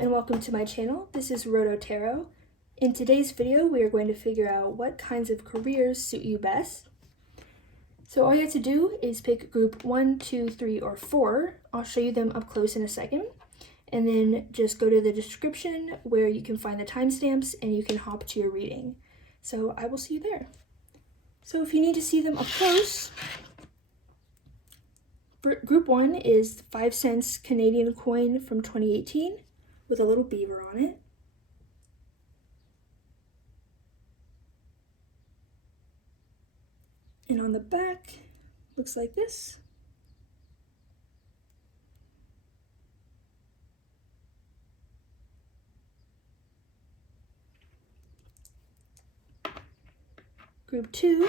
and welcome to my channel. This is Rhodochrosite. In today's video, we are going to figure out what kinds of careers suit you best. So all you have to do is pick group 1, 2, 3, or 4. I'll show you them up close in a second. And then just go to the description where you can find the timestamps and you can hop to your reading. So I will see you there. So if you need to see them up close, group 1 is 5 cents Canadian coin from 2018 with a little beaver on it. And on the back, looks like this. Group 2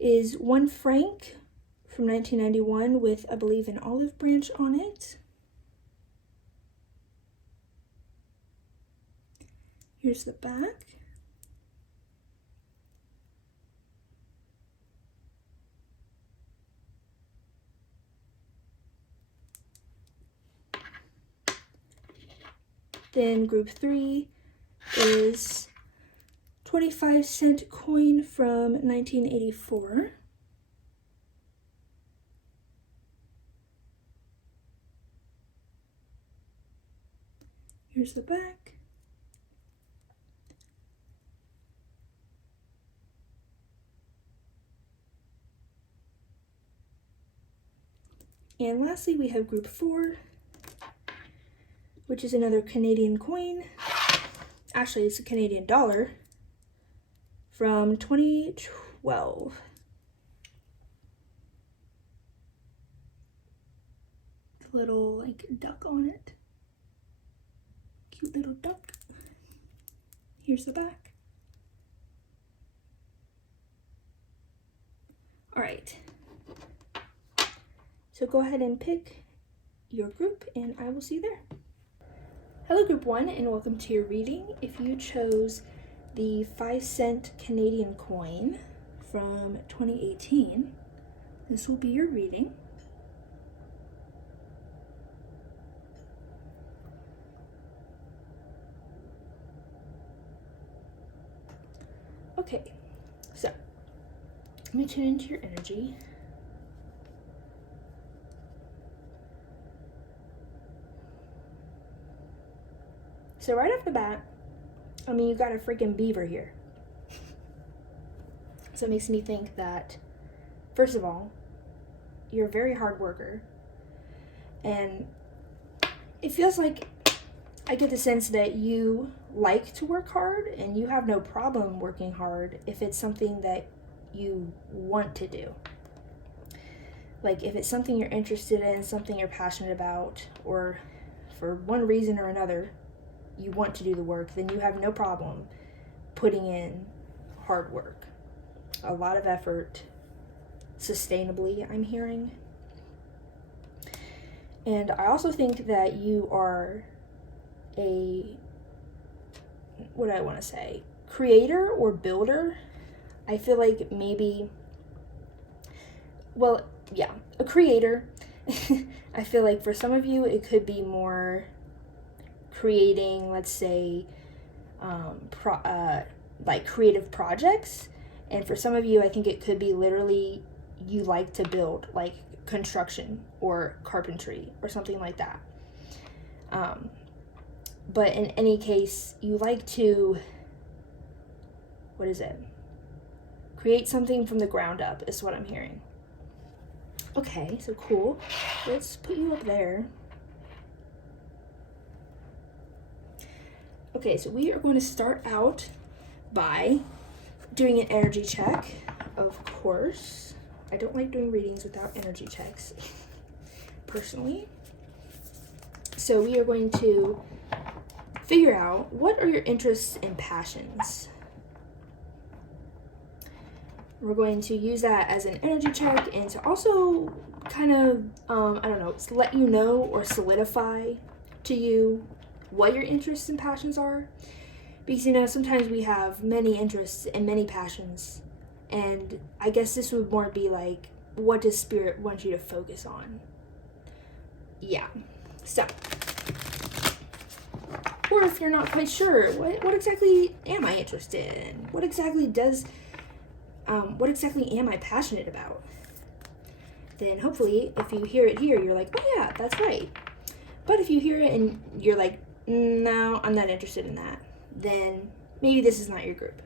is 1 franc from 1991 with, I believe, an olive branch on it. Here's the back. Then group 3 is 25-cent coin from 1984. Here's the back. And lastly, we have group 4, which is another Canadian coin. Actually, it's a Canadian dollar from 2012. Little like duck on it. Cute little duck. Here's the back. All right. So go ahead and pick your group and I will see you there. Hello group 1 and welcome to your reading. If you chose the 5-cent Canadian coin from 2018, this will be your reading. Okay, so let me tune into your energy. So right off the bat, I mean, you got a freaking beaver here. So it makes me think that, first of all, you're a very hard worker. And it feels like I get the sense that you like to work hard and you have no problem working hard if it's something that you want to do. Like if it's something you're interested in, something you're passionate about, or for one reason or another, you want to do the work, then you have no problem putting in hard work. A lot of effort, sustainably, I'm hearing. And I also think that you are a, what do I want to say, creator or builder. I feel like maybe, well, yeah, a creator. I feel like for some of you, it could be more creating, let's say, like creative projects. And for some of you, I think it could be literally you like to build, like construction or carpentry or something like that. But in any case, you like to, what is it? Create something from the ground up is what I'm hearing. Okay, so cool. Let's put you up there. Okay, so we are going to start out by doing an energy check, of course. I don't like doing readings without energy checks, personally. So we are going to figure out what are your interests and passions. We're going to use that as an energy check and to also kind of, I don't know, let you know or solidify to you what your interests and passions are. Because, you know, sometimes we have many interests and many passions. And I guess this would more be like, what does Spirit want you to focus on? Yeah. So, Or if you're not quite sure, what exactly am I interested in? What exactly am I passionate about? Then hopefully if you hear it here, you're like, oh yeah, that's right. But if you hear it and you're like, no, I'm not interested in that, then maybe this is not your group.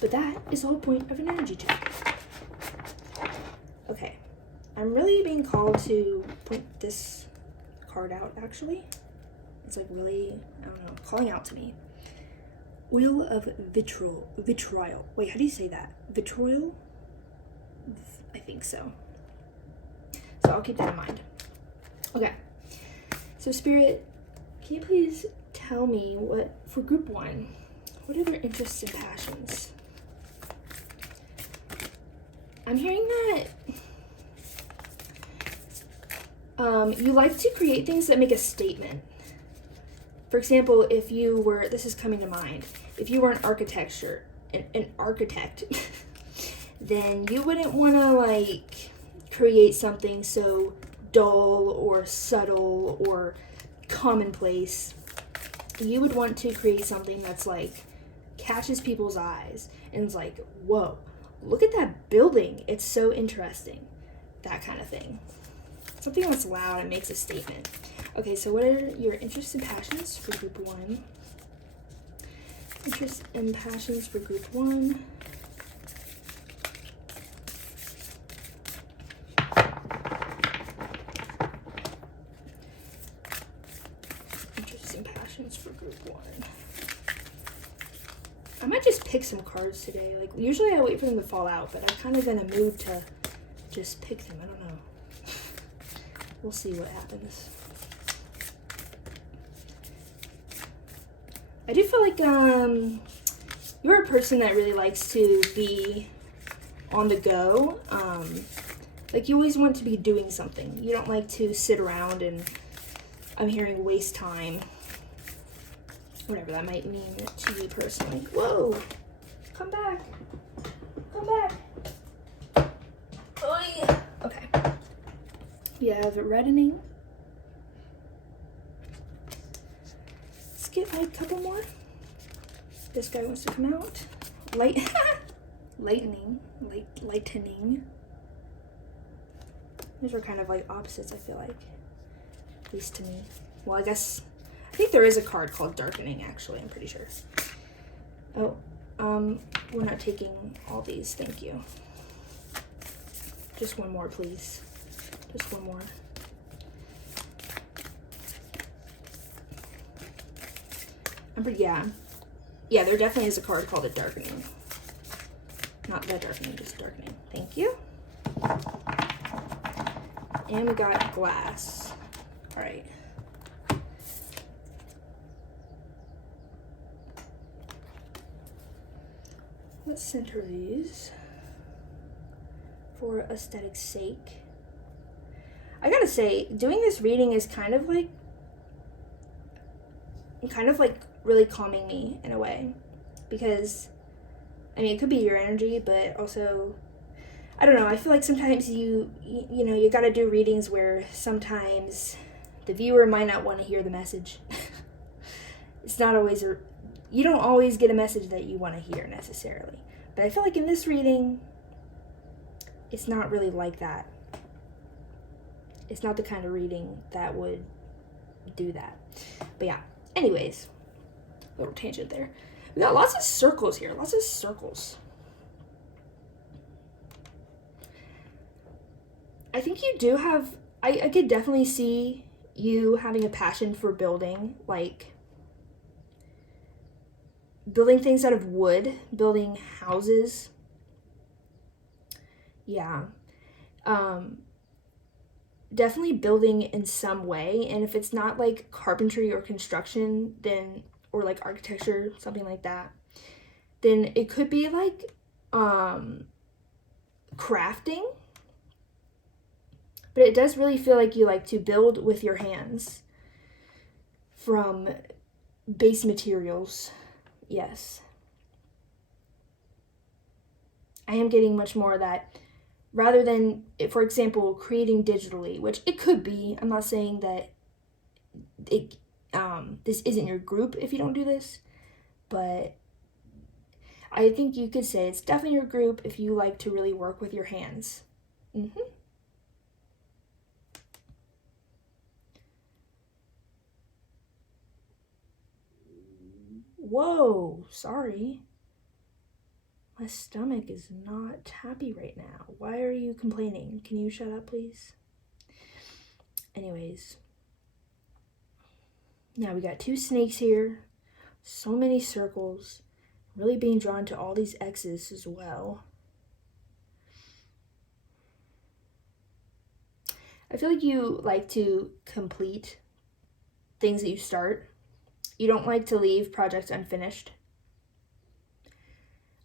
But that is the whole point of an energy check. Okay, I'm really being called to point this card out, actually. It's like really, I don't know, calling out to me. Wheel of vitriol. Wait, how do you say that? Vitriol? I think so. So I'll keep that in mind. Okay. So Spirit, can you please tell me what, for group 1, what are their interests and passions? I'm hearing that you like to create things that make a statement. For example, if you were, this is coming to mind, if you were an architect, then you wouldn't want to like create something so dull or subtle or commonplace. You would want to create something that's like catches people's eyes and is like, whoa, look at that building, it's so interesting. That kind of thing. Something that's loud and makes a statement. Okay, so what are your interests and passions for group 1? Interests and passions for group 1. Interests and passions for group 1. I might just pick some cards today. Like, usually I wait for them to fall out, but I'm kind of in a mood to just pick them. I don't know. We'll see what happens. I do feel like you're a person that really likes to be on the go. Like you always want to be doing something. You don't like to sit around and, I'm hearing, waste time. Whatever that might mean to you personally. Whoa! Come back! Come back! Oh yeah! Okay. You have reddening. Let's get like a couple more. This guy wants to come out. Lightning. Those are kind of like opposites, I feel like. At least to me. Well, I think there is a card called Darkening, actually, I'm pretty sure. Oh, we're not taking all these, thank you. Just one more, please. Just one more. Yeah, there definitely is a card called the Darkening. Not the Darkening, just Darkening. Thank you. And we got Glass. All right. Let's center these for aesthetic's sake. I gotta say, doing this reading is kind of like really calming me in a way, because I mean, it could be your energy, but also, I don't know, I feel like sometimes you gotta do readings where sometimes the viewer might not want to hear the message. It's not always you don't always get a message that you want to hear necessarily. But I feel like in this reading, it's not really like that. It's not the kind of reading that would do that. But yeah, anyways, little tangent there. We got lots of circles here, lots of circles. I think you do have, I could definitely see you having a passion for building, like building things out of wood, building houses. Yeah. Definitely building in some way. And if it's not like carpentry or construction, then, or like architecture, something like that, then it could be like crafting. But it does really feel like you like to build with your hands from base materials. Yes. I am getting much more of that, rather than, for example, creating digitally, which it could be. I'm not saying that this isn't your group if you don't do this, but I think you could say it's definitely your group if you like to really work with your hands. Whoa, sorry. My stomach is not happy right now. Why are you complaining? Can you shut up, please? Anyways. Now we got 2 snakes here. So many circles. Really being drawn to all these X's as well. I feel like you like to complete things that you start. You don't like to leave projects unfinished.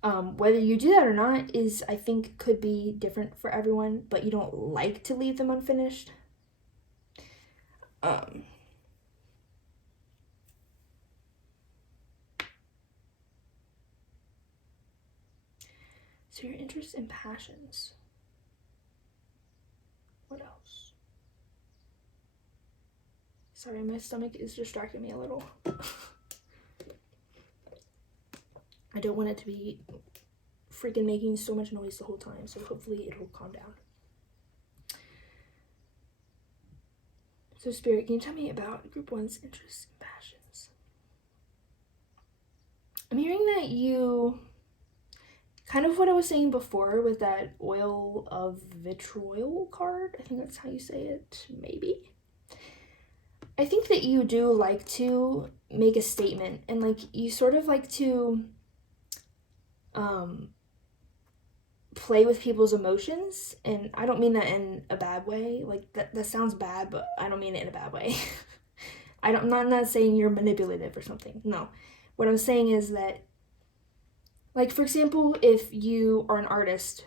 Whether you do that or not is, I think, could be different for everyone, but you don't like to leave them unfinished. So your interests and passions. What else? Sorry, my stomach is distracting me a little. I don't want it to be freaking making so much noise the whole time, so hopefully it'll calm down. So Spirit, can you tell me about Group 1's interests and passions? I'm hearing that you, kind of what I was saying before with that oil of vitriol card, I think that's how you say it, maybe. I think that you do like to make a statement, and like you sort of like to play with people's emotions, and I don't mean that in a bad way. Like that sounds bad, but I don't mean it in a bad way. I'm not saying you're manipulative or something. No. What I'm saying is that, like, for example, if you are an artist,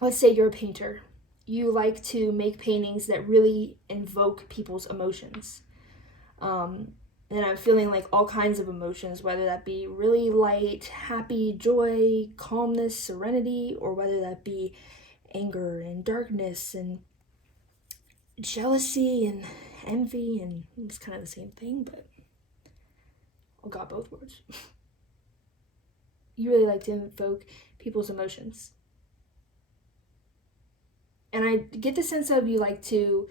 let's say you're a painter, you like to make paintings that really invoke people's emotions. And I'm feeling like all kinds of emotions, whether that be really light, happy, joy, calmness, serenity, or whether that be anger and darkness and jealousy and envy, and it's kind of the same thing, but I got both words. You really like to invoke people's emotions. And I get the sense of you like to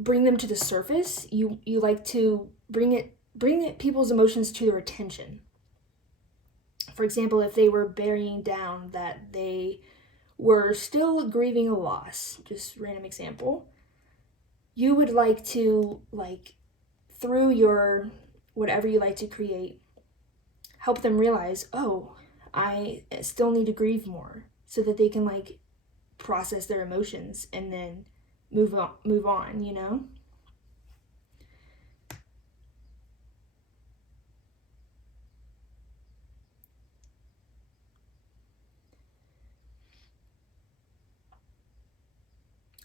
bring them to the surface. You like to bring people's emotions to their attention. For example, if they were burying down that they were still grieving a loss, just random example, you would like to, like, through your whatever you like to create, help them realize, oh, I still need to grieve more, so that they can like process their emotions and then move on, you know?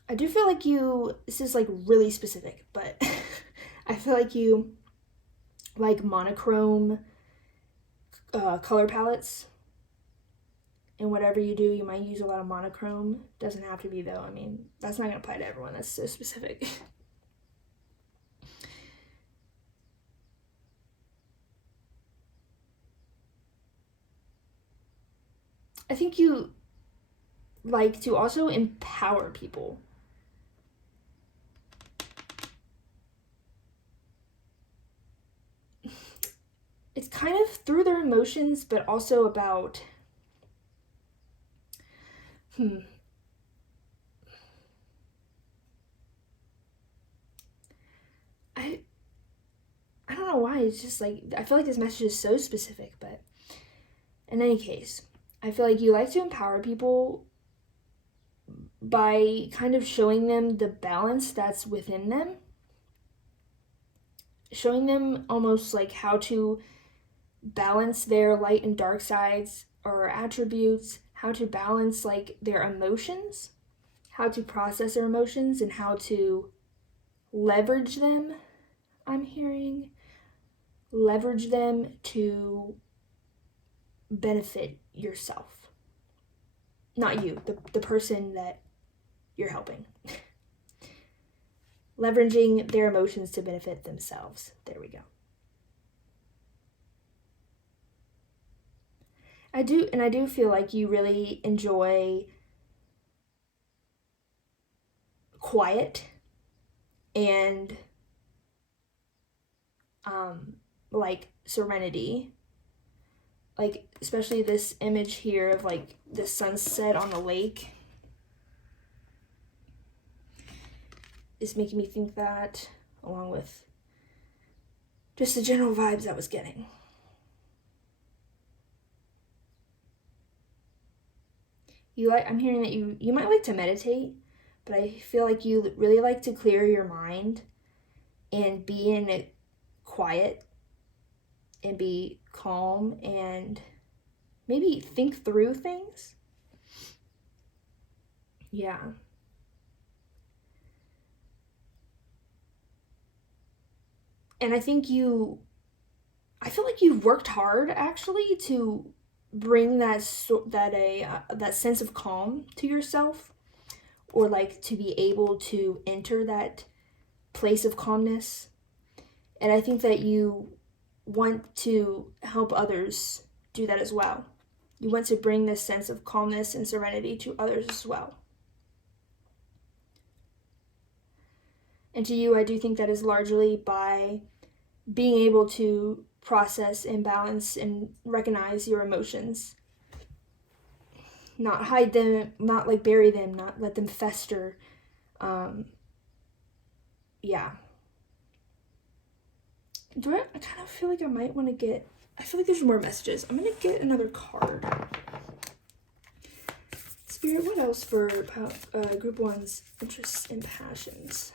I do feel like this is like really specific, but I feel like you like monochrome color palettes. And whatever you do, you might use a lot of monochrome. Doesn't have to be, though. I mean, that's not going to apply to everyone. That's so specific. I think you like to also empower people. It's kind of through their emotions, but also about I don't know why. It's just like, I feel like this message is so specific, but in any case, I feel like you like to empower people by kind of showing them the balance that's within them, showing them almost like how to balance their light and dark sides or attributes, how to balance like their emotions, how to process their emotions, and how to leverage them. I'm hearing leverage them to benefit yourself, not you, the person that you're helping. leveraging their emotions to benefit themselves. There we go. I do feel like you really enjoy quiet and like serenity, like especially this image here of like the sunset on the lake is making me think that, along with just the general vibes I was getting. I'm hearing that you might like to meditate, but I feel like you really like to clear your mind and be in it quiet and be calm and maybe think through things. Yeah. And I feel like you've worked hard actually to bring that sense of calm to yourself, or like to be able to enter that place of calmness. And I think that you want to help others do that as well. You want to bring this sense of calmness and serenity to others as well. And to you, I do think that is largely by being able to process and balance and recognize your emotions. Not hide them, not like bury them, not let them fester. Yeah. I kind of feel like I might want to get, I feel like there's more messages. I'm going to get another card. Spirit, what else for Group 1's interests and passions?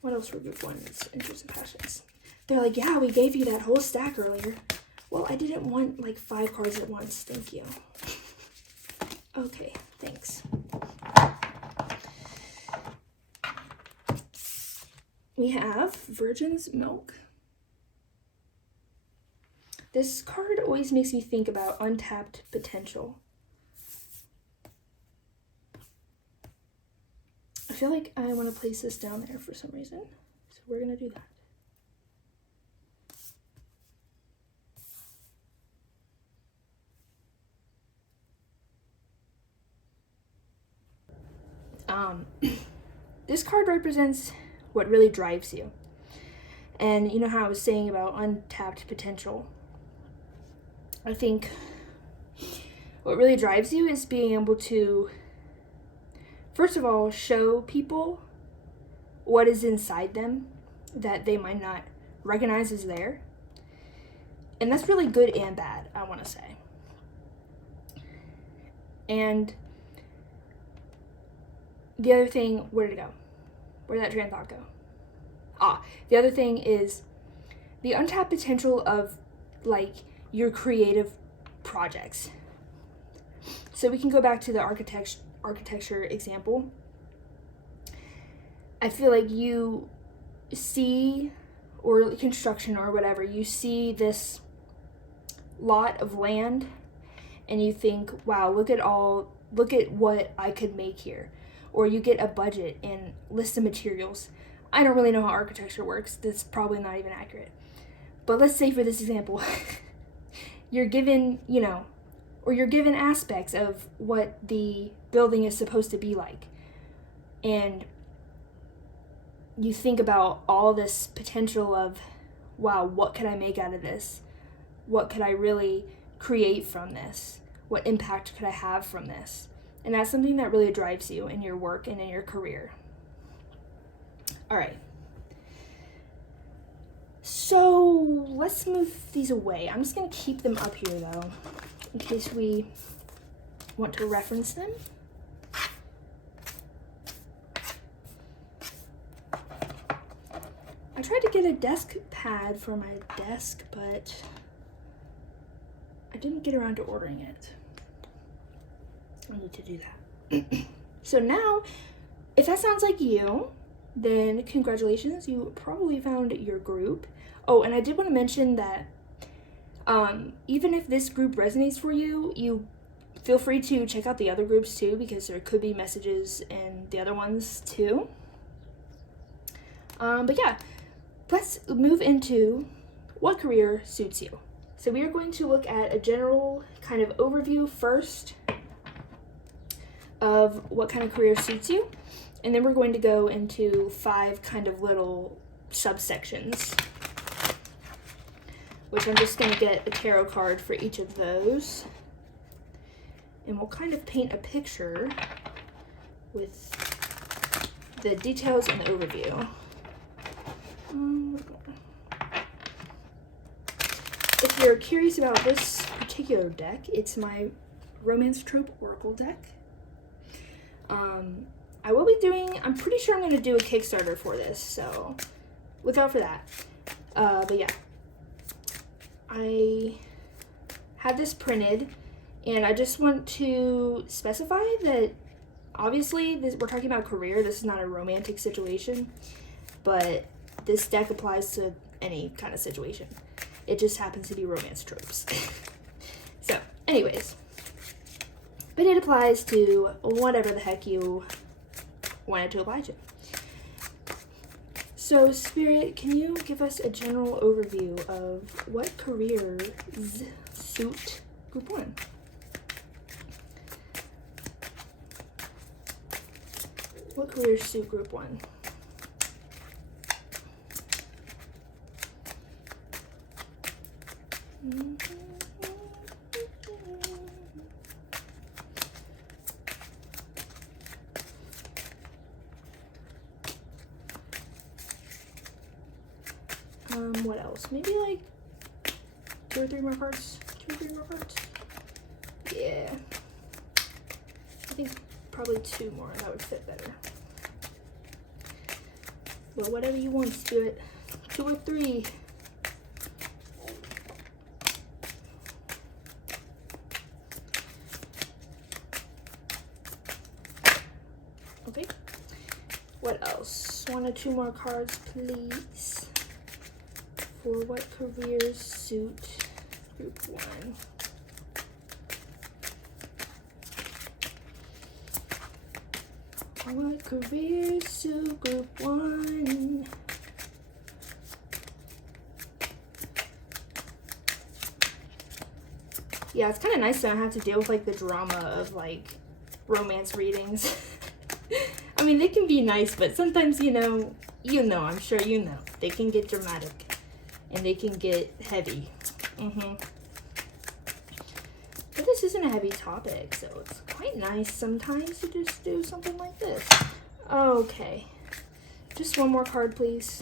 What else for Group 1's interests and passions? They're like, yeah, we gave you that whole stack earlier. Well, I didn't want like 5 cards at once. Thank you. Okay, thanks. We have Virgin's Milk. This card always makes me think about untapped potential. I feel like I want to place this down there for some reason. So we're going to do that. This card represents what really drives you. And you know how I was saying about untapped potential. I think what really drives you is being able to, first of all, show people what is inside them that they might not recognize is there. And that's really good and bad, I want to say. And the other thing, where did it go? Where did that train of thought go? The other thing is the untapped potential of like your creative projects. So we can go back to the architecture example. I feel like you see, or construction or whatever, you see this lot of land and you think, wow, look at what I could make here. Or you get a budget and list of materials. I don't really know how architecture works. That's probably not even accurate. But let's say for this example, you're given, or you're given aspects of what the building is supposed to be like. And you think about all this potential of, wow, what could I make out of this? What could I really create from this? What impact could I have from this? And that's something that really drives you in your work and in your career. All right. So let's move these away. I'm just going to keep them up here, though, in case we want to reference them. I tried to get a desk pad for my desk, but I didn't get around to ordering it. I need to do that. So now, if that sounds like you, then congratulations, you probably found your group. Oh, and I did want to mention that even if this group resonates for you, you feel free to check out the other groups too, because there could be messages in the other ones too. But yeah, let's move into what career suits you. So we are going to look at a general kind of overview first of what kind of career suits you, and then we're going to go into 5 kind of little subsections, which I'm just going to get a tarot card for each of those, and we'll kind of paint a picture with the details and the overview. If you're curious about this particular deck, it's my Romance Trope Oracle deck. I will be doing, I'm pretty sure I'm going to do a Kickstarter for this, so look out for that. But yeah, I have this printed, and I just want to specify that obviously we're talking about career. This is not a romantic situation, but this deck applies to any kind of situation. It just happens to be romance tropes. So, anyways. But it applies to whatever the heck you want it to apply to. So, Spirit, can you give us a general overview of what careers suit Group 1? What careers suit Group 1? What else? Maybe like 2 or 3 more cards? 2 or 3 more cards? Yeah. I think probably 2 more. That would fit better. Well, whatever you want, Spirit. 2 or 3. Okay. What else? 1 or 2 more cards, please. For what careers suit Group 1? What careers suit Group 1? Yeah, it's kind of nice to not have to deal with like the drama of like romance readings. I mean, they can be nice, but sometimes, I'm sure you know, they can get dramatic. And they can get heavy. But this isn't a heavy topic, so it's quite nice sometimes to just do something like this. Okay. Just 1 more card, please.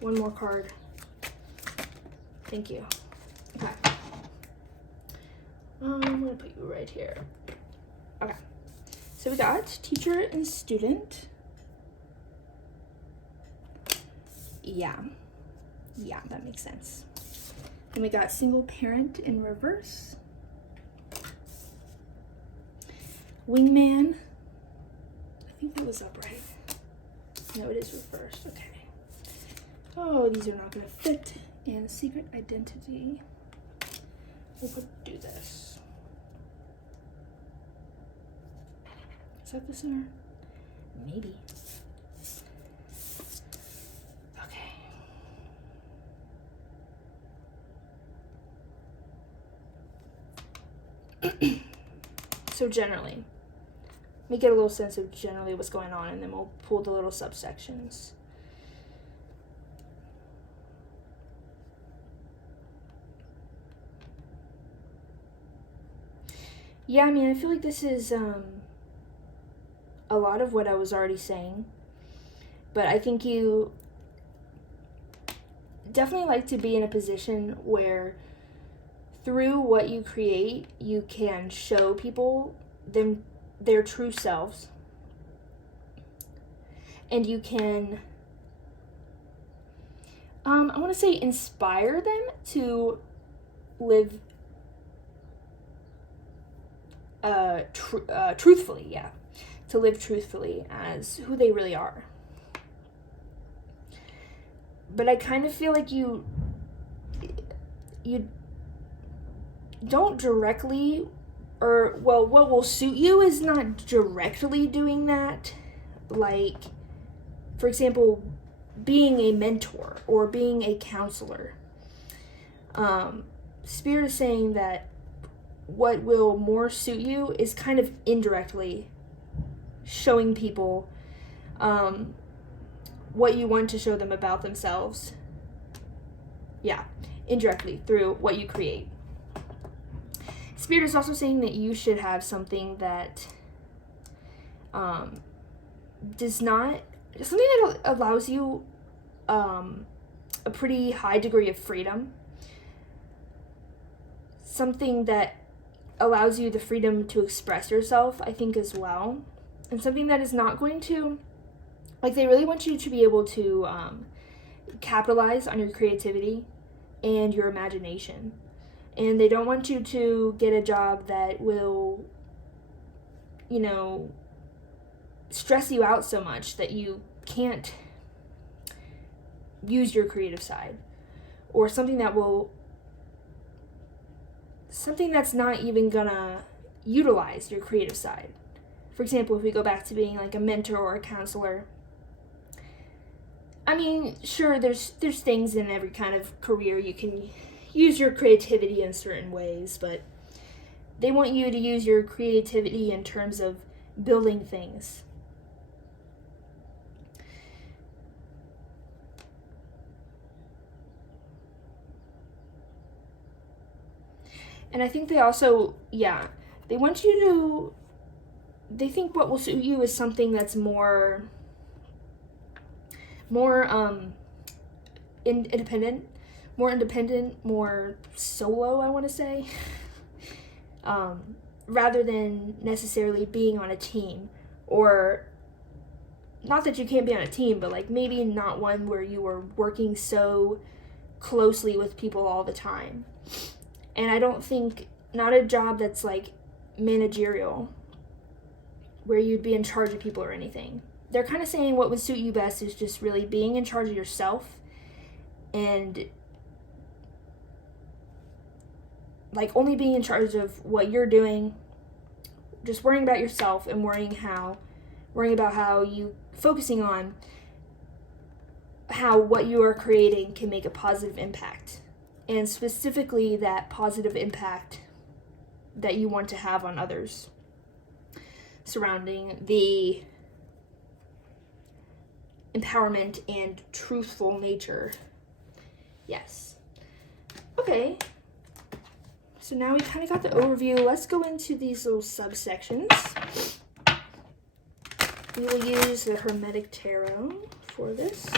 1 more card. Thank you. Okay. I'm going to put you right here. Okay. So we got teacher and student. Yeah, that makes sense. And we got single parent in reverse. Wingman. I think that was upright. No, it is reversed. Okay. Oh, these are not going to fit. And secret identity. We'll do this. Is that the center? Maybe. So generally, let me get a little sense of generally what's going on, and then we'll pull the little subsections. Yeah, I mean, I feel like this is a lot of what I was already saying, but I think you definitely like to be in a position where through what you create, you can show people their true selves, and you can, I want to say, inspire them to live truthfully, to live truthfully as who they really are. But I kind of feel like you don't directly, or, well, what will suit you is not directly doing that. Like, for example, being a mentor or being a counselor. Spirit is saying that what will more suit you is kind of indirectly showing people what you want to show them about themselves. Yeah, indirectly through what you create. Spirit is also saying that you should have something that something that allows you a pretty high degree of freedom. Something that allows you the freedom to express yourself, I think, as well. And something that is not going to, like, they really want you to be able to capitalize on your creativity and your imagination. And they don't want you to get a job that will, you know, stress you out so much that you can't use your creative side. Or something that's not even gonna utilize your creative side. For example, if we go back to being like a mentor or a counselor, I mean, sure, there's things in every kind of career you can use your creativity in certain ways, but they want you to use your creativity in terms of building things. And I think they also, they want you to, they think what will suit you is something that's more independent, more solo, I want to say, rather than necessarily being on a team. Or, not that you can't be on a team, but like maybe not one where you are working so closely with people all the time. And I don't think, not a job that's like managerial, where you'd be in charge of people or anything. They're kind of saying what would suit you best is just really being in charge of yourself and like only being in charge of what you're doing, just worrying about yourself and worrying about how you, focusing on how what you are creating can make a positive impact. And specifically that positive impact that you want to have on others surrounding the empowerment and truthful nature. Yes. Okay. So now we kind of got the overview. Let's go into these little subsections. We will use the Hermetic Tarot for this.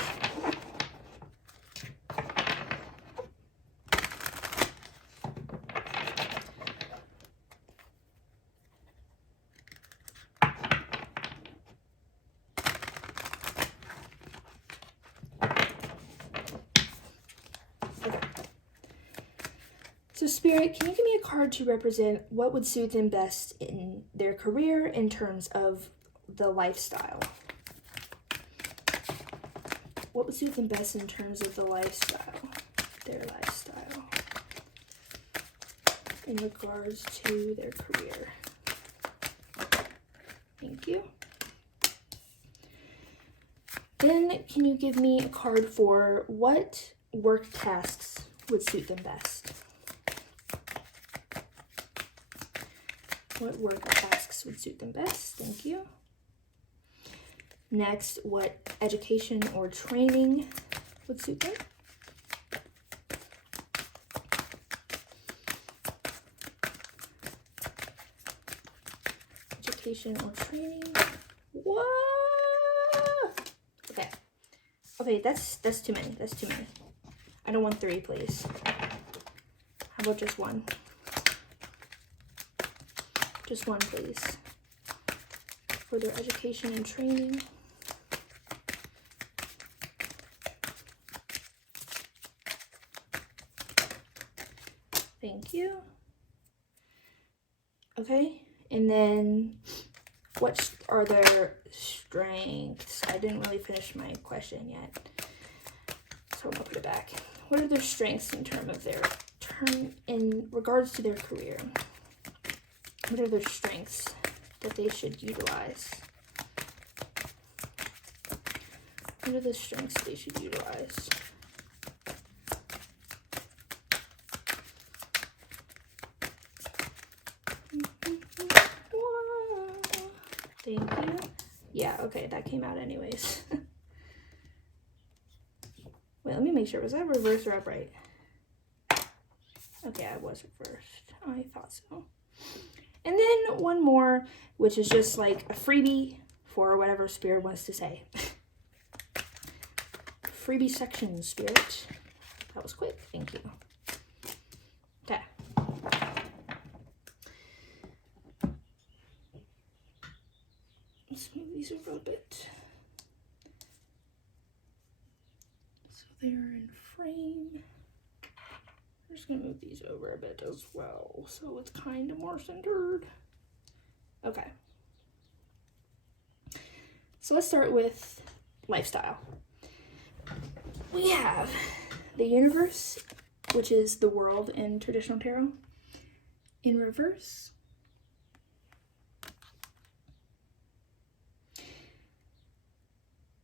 So Spirit, can you give me a card to represent what would suit them best in their career in terms of the lifestyle? What would suit them best in terms of the lifestyle, their lifestyle, in regards to their career? Thank you. Then can you give me a card for what work tasks would suit them best? What work tasks would suit them best? Thank you. Next, what education or training would suit them? Education or training. What? Okay, that's too many. That's too many. I don't want 3, please. How about just 1? Just 1, please. For their education and training. Thank you. Okay, and then what are their strengths? I didn't really finish my question yet, so I'm gonna put it back. What are their strengths in regards to their career? What are their strengths that they should utilize? What are the strengths they should utilize? Thank you. Yeah, okay, that came out anyways. Wait, let me make sure. Was I reverse or upright? Okay, I was reversed. I thought so. And then one more, which is just like a freebie for whatever Spirit wants to say. Freebie section, Spirit. That was quick. Thank you. Okay. Let's move these over a bit. So they're in frame. I'm just going to move these over a bit as well, so it's kind of more centered. Okay. So let's start with lifestyle. We have the universe, which is the world in traditional tarot, in reverse.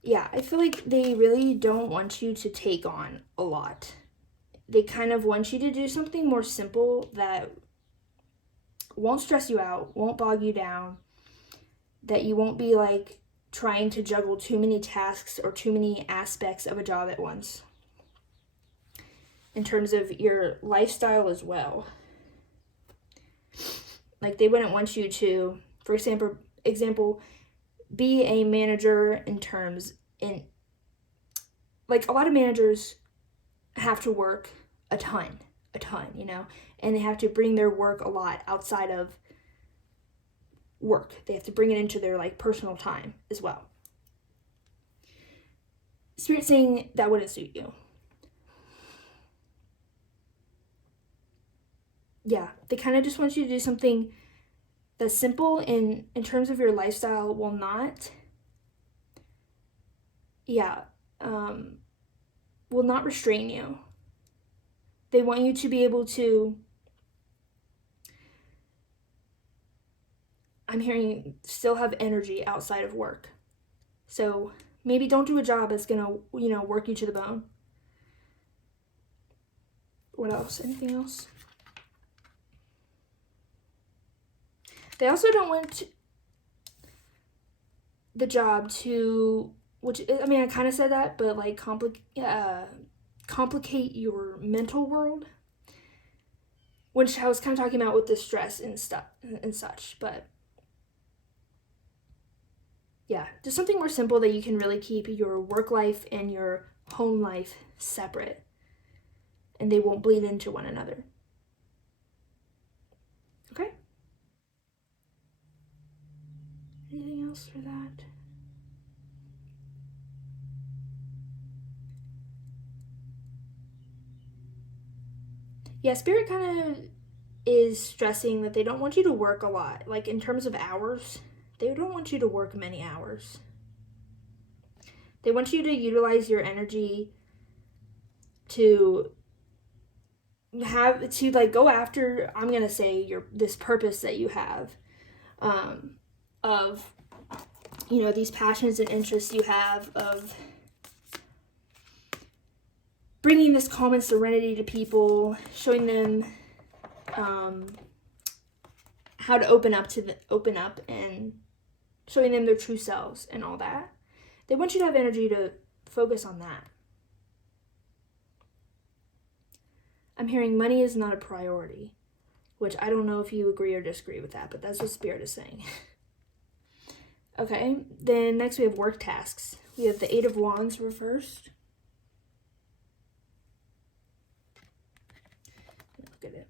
Yeah, I feel like they really don't want you to take on a lot. They kind of want you to do something more simple that won't stress you out, won't bog you down, that you won't be like trying to juggle too many tasks or too many aspects of a job at once. In terms of your lifestyle as well. Like they wouldn't want you to, for example, be a manager in like a lot of managers have to work a ton, you know, and they have to bring their work a lot outside of work. They have to bring it into their like personal time as well. Spirit saying that wouldn't suit you. Yeah, they kind of just want you to do something that's simple in terms of your lifestyle will not, will not restrain you. They want you to be able to, I'm hearing, still have energy outside of work. So maybe don't do a job that's going to, you know, work you to the bone. What else? Anything else? They also don't want the job to, which, I mean, I kind of said that, but like complicate your mental world, which I was kind of talking about with the stress and stuff and such, but yeah, just something more simple that you can really keep your work life and your home life separate, and they won't bleed into one another. Okay? Anything else for that? Yeah, Spirit kind of is stressing that they don't want you to work a lot. Like in terms of hours, they don't want you to work many hours. They want you to utilize your energy to like go after, I'm going to say, this purpose that you have, of, you know, these passions and interests you have of bringing this calm and serenity to people, showing them how to open up and showing them their true selves and all that. They want you to have energy to focus on that. I'm hearing money is not a priority, which I don't know if you agree or disagree with that, but that's what Spirit is saying. Okay, then next we have work tasks. We have the 8 of Wands reversed. Look at it.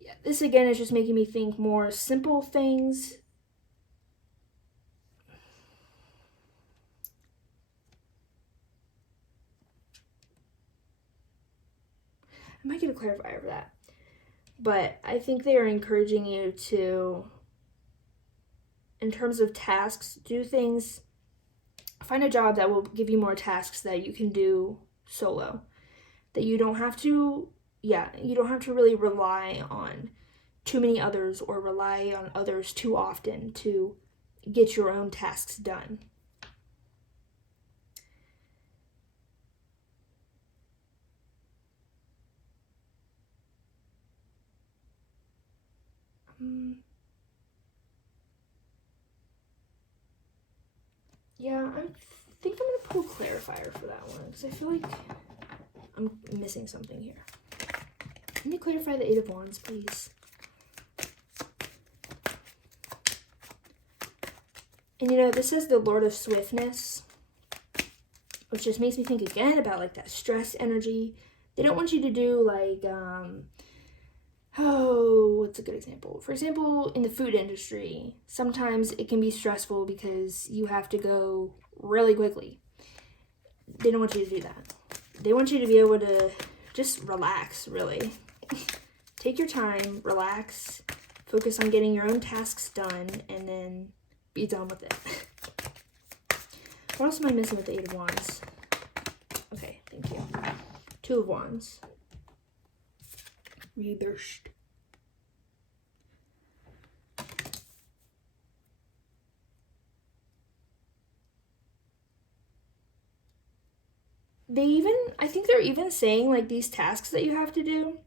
Yeah, this again is just making me think more simple things. I might get a clarifier for that. But I think they are encouraging you to, in terms of tasks, do things, find a job that will give you more tasks that you can do solo. That you don't have to, you don't have to really rely on too many others or rely on others too often to get your own tasks done. Yeah, I think I'm gonna pull clarifier for that one because I feel like I'm missing something here. Let me clarify the Eight of Wands, please. And you know, this says the Lord of Swiftness, which just makes me think again about like that stress energy. They don't want you to do like, what's a good example? For example, in the food industry, sometimes it can be stressful because you have to go really quickly. They don't want you to do that. They want you to be able to just relax, really. Take your time, relax, focus on getting your own tasks done, and then be done with it. What else am I missing with the Eight of Wands? Okay, thank you. Two of Wands. Rebirth. I think they're even saying like these tasks that you have to do,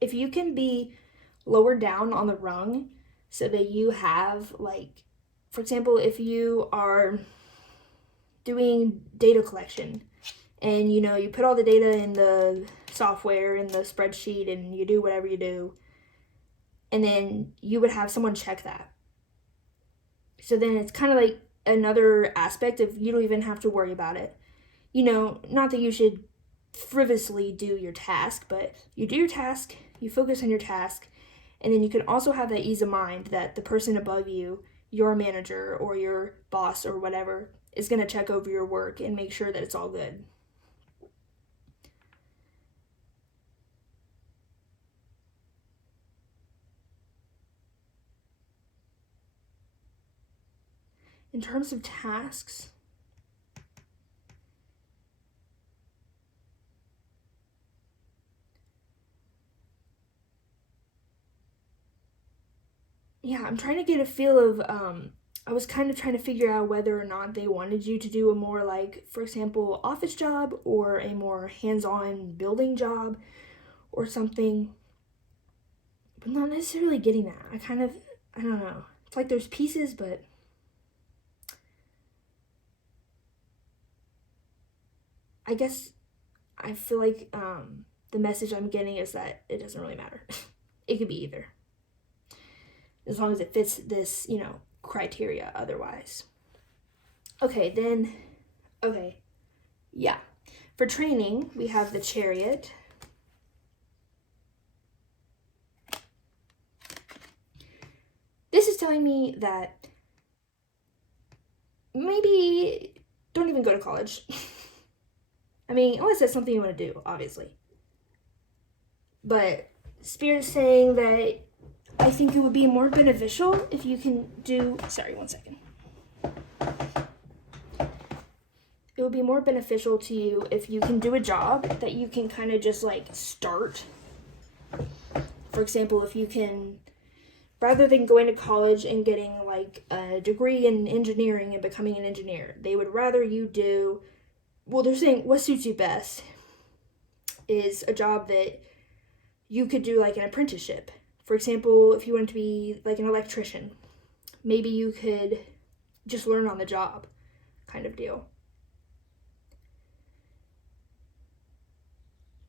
if you can be lower down on the rung so that you have like, for example, if you are doing data collection and you know, you put all the data in the software, in the spreadsheet, and you do whatever you do, and then you would have someone check that. So then it's kind of like another aspect of you don't even have to worry about it. You know, not that you should frivolously do your task, but you do your task, you focus on your task, and then you can also have that ease of mind that the person above you, your manager or your boss or whatever, is going to check over your work and make sure that it's all good. In terms of tasks, yeah, I'm trying to get a feel of, I was kind of trying to figure out whether or not they wanted you to do a more like, for example, office job or a more hands-on building job or something. But not necessarily getting that. I don't know. It's like there's pieces, but I guess I feel like the message I'm getting is that it doesn't really matter. It could be either. As long as it fits this, you know, criteria otherwise. Okay, yeah. For training, we have the Chariot. This is telling me that maybe don't even go to college. I mean, unless that's something you want to do, obviously. But Spirit's saying that I think it would be more beneficial if you can do, sorry, one second. It would be more beneficial to you if you can do a job that you can kind of just like start. For example, if you can, rather than going to college and getting like a degree in engineering and becoming an engineer, they would rather you do, well, they're saying what suits you best is a job that you could do like an apprenticeship. For example, if you wanted to be like an electrician, maybe you could just learn on the job kind of deal.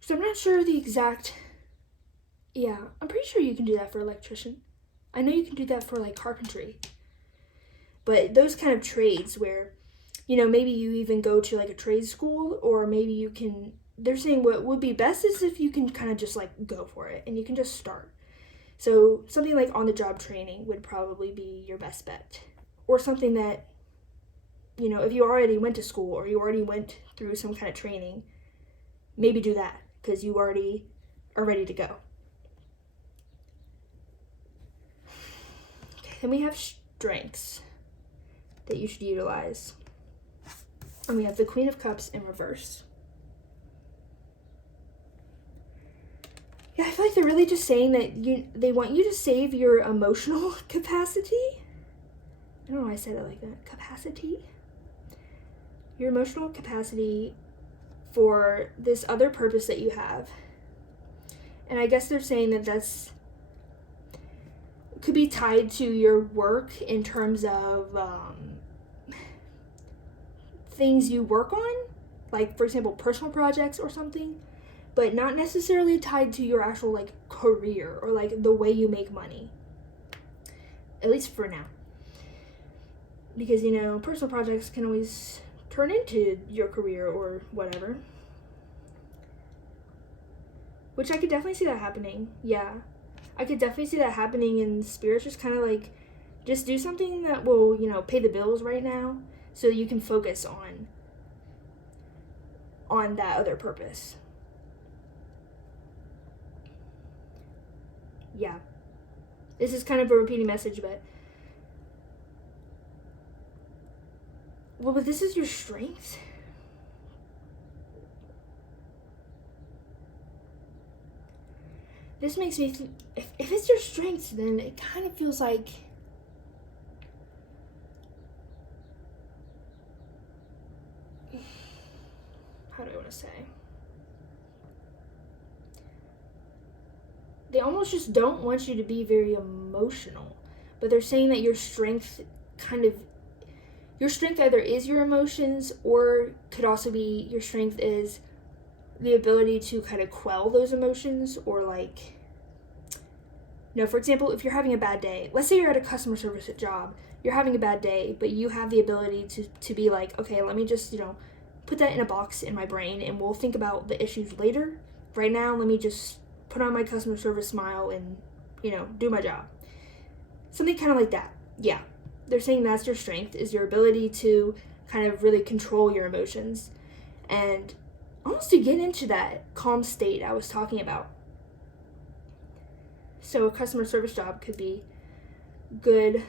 So I'm not sure the exact, yeah, I'm pretty sure you can do that for electrician. I know you can do that for like carpentry. But those kind of trades where, you know, maybe you even go to like a trade school, or maybe you can, they're saying what would be best is if you can kind of just like go for it and you can just start. So something like on-the-job training would probably be your best bet. Or something that, you know, if you already went to school or you already went through some kind of training, maybe do that because you already are ready to go. Okay, then we have strengths that you should utilize. And we have the Queen of Cups in reverse. Yeah, I feel like they're really just saying that they want you to save your emotional capacity. I don't know why I said it like that. Capacity? Your emotional capacity for this other purpose that you have. And I guess they're saying that that's could be tied to your work in terms of things you work on, like for example personal projects or something, but not necessarily tied to your actual like career or like the way you make money, at least for now, because personal projects can always turn into your career or whatever, which I could definitely see that happening. Yeah, I could definitely see that happening in spirits, just kind of like just do something that will pay the bills right now so you can focus on that other purpose. Yeah, this is kind of a repeating message, but this is your strength. This makes me think, if it's your strength, then it kind of feels like how do I want to say? They almost just don't want you to be very emotional, but they're saying that your strength either is your emotions, or could also be your strength is the ability to kind of quell those emotions, or like, for example, if you're having a bad day, let's say you're at a customer service job, you're having a bad day, but you have the ability to be like, okay, let me just, put that in a box in my brain and we'll think about the issues later. Right now, let me just put on my customer service smile and, do my job. Something kind of like that. Yeah. They're saying that's your strength, is your ability to kind of really control your emotions and almost to get into that calm state I was talking about. So a customer service job could be good,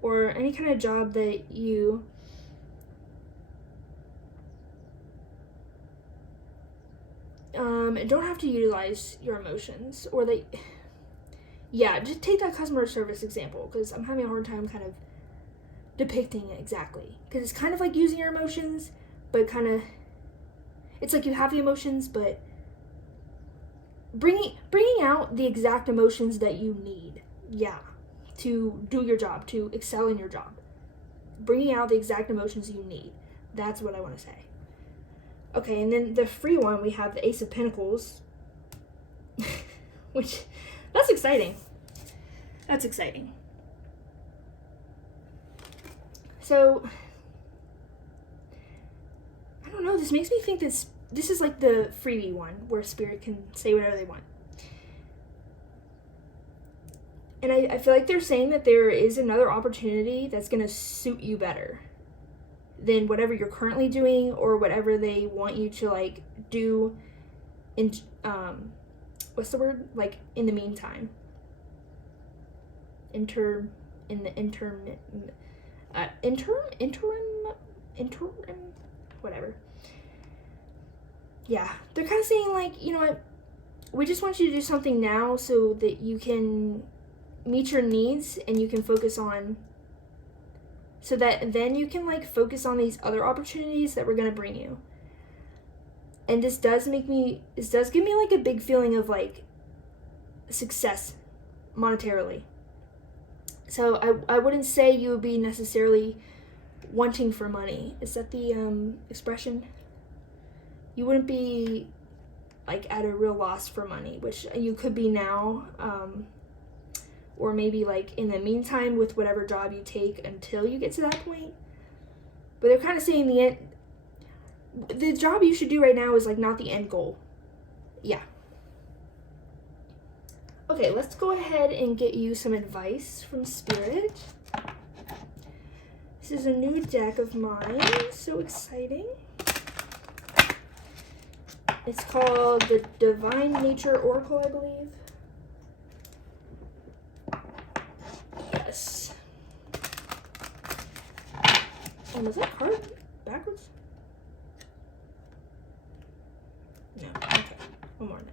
or any kind of job that you don't have to utilize your emotions, or just take that customer service example, because I'm having a hard time kind of depicting it exactly, because it's kind of like using your emotions, but kind of, it's like you have the emotions, but bringing out the exact emotions that you need, to do your job, to excel in your job. Bringing out the exact emotions you need. That's what I want to say. Okay, and then the free one, we have the Ace of Pentacles, which, that's exciting. That's exciting. So, I don't know, this makes me think this is like the freebie one, where Spirit can say whatever they want. And I feel like they're saying that there is another opportunity that's going to suit you better than whatever you're currently doing, or whatever they want you to like do in what's the word, like in the meantime, interim, whatever. Yeah, they're kind of saying like, you know what, we just want you to do something now so that you can meet your needs and you can focus on, so that then you can like focus on these other opportunities that we're going to bring you. And this does give me like a big feeling of like success monetarily. So I wouldn't say you would be necessarily wanting for money. Is that the expression? You wouldn't be like at a real loss for money, which you could be now, or maybe like in the meantime with whatever job you take until you get to that point. But they're kind of saying the job you should do right now is like not the end goal. Yeah. Okay, let's go ahead and get you some advice from Spirit. This is a new deck of mine, so exciting. It's called the Divine Nature Oracle, I believe. Yes. And was that card backwards? No. Okay. One more then.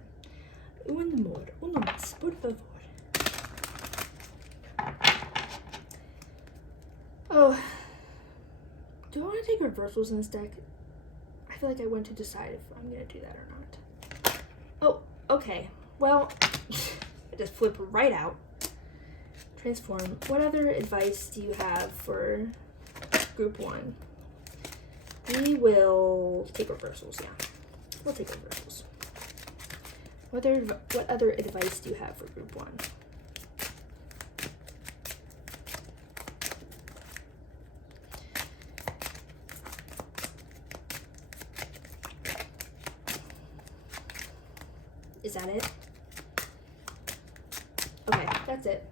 to take reversals in this deck. I feel like I want to decide if I'm going to do that or not. Oh, okay. Well, I just flip right out. Transform. What other advice do you have for group 1? We will take reversals, yeah. We'll take reversals. What other advice do you have for group 1? Is that it? Okay, that's it.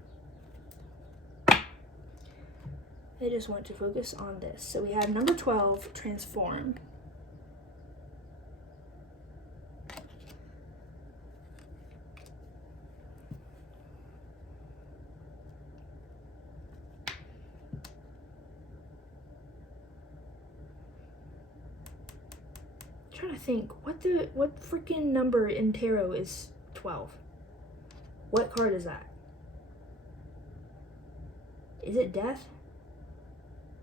I just want to focus on this. So we have number 12, transform. I'm trying to think, what freaking number in tarot is 12? What card is that? Is it death?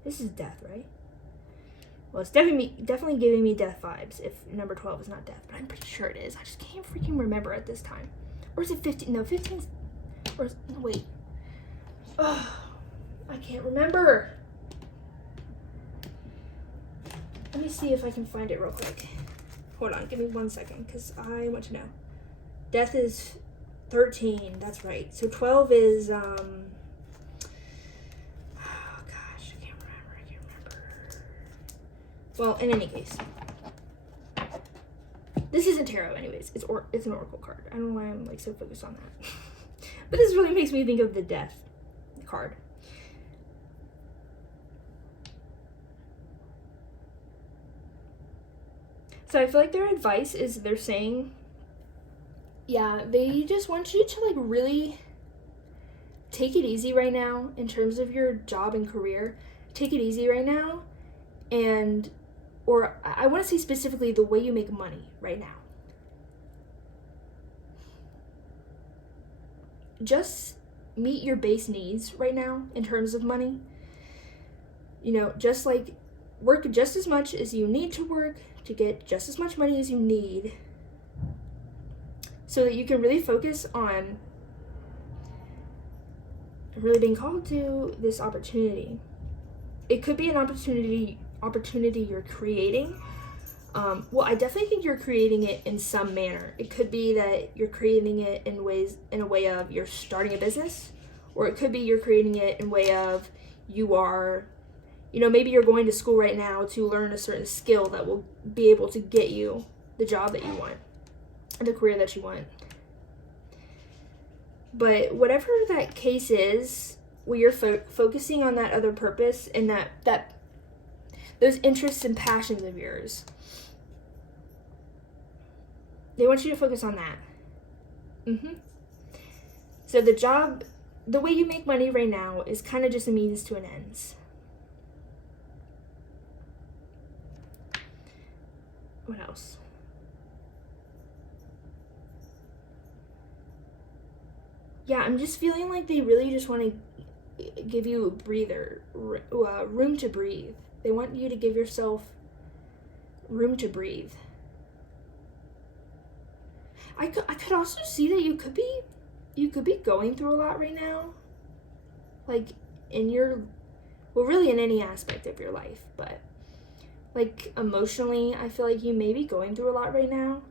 This is death, right? Well, it's definitely giving me death vibes if number 12 is not death, but I'm pretty sure it is. I just can't freaking remember at this time. Or is it 15? No, 15's... Or no, wait. Oh, I can't remember. Let me see if I can find it real quick. Hold on, give me 1 second, because I want to know. Death is 13, that's right. So 12 is, well, in any case, this isn't tarot anyways. It's an oracle card. I don't know why I'm like so focused on that. But this really makes me think of the death card. So I feel like their advice is they're saying, yeah, they just want you to like really take it easy right now in terms of your job and career. Take it easy right now, or I want to say specifically the way you make money right now. Just meet your base needs right now in terms of money. You know, just like work just as much as you need to work to get just as much money as you need so that you can really focus on really being called to this opportunity. It could be an opportunity you're creating. Well, I definitely think you're creating it in some manner. It could be that you're creating it in a way of you're starting a business, or it could be you're creating it in a way of you are, you know, maybe you're going to school right now to learn a certain skill that will be able to get you the job that you want, the career that you want. But whatever that case is, where you're focusing on that other purpose and that those interests and passions of yours, they want you to focus on that. So the way you make money right now is kind of just a means to an end. What else? Yeah, I'm just feeling like they really just want to give you a breather, room to breathe. They want you to give yourself room to breathe. I could also see that you could be going through a lot right now, like really in any aspect of your life, but like emotionally, I feel like you may be going through a lot right now,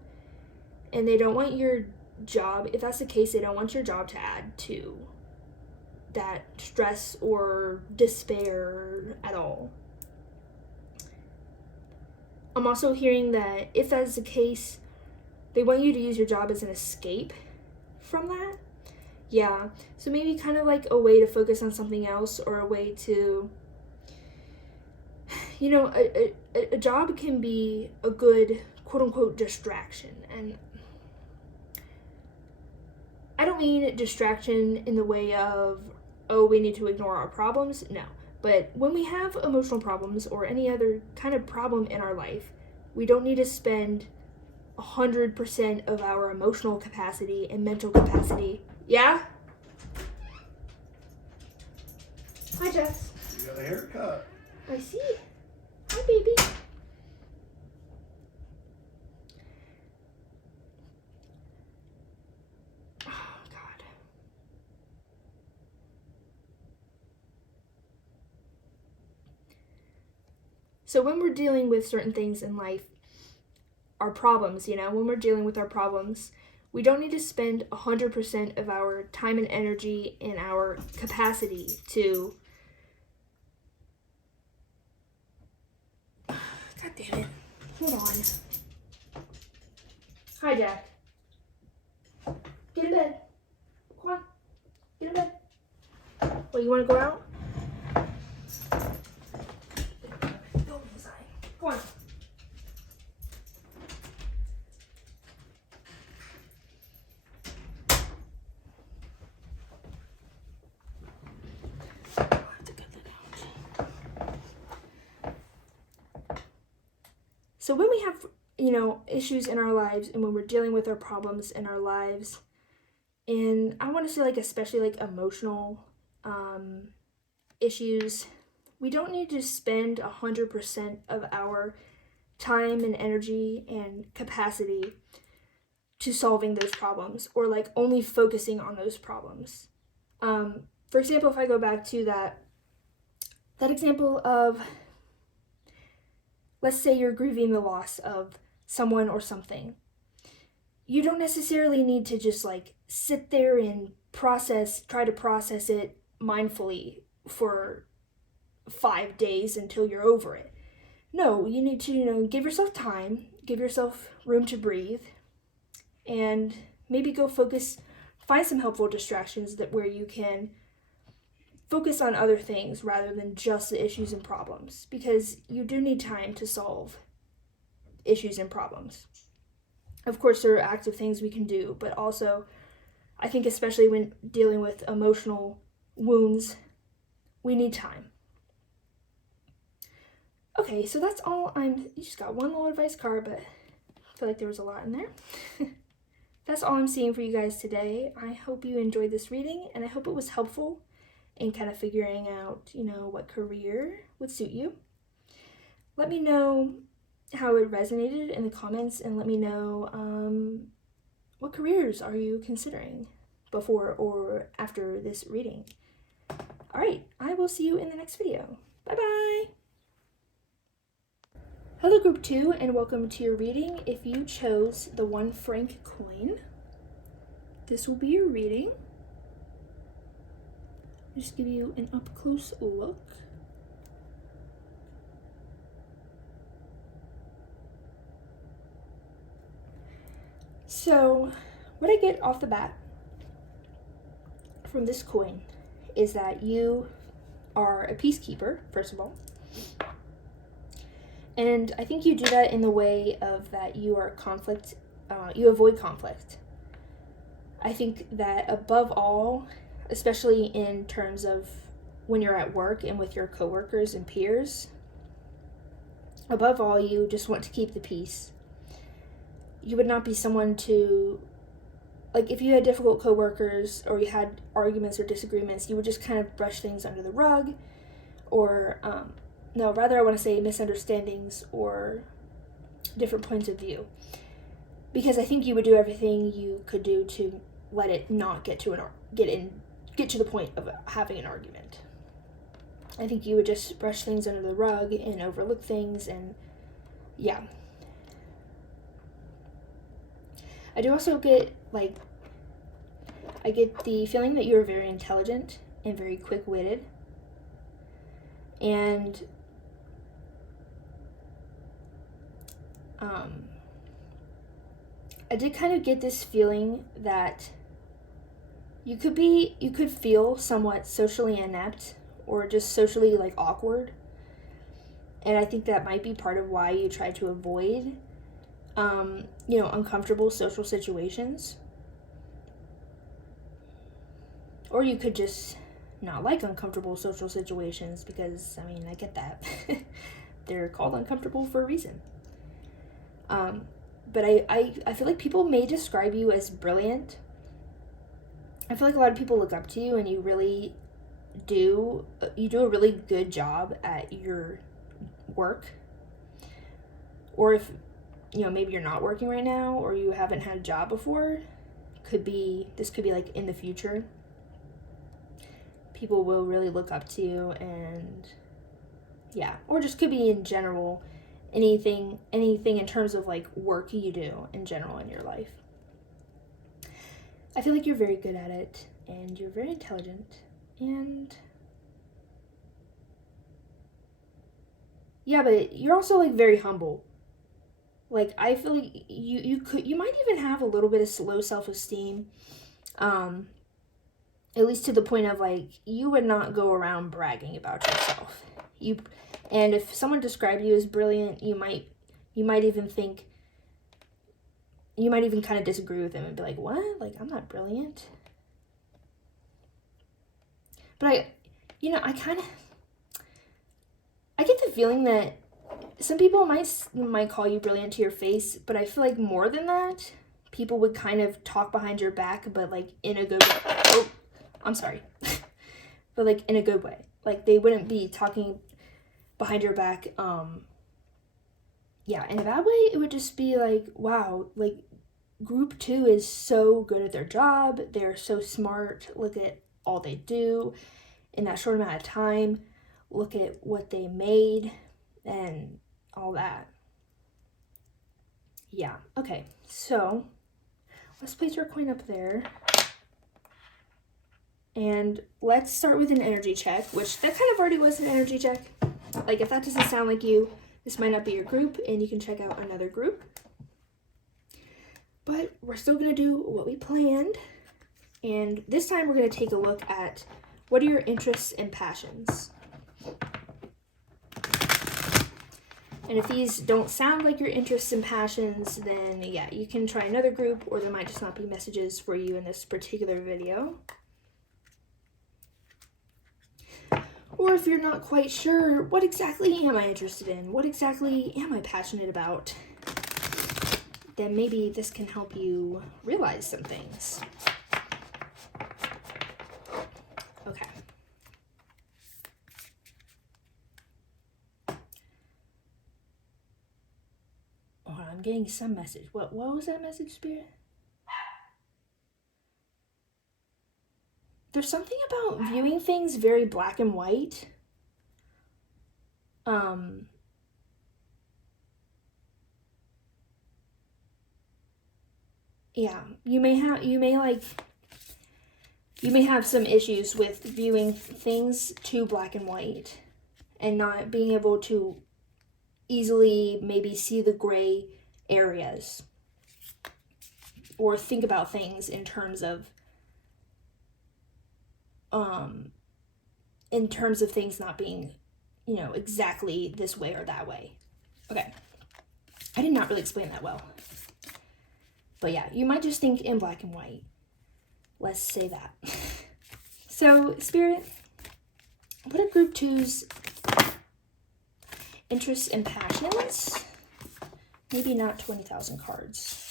and they don't want your job, if that's the case, they don't want your job to add to that stress or despair at all. I'm also hearing that if that's the case, they want you to use your job as an escape from that. Yeah, so maybe kind of like a way to focus on something else, or a way to, you know, a job can be a good quote-unquote distraction. And I don't mean distraction in the way of, oh, we need to ignore our problems. No. But when we have emotional problems or any other kind of problem in our life, we don't need to spend 100% of our emotional capacity and mental capacity. Yeah? Hi, Jess. You got a haircut. I see. Hi, baby. Oh, God. So when we're dealing with certain things in life, our problems, when we're dealing with our problems, we don't need to spend 100% of our time and energy and our capacity to... God damn it. Hold on. Hi, Jack. Get in bed. Come on. Get in bed. Well, you want to go out? Go inside. Go on. So when we have, issues in our lives and when we're dealing with our problems in our lives, and I want to say especially emotional issues, we don't need to spend 100% of our time and energy and capacity to solving those problems or only focusing on those problems. For example, if I go back to that example of, let's say you're grieving the loss of someone or something. You don't necessarily need to just sit there and try to process it mindfully for 5 days until you're over it. No, you need to, give yourself time, give yourself room to breathe, and maybe go find some helpful distractions where you can focus on other things rather than just the issues and problems, because you do need time to solve issues and problems. Of course, there are active things we can do, but also I think especially when dealing with emotional wounds, we need time. Okay, so that's all you just got one little advice card, but I feel like there was a lot in there. That's all I'm seeing for you guys today. I hope you enjoyed this reading, and I hope it was helpful in kind of figuring out, what career would suit you. Let me know how it resonated in the comments, and let me know what careers are you considering before or after this reading. All right, I will see you in the next video. Bye-bye. Hello, Group 2, and welcome to your reading. If you chose the 1 Franc coin, this will be your reading. Just give you an up-close look. So, what I get off the bat from this coin is that you are a peacekeeper, first of all. And I think you do that in the way of that you are you avoid conflict. I think that above all, especially in terms of when you're at work and with your coworkers and peers, above all, you just want to keep the peace. You would not be someone to, if you had difficult coworkers or you had arguments or disagreements, you would just kind of brush things under the rug, or, rather I want to say misunderstandings or different points of view. Because I think you would do everything you could do to let it not get to the point of having an argument. I think you would just brush things under the rug and overlook things, and yeah. I do also get, I get the feeling that you're very intelligent and very quick-witted, and I did kind of get this feeling that you could feel somewhat socially inept or just socially awkward. And I think that might be part of why you try to avoid, uncomfortable social situations. Or you could just not like uncomfortable social situations because, I get that. They're called uncomfortable for a reason. But I feel like people may describe you as brilliant. I feel like a lot of people look up to you, and you really do a really good job at your work. or if, you know, maybe you're not working right now or you haven't had a job before, this could be like in the future. People will really look up to you, and yeah, or just could be in general, anything in terms of like work you do in general in your life. I feel like you're very good at it, and you're very intelligent, and yeah, but you're also like very humble. Like, I feel like you might even have a little bit of low self-esteem, at least to the point of like you would not go around bragging about yourself. And if someone described you as brilliant, you might even kind of disagree with them and be like, what? Like, I'm not brilliant. But I get the feeling that some people might call you brilliant to your face, but I feel like more than that, people would kind of talk behind your back, but like in a good way. Oh, I'm sorry. But like in a good way. Like, they wouldn't be talking behind your back. Yeah, in a bad way, it would just be like, wow, like, group 2 is so good at their job. They're so smart. Look at all they do in that short amount of time. Look at what they made and all that. Yeah, okay. So let's place our coin up there. And let's start with an energy check, which that kind of already was an energy check. Like, if that doesn't sound like you, this might not be your group, and you can check out another group. But we're still going to do what we planned. And this time we're going to take a look at what are your interests and passions. And if these don't sound like your interests and passions, then yeah, you can try another group, or there might just not be messages for you in this particular video. Or if you're not quite sure, what exactly am I interested in? What exactly am I passionate about? Then maybe this can help you realize some things. Okay. Oh, I'm getting some message. What was that message, Spirit? There's something about viewing things very black and white. Yeah, you may have some issues with viewing things too black and white and not being able to easily maybe see the gray areas or think about things in terms of things not being, you know, exactly this way or that way. Okay. I did not really explain that well. But yeah, you might just think in black and white. Let's say that. So, Spirit, what are group 2's interests and passions? Maybe not 20,000 cards.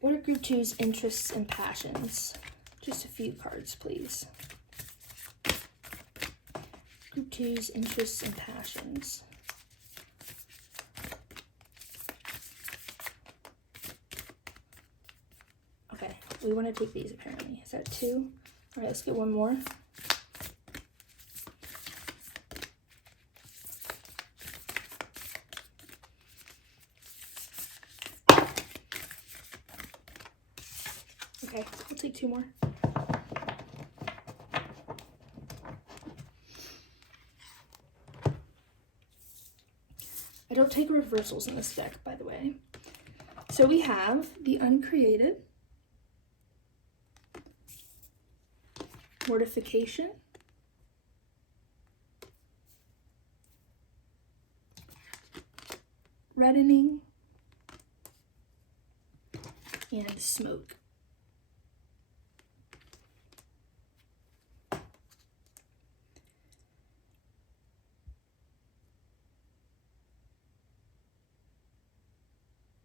What are group 2's interests and passions? Just a few cards, please. Group 2's interests and passions. Okay, we want to take these apparently. Is that 2? All right, let's get one more. Okay, we'll take 2 more. I don't take reversals in this deck, by the way. So we have the Uncreated, Mortification, Reddening, and Smoke.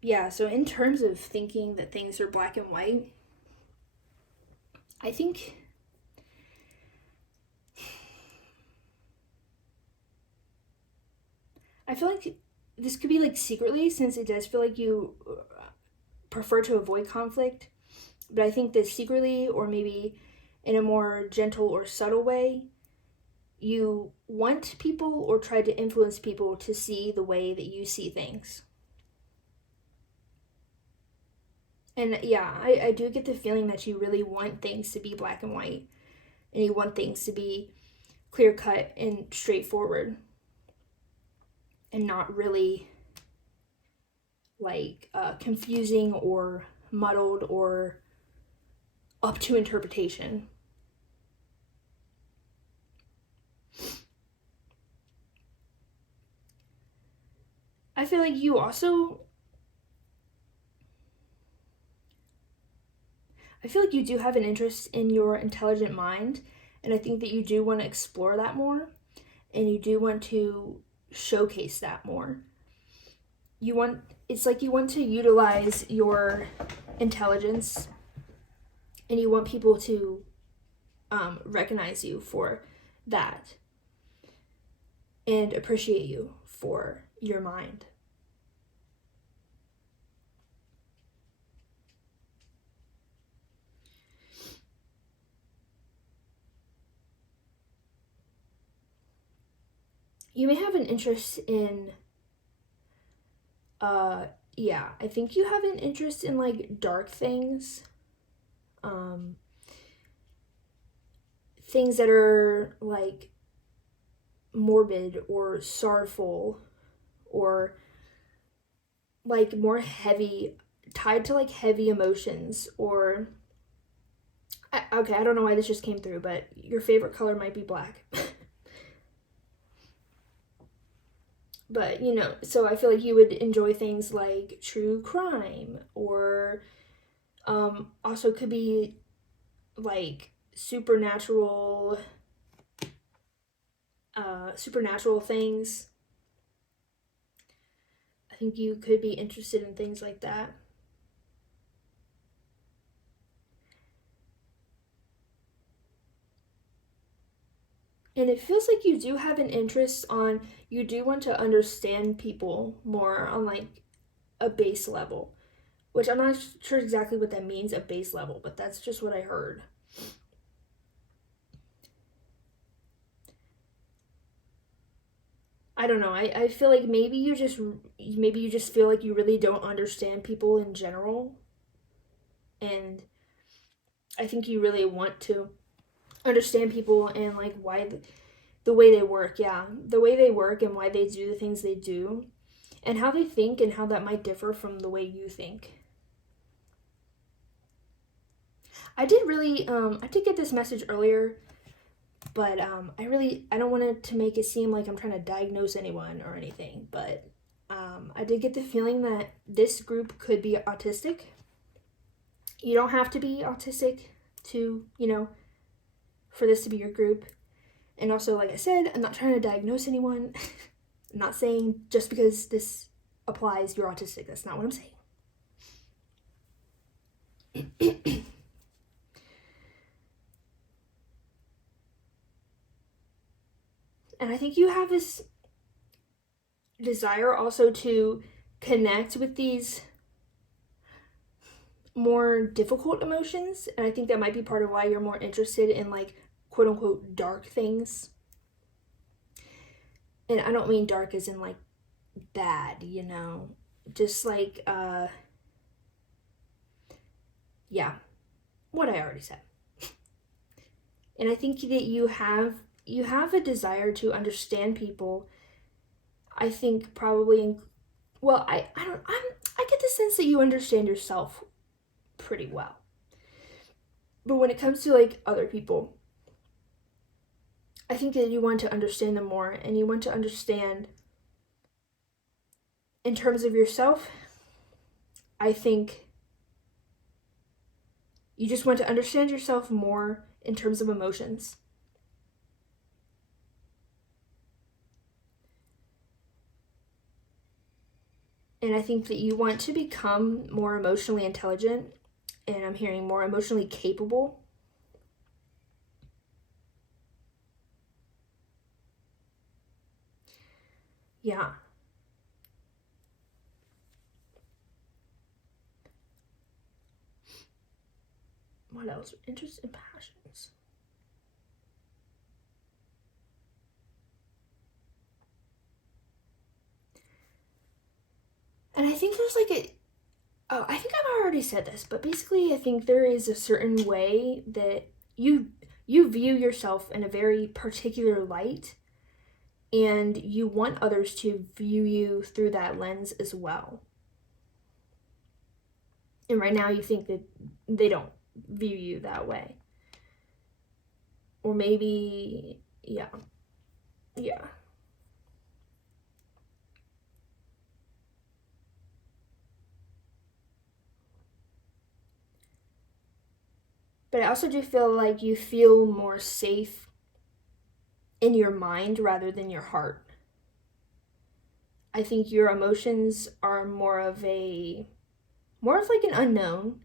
Yeah, so in terms of thinking that things are black and white, I think I feel like this could be like secretly, since it does feel like you prefer to avoid conflict. But I think that secretly, or maybe in a more gentle or subtle way, you want people or try to influence people to see the way that you see things. And yeah, I do get the feeling that you really want things to be black and white, and you want things to be clear cut and straightforward, and not really like confusing or muddled or up to interpretation. I feel like you also, I feel like you do have an interest in your intelligent mind, and I think that you do want to explore that more, and you do want to showcase that more. You want, it's like you want to utilize your intelligence, and you want people to recognize you for that and appreciate you for your mind. You may have an interest in yeah, I think you have an interest in like dark things. Um things that are like morbid or sorrowful, or like more heavy, tied to like heavy emotions, or okay, I don't know why this just came through, but your favorite color might be black. But you know, so I feel like you would enjoy things like true crime, or also could be like supernatural things. I think you could be interested in things like that. And it feels like you do have an interest on, you do want to understand people more on like a base level, which I'm not sure exactly what that means, a base level, but that's just what I heard. I don't know. I feel like maybe you just feel like you really don't understand people in general, and I think you really want to understand people and like why the way they work, yeah, the way they work and why they do the things they do, and how they think and how that might differ from the way you think. I did get this message earlier, but I don't want it to make it seem like I'm trying to diagnose anyone or anything, but I did get the feeling that this group could be autistic. You don't have to be autistic to, for this to be your group. And also, like I said, I'm not trying to diagnose anyone. I'm not saying just because this applies, you're autistic. That's not what I'm saying. And I think you have this desire also to connect with these more difficult emotions. And I think that might be part of why you're more interested in like quote unquote dark things. And I don't mean dark as in like bad, just like yeah, what I already said. And I think that you have a desire to understand people. I think probably well, I get the sense that you understand yourself pretty well. But when it comes to like other people, I think that you want to understand them more, and you want to understand in terms of yourself. I think you just want to understand yourself more in terms of emotions. And I think that you want to become more emotionally intelligent, and I'm hearing more emotionally capable. Yeah. What else? Interests and passions. And I think there's like I think I've already said this, but basically I think there is a certain way that you view yourself in a very particular light, and you want others to view you through that lens as well. And right now you think that they don't view you that way. Or maybe, yeah. But I also do feel like you feel more safe in your mind rather than your heart. I think your emotions are more of like an unknown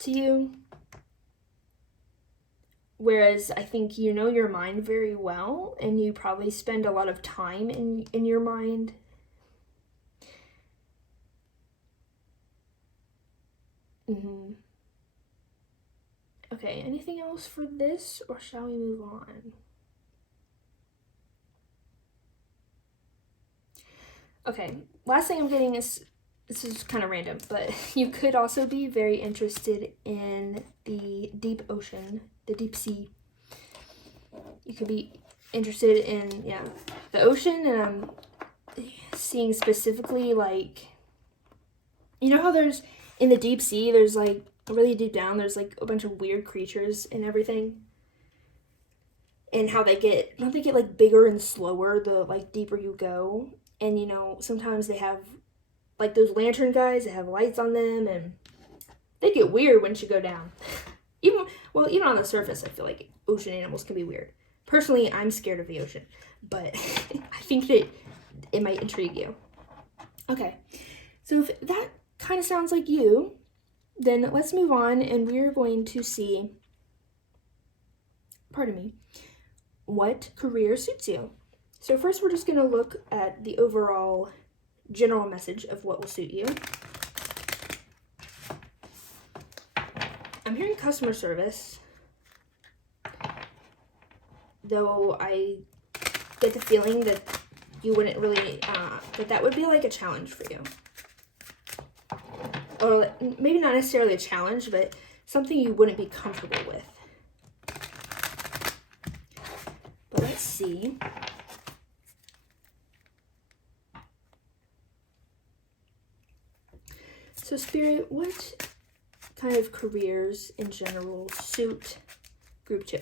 to you. Whereas I think you know your mind very well, and you probably spend a lot of time in your mind. Okay, anything else for this, or shall we move on? Okay, last thing I'm getting is, this is kind of random, but you could also be very interested in the deep ocean, the deep sea. You could be interested in, the ocean, and I'm seeing specifically, like, you know how there's, in the deep sea, there's, like, really deep down, there's, like, a bunch of weird creatures and everything? And how they get, don't they get, like, bigger and slower the, like, deeper you go? And, you know, sometimes they have, like, those lantern guys that have lights on them, and they get weird once you go down. Even on the surface, I feel like ocean animals can be weird. Personally, I'm scared of the ocean, but I think that it might intrigue you. Okay, so if that kind of sounds like you, then let's move on, and we're going to see, what career suits you. So first, we're just going to look at the overall general message of what will suit you. I'm hearing customer service, though I get the feeling that you wouldn't really, that would be like a challenge for you. Or maybe not necessarily a challenge, but something you wouldn't be comfortable with. But let's see. So Spirit, what kind of careers in general suit group 2?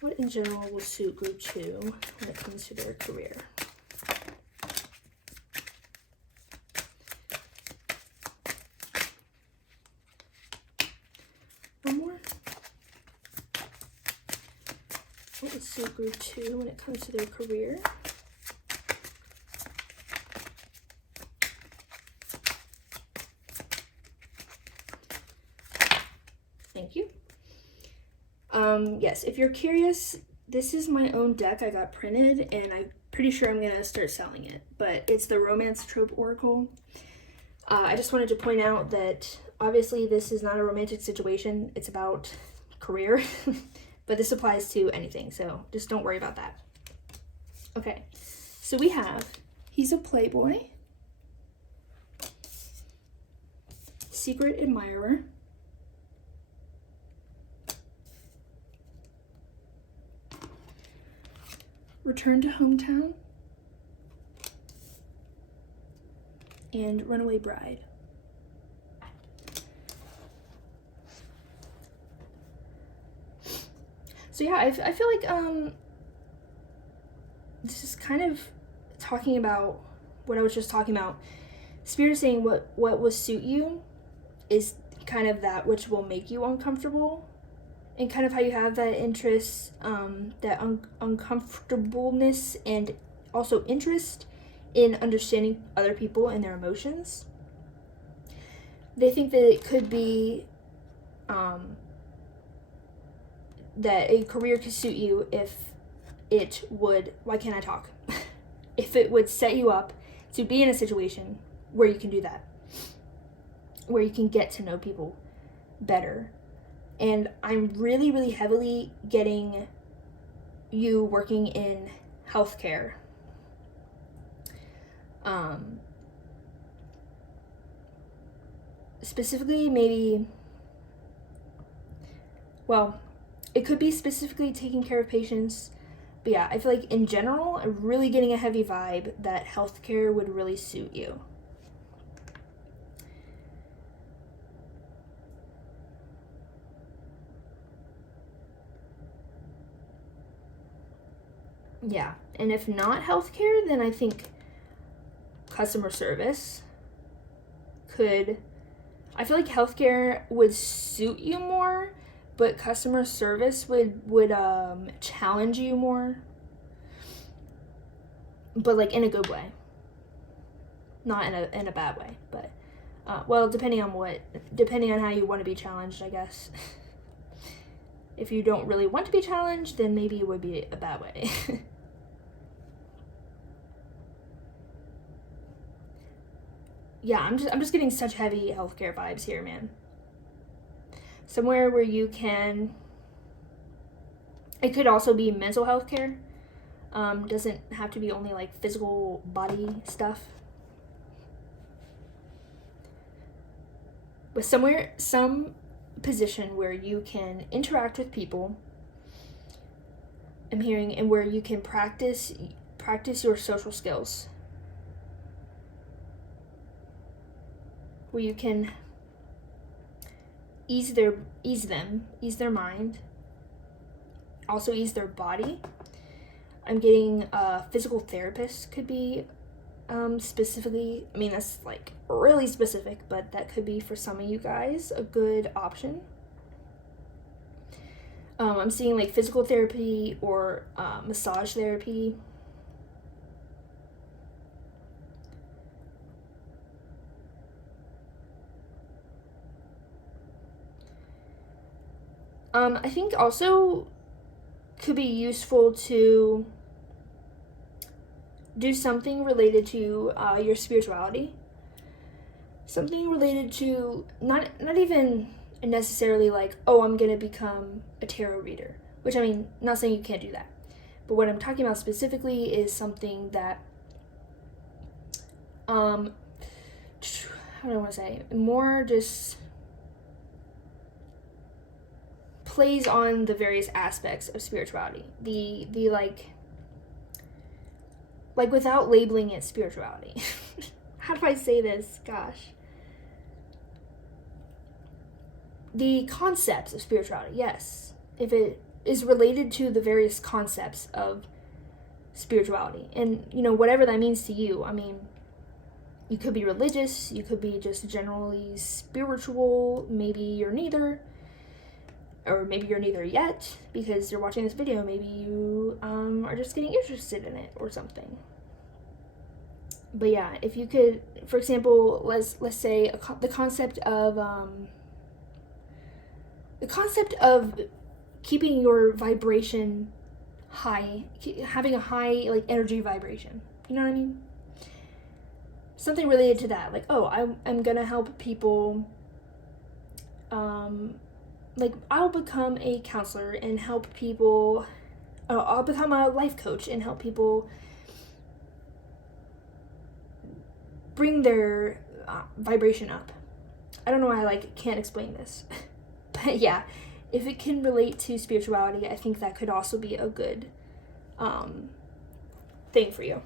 What in general will suit group 2 when it comes to their career? One more. What would suit group 2 when it comes to their career? Thank you. Yes, if you're curious, this is my own deck I got printed, and I'm pretty sure I'm going to start selling it, but it's the Romance Trope Oracle. I just wanted to point out that obviously this is not a romantic situation, it's about career, but this applies to anything, so just don't worry about that. Okay, so we have, he's a playboy, secret admirer, return to hometown, and runaway bride. So yeah, I feel like this is kind of talking about what I was just talking about. Spirit is saying what will suit you is kind of that which will make you uncomfortable, and kind of how you have that interest, that uncomfortableness, and also interest in understanding other people and their emotions. They think that it could be that a career could suit you if it would, why can't I talk? If it would set you up to be in a situation where you can do that, where you can get to know people better And I'm really, really heavily getting you working in healthcare. Specifically, maybe, well, it could be specifically taking care of patients. But yeah, I feel like in general, I'm really getting a heavy vibe that healthcare would really suit you. Yeah, and if not healthcare, then I think customer service could, I feel like healthcare would suit you more, but customer service would challenge you more. But like in a good way. Not in a bad way, but well, depending on how you want to be challenged, I guess. If you don't really want to be challenged, then maybe it would be a bad way. Yeah, I'm just getting such heavy healthcare vibes here, man. Somewhere where you can, it could also be mental health care. Doesn't have to be only like physical body stuff. But some position where you can interact with people, I'm hearing, and where you can practice your social skills. Where you can ease their mind, also ease their body. I'm getting physical therapists could be specifically, I mean, that's like really specific, but that could be for some of you guys a good option. I'm seeing like physical therapy or massage therapy. I think also could be useful to do something related to your spirituality. Something related to not even necessarily like, oh, I'm gonna become a tarot reader, which, I mean, not saying you can't do that, but what I'm talking about specifically is something that how do I want to say, more just plays on the various aspects of spirituality, the like without labeling it spirituality. How do I say this? Gosh. The concepts of spirituality, yes. If it is related to the various concepts of spirituality, and, you know, whatever that means to you. I mean, you could be religious, you could be just generally spiritual, maybe you're neither, or maybe you're neither yet because you're watching this video. Maybe you are just getting interested in it or something. But yeah, if you could, for example, let's say the concept of keeping your vibration high, having a high like energy vibration. You know what I mean? Something related to that, like, oh, I'm gonna help people. Like, I'll become a counselor and help people. I'll become a life coach and help people bring their vibration up. I don't know why I can't explain this. But yeah, if it can relate to spirituality, I think that could also be a good thing for you.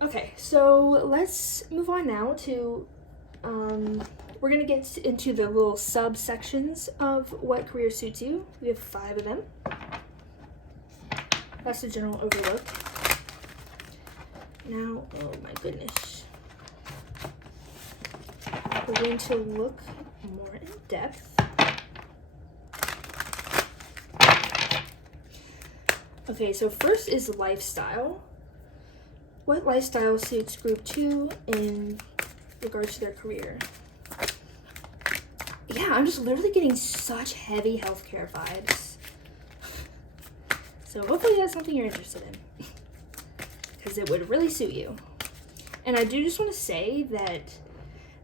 Okay, so let's move on now to, we're going to get into the little subsections of what career suits you. We have 5 of them. That's the general overlook. Now, oh my goodness. We're going to look more in depth. Okay, so first is lifestyle. What lifestyle suits group 2 in regards to their career? Yeah, I'm just literally getting such heavy healthcare vibes. So hopefully that's something you're interested in, because it would really suit you. And I do just want to say that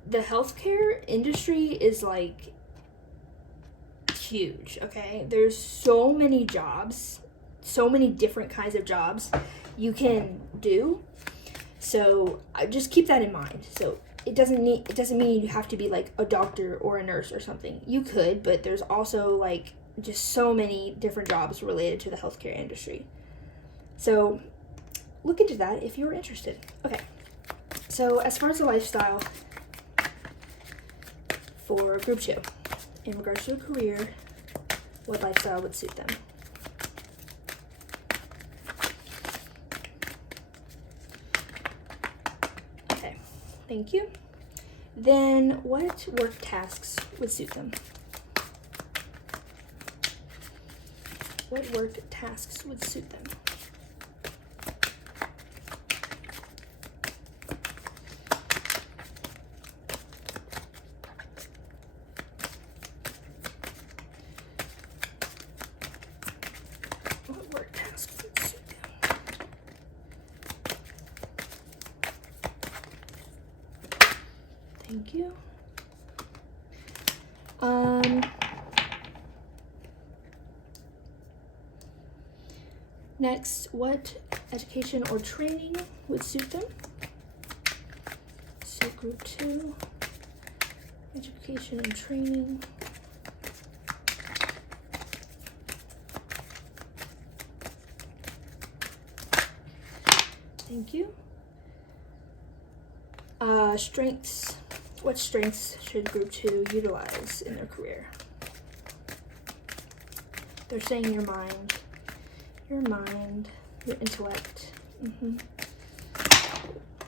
the healthcare industry is like huge, okay? There's so many jobs, so many different kinds of jobs you can do. So just keep that in mind. So it doesn't mean you have to be like a doctor or a nurse or something. You could, but there's also like just so many different jobs related to the healthcare industry. So look into that if you're interested. Okay. So as far as the lifestyle for Group 2, in regards to a career, what lifestyle would suit them? Okay, thank you. Then what work tasks would suit them? What work tasks would suit them? What work tasks would suit them? Thank you. Next, what education or training would suit them? So Group 2, education and training. Thank you. Strengths. What strengths should Group 2 utilize in their career? They're saying your mind, your intellect.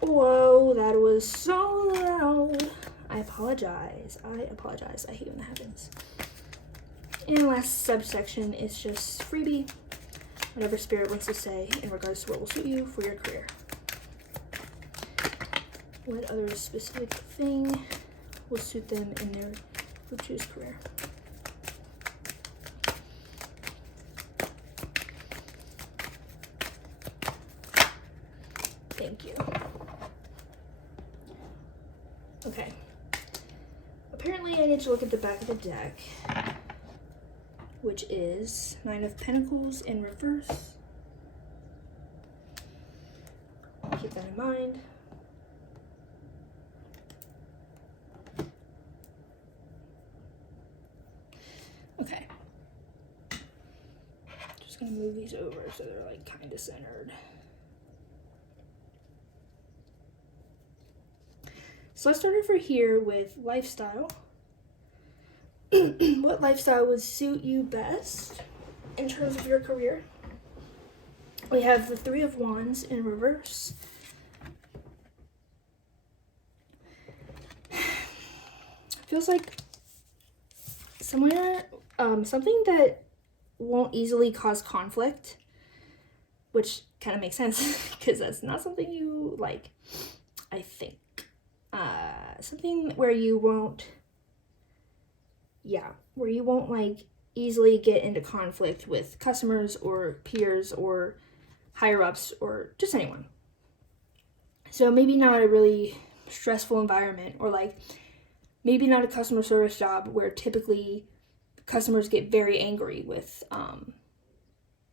Whoa, that was so loud. I apologize. I hate when that happens. And the last subsection is just freebie. Whatever spirit wants to say in regards to what will suit you for your career. What other specific thing will suit them in their Group 2's career? Thank you. Okay. Apparently I need to look at the back of the deck, which is 9 of Pentacles in reverse. Keep that in mind. Okay. Just gonna move these over so they're like kind of centered. So I started for here with lifestyle. What lifestyle would suit you best in terms of your career? We have the 3 of Wands in reverse. Feels like somewhere, something that won't easily cause conflict, which kind of makes sense because that's not something you like, I think. Something where you won't like easily get into conflict with customers or peers or higher ups or just anyone. So maybe not a really stressful environment, or like maybe not a customer service job where typically customers get very angry with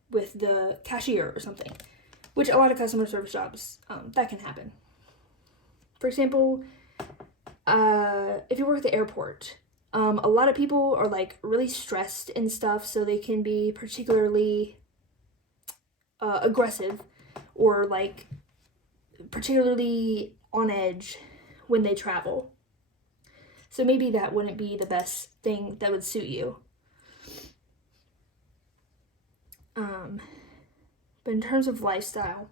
the cashier or something, which a lot of customer service jobs, that can happen. For example, if you work at the airport, a lot of people are like really stressed and stuff, so they can be particularly aggressive or like particularly on edge when they travel. So maybe that wouldn't be the best thing that would suit you. But in terms of lifestyle,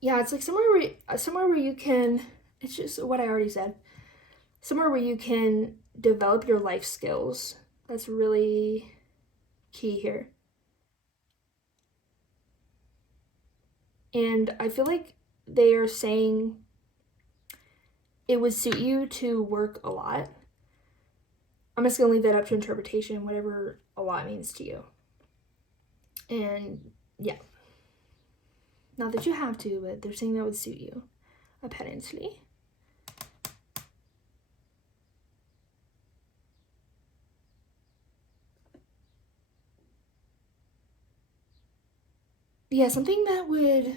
yeah, it's like somewhere where you can, it's just what I already said, somewhere where you can develop your life skills. That's really key here. And I feel like they are saying it would suit you to work a lot. I'm just going to leave that up to interpretation, whatever a lot means to you. And yeah. Not that you have to, but they're saying that would suit you, apparently. Yeah, something that would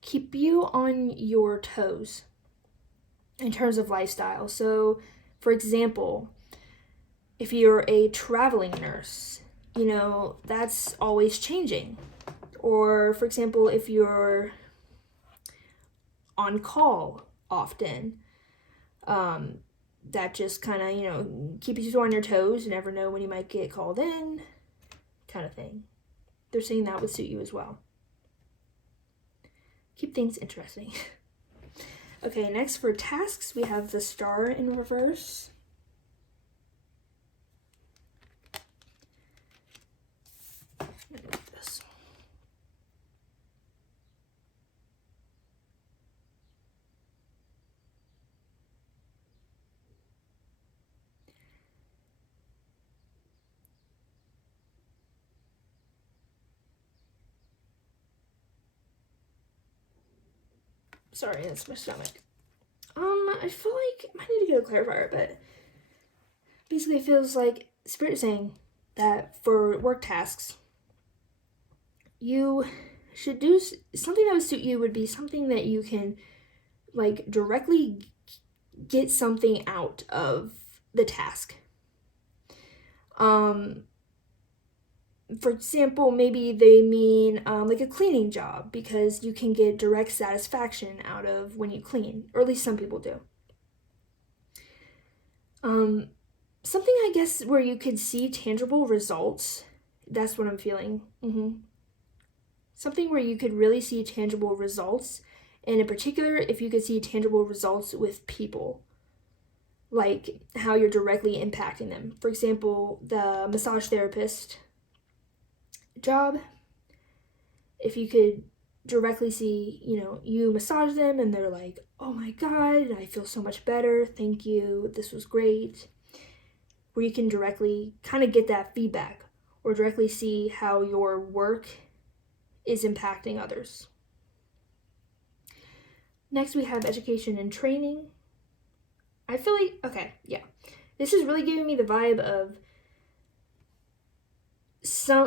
keep you on your toes in terms of lifestyle. So, for example, if you're a traveling nurse, you know, that's always changing. Or, for example, if you're on call often, that just kind of, you know, keeps you on your toes. You never know when you might get called in, kind of thing. They're saying that would suit you as well. Keep things interesting. Okay, next for tasks, we have the star in reverse. This. Sorry, that's my stomach. I feel like I might need to get a clarifier, but basically it feels like Spirit is saying that for work tasks, you should do something that would suit you. Would be something that you can like directly get something out of the task. For example, maybe they mean like a cleaning job, because you can get direct satisfaction out of when you clean, or at least some people do. Something, I guess, where you could see tangible results. That's what I'm feeling. Something where you could really see tangible results, and in particular, if you could see tangible results with people, like how you're directly impacting them. For example, the massage therapist job, if you could directly see, you know, you massage them and they're like, oh my god, I feel so much better, thank you, this was great, where you can directly kind of get that feedback or directly see how your work is impacting others. Next, we have education and training. I feel like, okay, yeah, this is really giving me the vibe of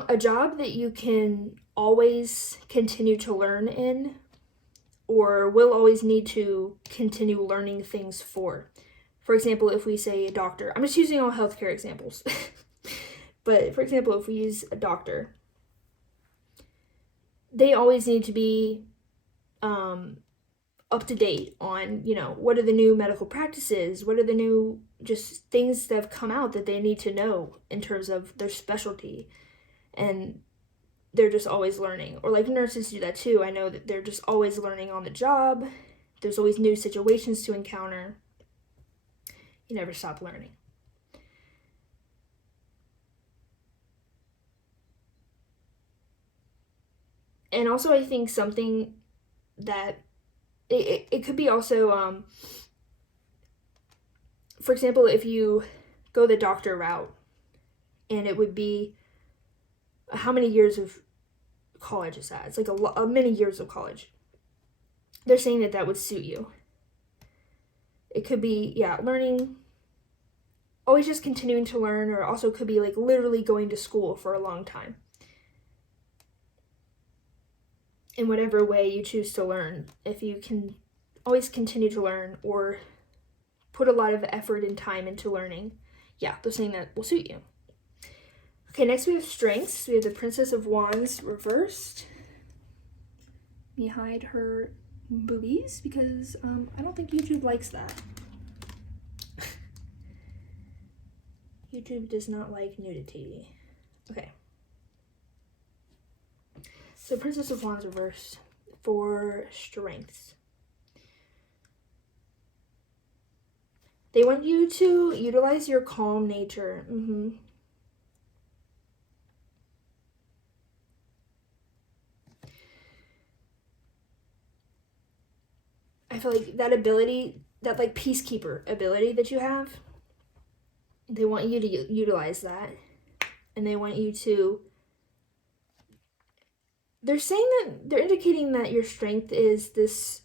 a job that you can always continue to learn in, or will always need to continue learning things for. For example, if we say a doctor, I'm just using all healthcare examples. But for example, if we use a doctor, they always need to be up to date on, you know, what are the new medical practices, what are the new just things that have come out that they need to know in terms of their specialty. And they're just always learning. Or like nurses do that too. I know that they're just always learning on the job. There's always new situations to encounter. You never stop learning. And also, I think something that it could be also, for example, if you go the doctor route, and it would be how many years of college is that? It's like many years of college. They're saying that that would suit you. It could be, yeah, learning, always just continuing to learn, or also could be like literally going to school for a long time. In whatever way you choose to learn, if you can always continue to learn or put a lot of effort and time into learning, yeah, they're saying that will suit you. Okay, next we have strengths. We have the Princess of Wands reversed. Let me hide her boobies because I don't think YouTube likes that. YouTube does not like nudity. Okay. So Princess of Wands reversed for strengths. They want you to utilize your calm nature. I feel like that ability, that like peacekeeper ability that you have, they want you to utilize that. And they want you to, they're saying that, they're indicating that your strength is this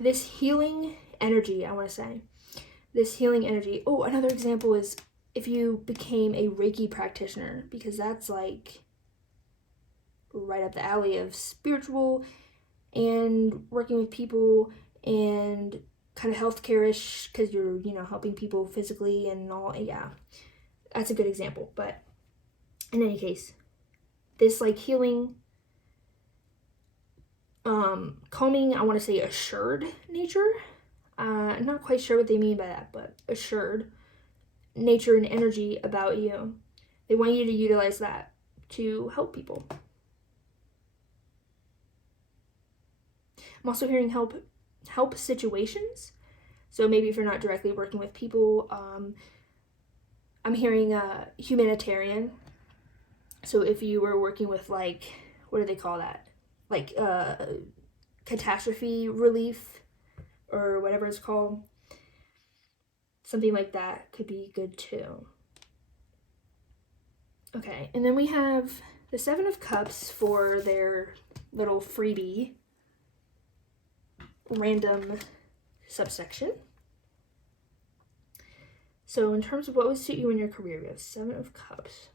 healing energy, I want to say. This healing energy. Oh, another example is if you became a Reiki practitioner, because that's like right up the alley of spiritual and working with people and kind of healthcare-ish, because you're, helping people physically and all. Yeah, that's a good example. But in any case, this like healing, calming, I want to say assured nature. I'm not quite sure what they mean by that, but assured nature and energy about you. They want you to utilize that to help people. I'm also hearing help situations. So maybe if you're not directly working with people, I'm hearing humanitarian. So if you were working with like, what do they call that? Like catastrophe relief or whatever it's called. Something like that could be good too. Okay, and then we have the Seven of Cups for their little freebie random subsection. So in terms of what would suit you in your career, we have Seven of Cups.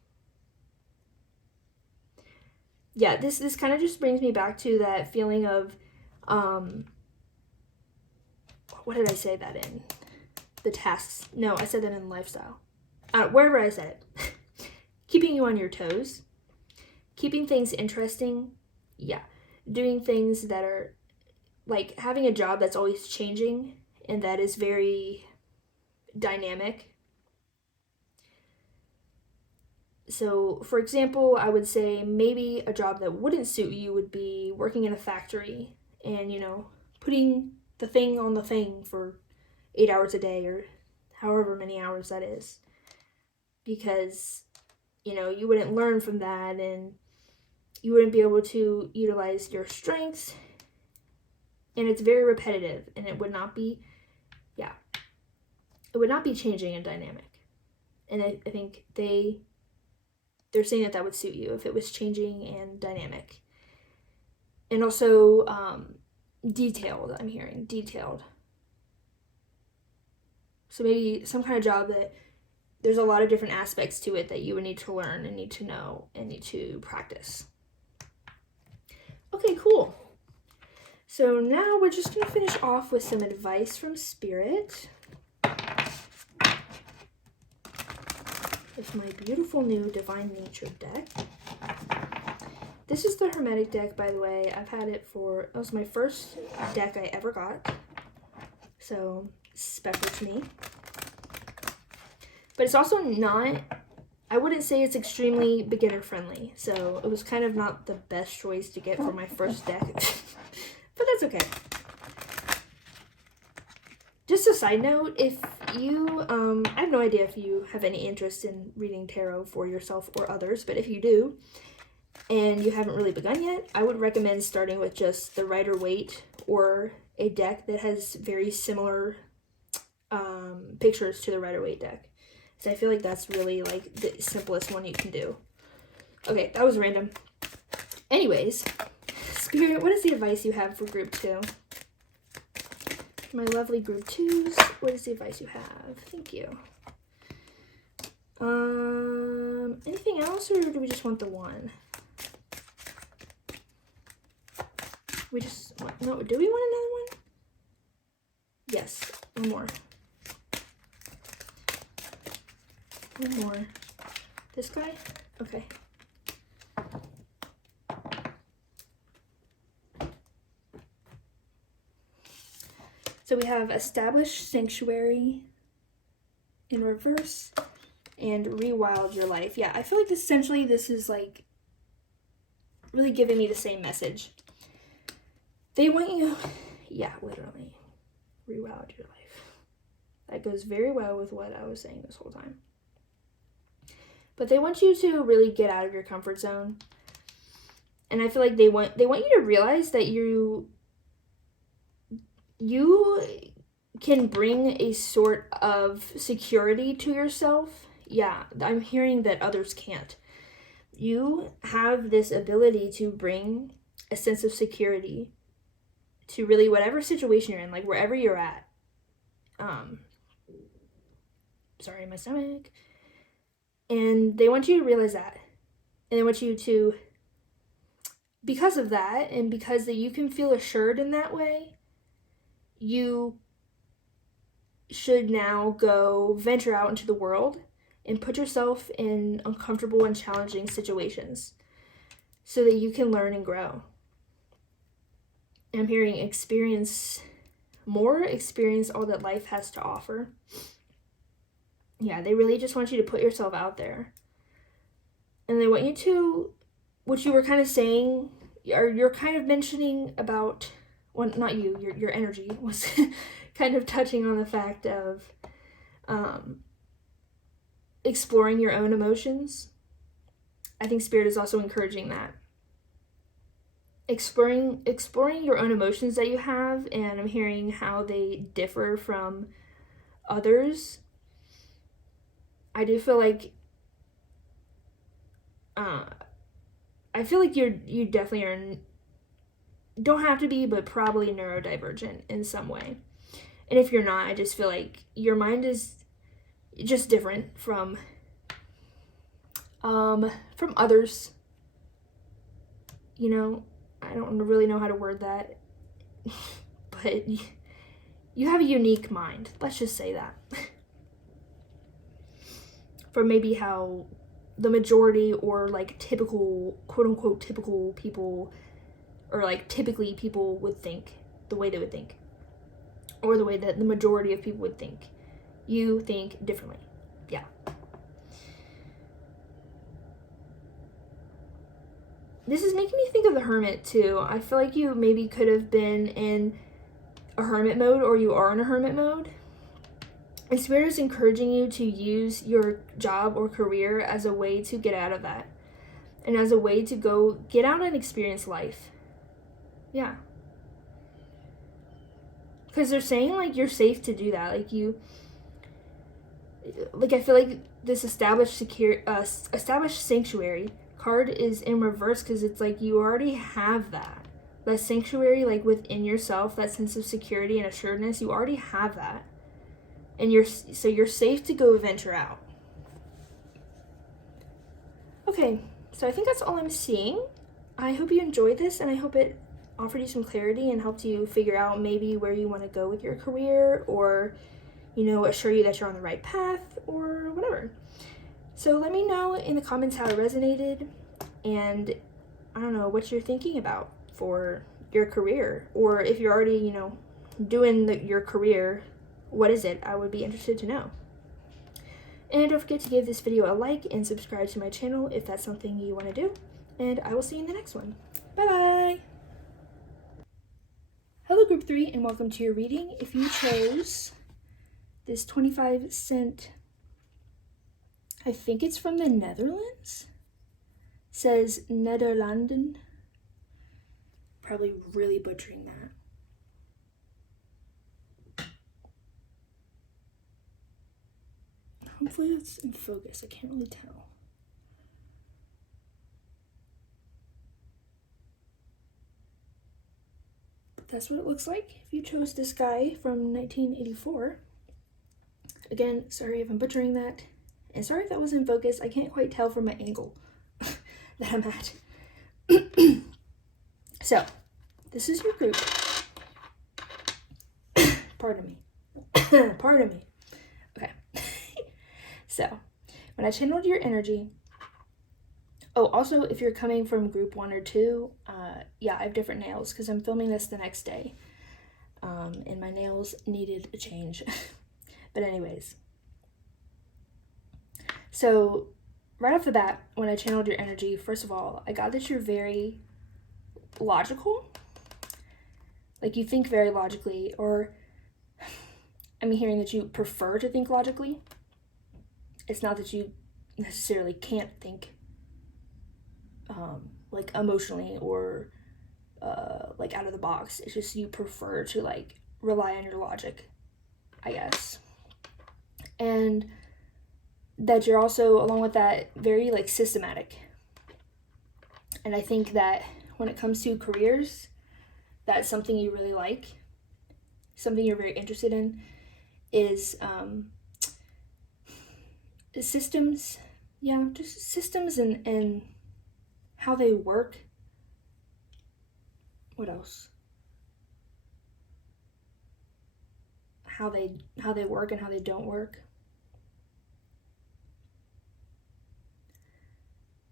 Yeah, this kind of just brings me back to that feeling of, what did I say that in? The tasks. No, I said that in lifestyle. Wherever I said it. Keeping you on your toes. Keeping things interesting. Yeah. Doing things that are, like, having a job that's always changing and that is very dynamic. So, for example, I would say maybe a job that wouldn't suit you would be working in a factory and, putting the thing on the thing for 8 hours a day or however many hours that is. Because, you wouldn't learn from that and you wouldn't be able to utilize your strengths. And it's very repetitive and it would not be, it would not be changing and dynamic. And I think they're saying that would suit you if it was changing and dynamic. And also detailed, I'm hearing, detailed. So maybe some kind of job that there's a lot of different aspects to it that you would need to learn and need to know and need to practice. Okay, cool. So now we're just going to finish off with some advice from Spirit. With my beautiful new Divine Nature deck. This is the Hermetic deck, by the way. I've had it that was my first deck I ever got. So, special to me. But it's also not, I wouldn't say it's extremely beginner friendly. So, it was kind of not the best choice to get for my first deck. But that's okay. Just a side note, if you, I have no idea if you have any interest in reading tarot for yourself or others, but if you do, and you haven't really begun yet, I would recommend starting with just the Rider-Waite or a deck that has very similar pictures to the Rider-Waite deck. So I feel like that's really like the simplest one you can do. Okay, that was random. Anyways, Spirit, what is the advice you have for group 2? My lovely group 2s, what is the advice you have? Thank you. Anything else, or do we just want the one? No, do we want another one? Yes, one more. One more. This guy? Okay. So we have Establish Sanctuary in reverse and Rewild Your Life. Yeah, I feel like essentially this is like really giving me the same message. They want you, yeah, literally, rewild your life. That goes very well with what I was saying this whole time. But they want you to really get out of your comfort zone. And I feel like they want you to realize that you you can bring a sort of security to yourself. Yeah, I'm hearing that others can't. You have this ability to bring a sense of security to really whatever situation you're in, like wherever you're at. Sorry, my stomach. And they want you to realize that. And they want you to, because of that, and because that you can feel assured in that way, you should now go venture out into the world and put yourself in uncomfortable and challenging situations so that you can learn and grow. And I'm hearing experience all that life has to offer. Yeah, they really just want you to put yourself out there. And they want you to, what you were kind of saying, or you're kind of mentioning about, well, not you, your energy was kind of touching on the fact of exploring your own emotions. I think Spirit is also encouraging that. Exploring your own emotions that you have, and I'm hearing how they differ from others. I do feel like I feel like you definitely are, don't have to be, but probably neurodivergent in some way. And if you're not, I just feel like your mind is just different from others. You know, I don't really know how to word that, but you have a unique mind. Let's just say that. For maybe how the majority, or like typical, quote unquote typical people, or like typically people would think, the way they would think, or the way that the majority of people would think. You think differently. Yeah. This is making me think of the Hermit too. I feel like you maybe could have been in a hermit mode, or you are in a hermit mode. And Spirit is encouraging you to use your job or career as a way to get out of that. And as a way to go get out and experience life. Yeah. Because they're saying, like, you're safe to do that. Like, I feel like this established sanctuary card is in reverse, because it's like you already have that. That sanctuary, like, within yourself, that sense of security and assuredness, you already have that. And you're safe to go venture out. Okay, so I think that's all I'm seeing. I hope you enjoyed this, and I hope it offered you some clarity and helped you figure out maybe where you want to go with your career, or, you know, assure you that you're on the right path, or whatever. So let me know in the comments how it resonated, and I don't know what you're thinking about for your career, or if you're already, you know, doing your career, what is it? I would be interested to know. And don't forget to give this video a like and subscribe to my channel if that's something you want to do. And I will see you in the next one. Bye-bye! Hello, Group 3, and welcome to your reading. If you chose this 25-cent, I think it's from the Netherlands, says Nederlanden. Probably really butchering that. Hopefully it's in focus. I can't really tell. But that's what it looks like if you chose this guy from 1984. Again, sorry if I'm butchering that. And sorry if that was in focus. I can't quite tell from my angle that I'm at. So, this is your group. Pardon me. Pardon me. Okay. So, when I channeled your energy, oh, also, if you're coming from group 1 or 2, yeah, I have different nails because I'm filming this the next day, and my nails needed a change. But anyways, so right off the bat, when I channeled your energy, first of all, I got that you're very logical. Like, you think very logically, or I'm hearing that you prefer to think logically. It's not that you necessarily can't think like emotionally or like out of the box. It's just you prefer to like rely on your logic, I guess. And that you're also, along with that, very like systematic. And I think that when it comes to careers, that's something you really like, something you're very interested in, is systems. Yeah, just systems and how they work. What else? How they work and how they don't work.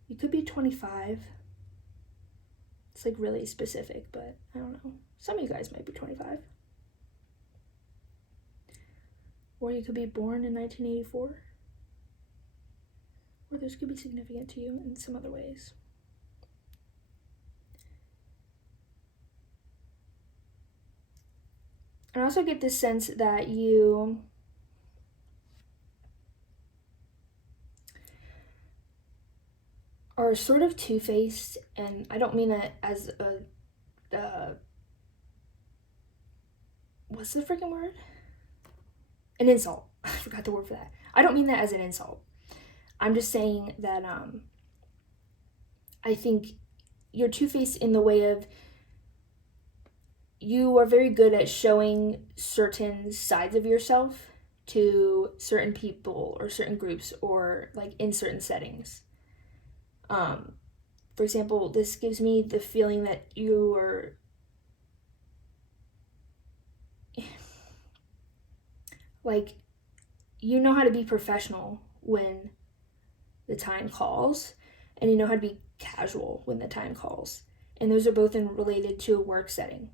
You could be 25. It's like really specific, but I don't know. Some of you guys might be 25. Or you could be born in 1984. Or this could be significant to you in some other ways. I also get this sense that you are sort of two-faced, and I don't mean that as a, what's the freaking word? An insult. I forgot the word for that. I don't mean that as an insult. I'm just saying that I think you're two-faced in the way of you are very good at showing certain sides of yourself to certain people or certain groups or like in certain settings. For example, this gives me the feeling that you are like, you know how to be professional when the time calls, and you know how to be casual when the time calls. And those are both related to a work setting.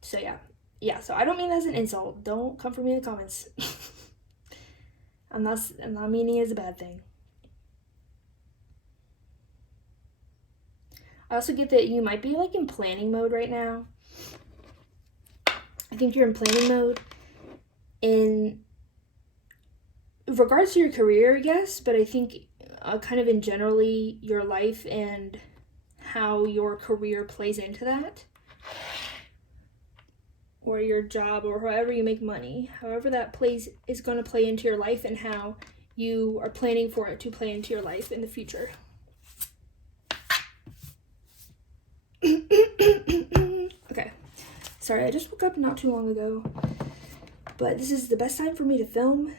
So yeah, so I don't mean that as an insult. Don't come for me in the comments. I'm not meaning it as a bad thing. I also get that you might be like in planning mode right now. I think you're in planning mode in regards to your career, yes, but I think kind of in generally your life and how your career plays into that, or your job, or however you make money, however that is going to play into your life and how you are planning for it to play into your life in the future. Okay, sorry, I just woke up not too long ago, but this is the best time for me to film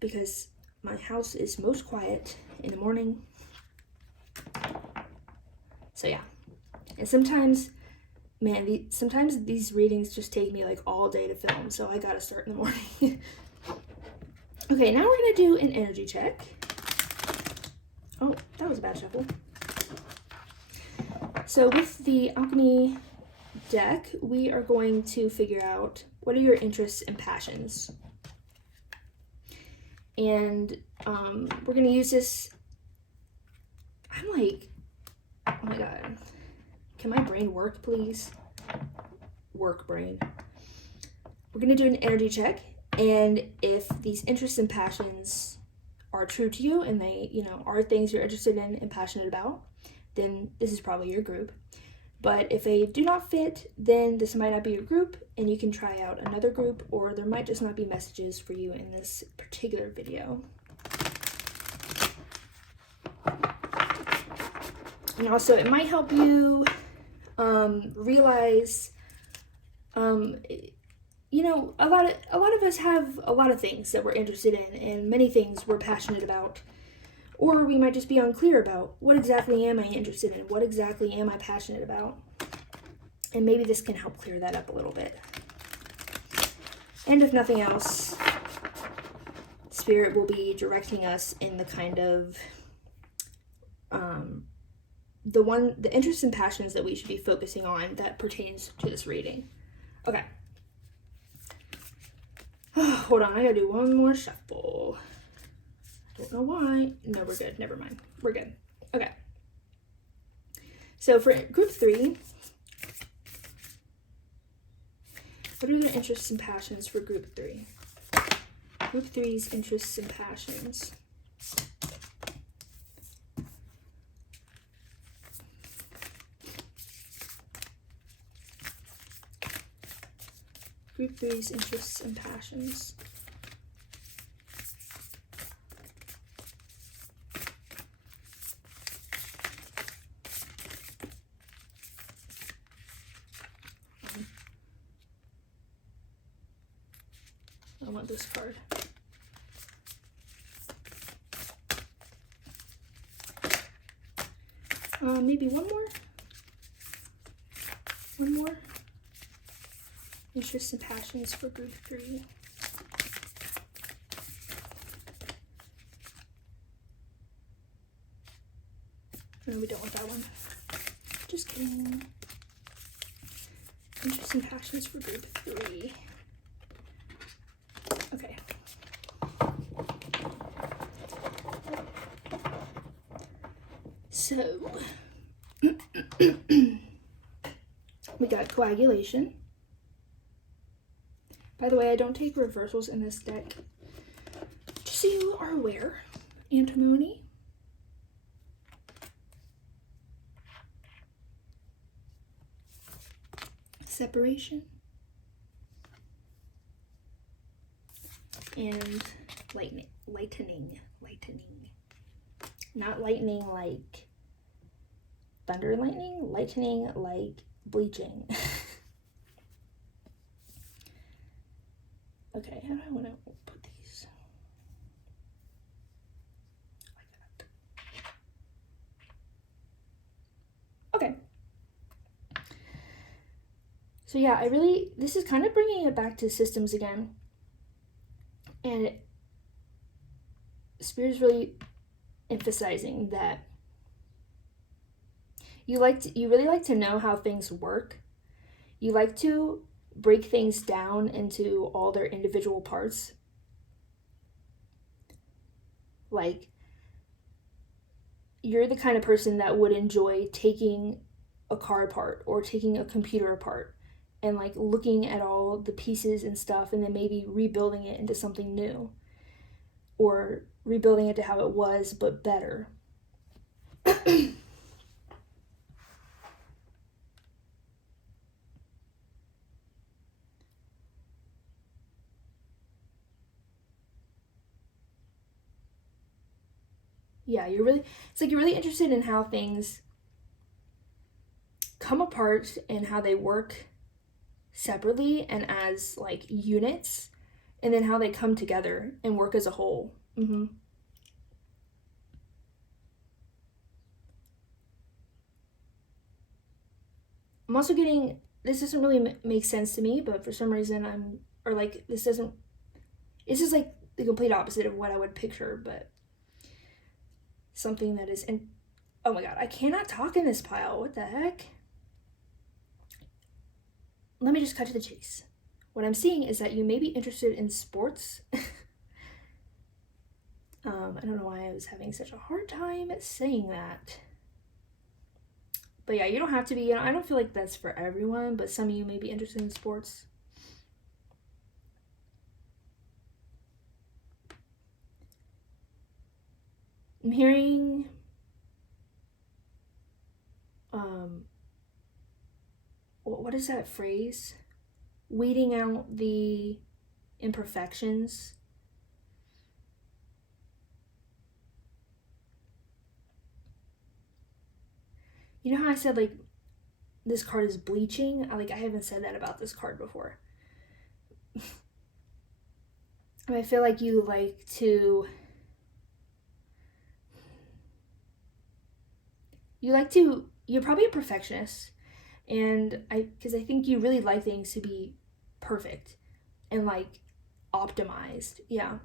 because my house is most quiet in the morning. So yeah, and sometimes these readings just take me like all day to film, so I gotta start in the morning. Okay, now we're gonna do an energy check. Oh, that was a bad shuffle. So with the alchemy deck, we are going to figure out what are your interests and passions. And we're going to use this. I'm like, oh my god. Can my brain work, please? Work, brain. We're going to do an energy check. And if these interests and passions are true to you and they, are things you're interested in and passionate about, then this is probably your group. But if they do not fit, then this might not be your group, and you can try out another group, or there might just not be messages for you in this particular video. And also, it might help you realize, a lot of us have a lot of things that we're interested in, and many things we're passionate about. Or we might just be unclear about what exactly am I interested in? What exactly am I passionate about? And maybe this can help clear that up a little bit. And if nothing else, Spirit will be directing us in the kind of the interests and passions that we should be focusing on that pertains to this reading. Okay. Hold on, I gotta do one more shuffle. Don't know why. No, we're good. Never mind. We're good. Okay. So for group 3, what are the interests and passions for group 3? Group 3's interests and passions. Group 3's interests and passions. I want this card. Maybe one more. One more. Interests and passions for group 3. No, we don't want that one. Just kidding. Interests and passions for group 3. Okay. So, we got coagulation. By the way, I don't take reversals in this deck, just so you are aware. Antimony. Separation. And lightning. Not lightning like thunder lightning, lightning like bleaching. Okay, how do I want to put these? Like that. Okay. So yeah, this is kind of bringing it back to systems again. And Spirit is really emphasizing that you really like to know how things work. You like to break things down into all their individual parts. Like, you're the kind of person that would enjoy taking a car apart or taking a computer apart and like looking at all the pieces and stuff and then maybe rebuilding it into something new or rebuilding it to how it was but better. Yeah, it's like you're really interested in how things come apart and how they work separately and as like units, and then how they come together and work as a whole. I'm also getting, this doesn't really make sense to me, but for some reason this is like the complete opposite of what I would picture, but something that is oh my god, I cannot talk in this pile. What the heck? Let me just cut to the chase. What I'm seeing is that you may be interested in sports. I don't know why I was having such a hard time saying that. But yeah, you don't have to be, I don't feel like that's for everyone, but some of you may be interested in sports. I'm hearing what is that phrase? Weeding out the imperfections. You know how I said like this card is bleaching? I haven't said that about this card before. I feel like you like to you're probably a perfectionist, and because I think you really like things to be perfect and like optimized. Yeah.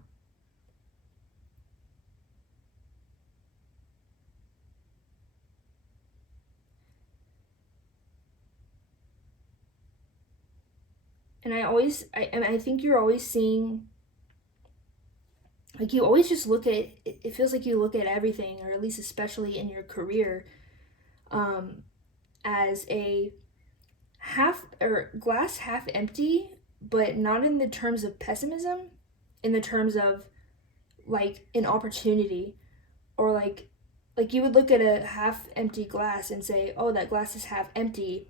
And I think you're always seeing, like, you always just look at, it feels like you look at everything, or at least especially in your career, as a glass half empty, but not in the terms of pessimism, in the terms of like an opportunity, or like you would look at a half empty glass and say, oh, that glass is half empty.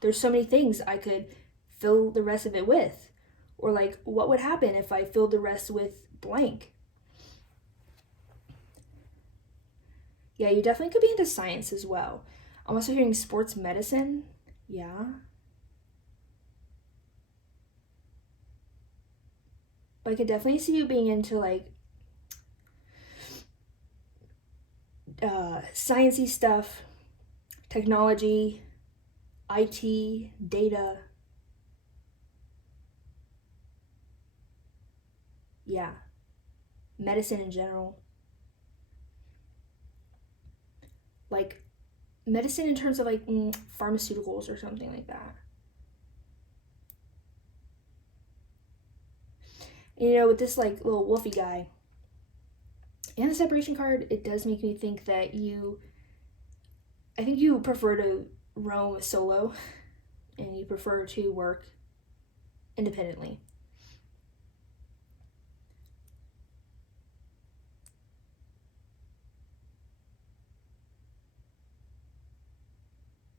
There's so many things I could fill the rest of it with? Or like, what would happen if I filled the rest with blank? Yeah, you definitely could be into science as well. I'm also hearing sports medicine. Yeah. But I could definitely see you being into like sciencey stuff, technology, IT, data. Yeah. Medicine in general. Like medicine in terms of like pharmaceuticals or something like that. And, you know, with this like little wolfy guy and the separation card, it does make me think that I think you prefer to roam solo and you prefer to work independently.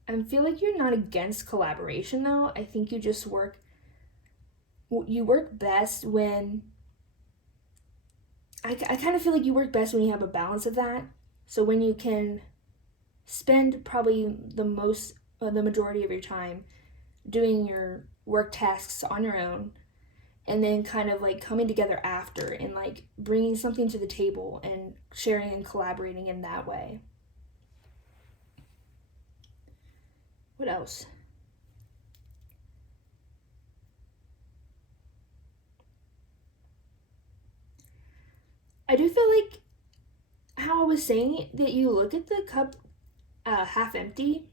I feel like you're not against collaboration though. I think you just work best when I kind of feel like you work best when you have a balance of that. So when you can spend probably the majority of your time doing your work tasks on your own, and then kind of like coming together after and like bringing something to the table and sharing and collaborating in that way. What else? I do feel like how I was saying that you look at the cup half empty,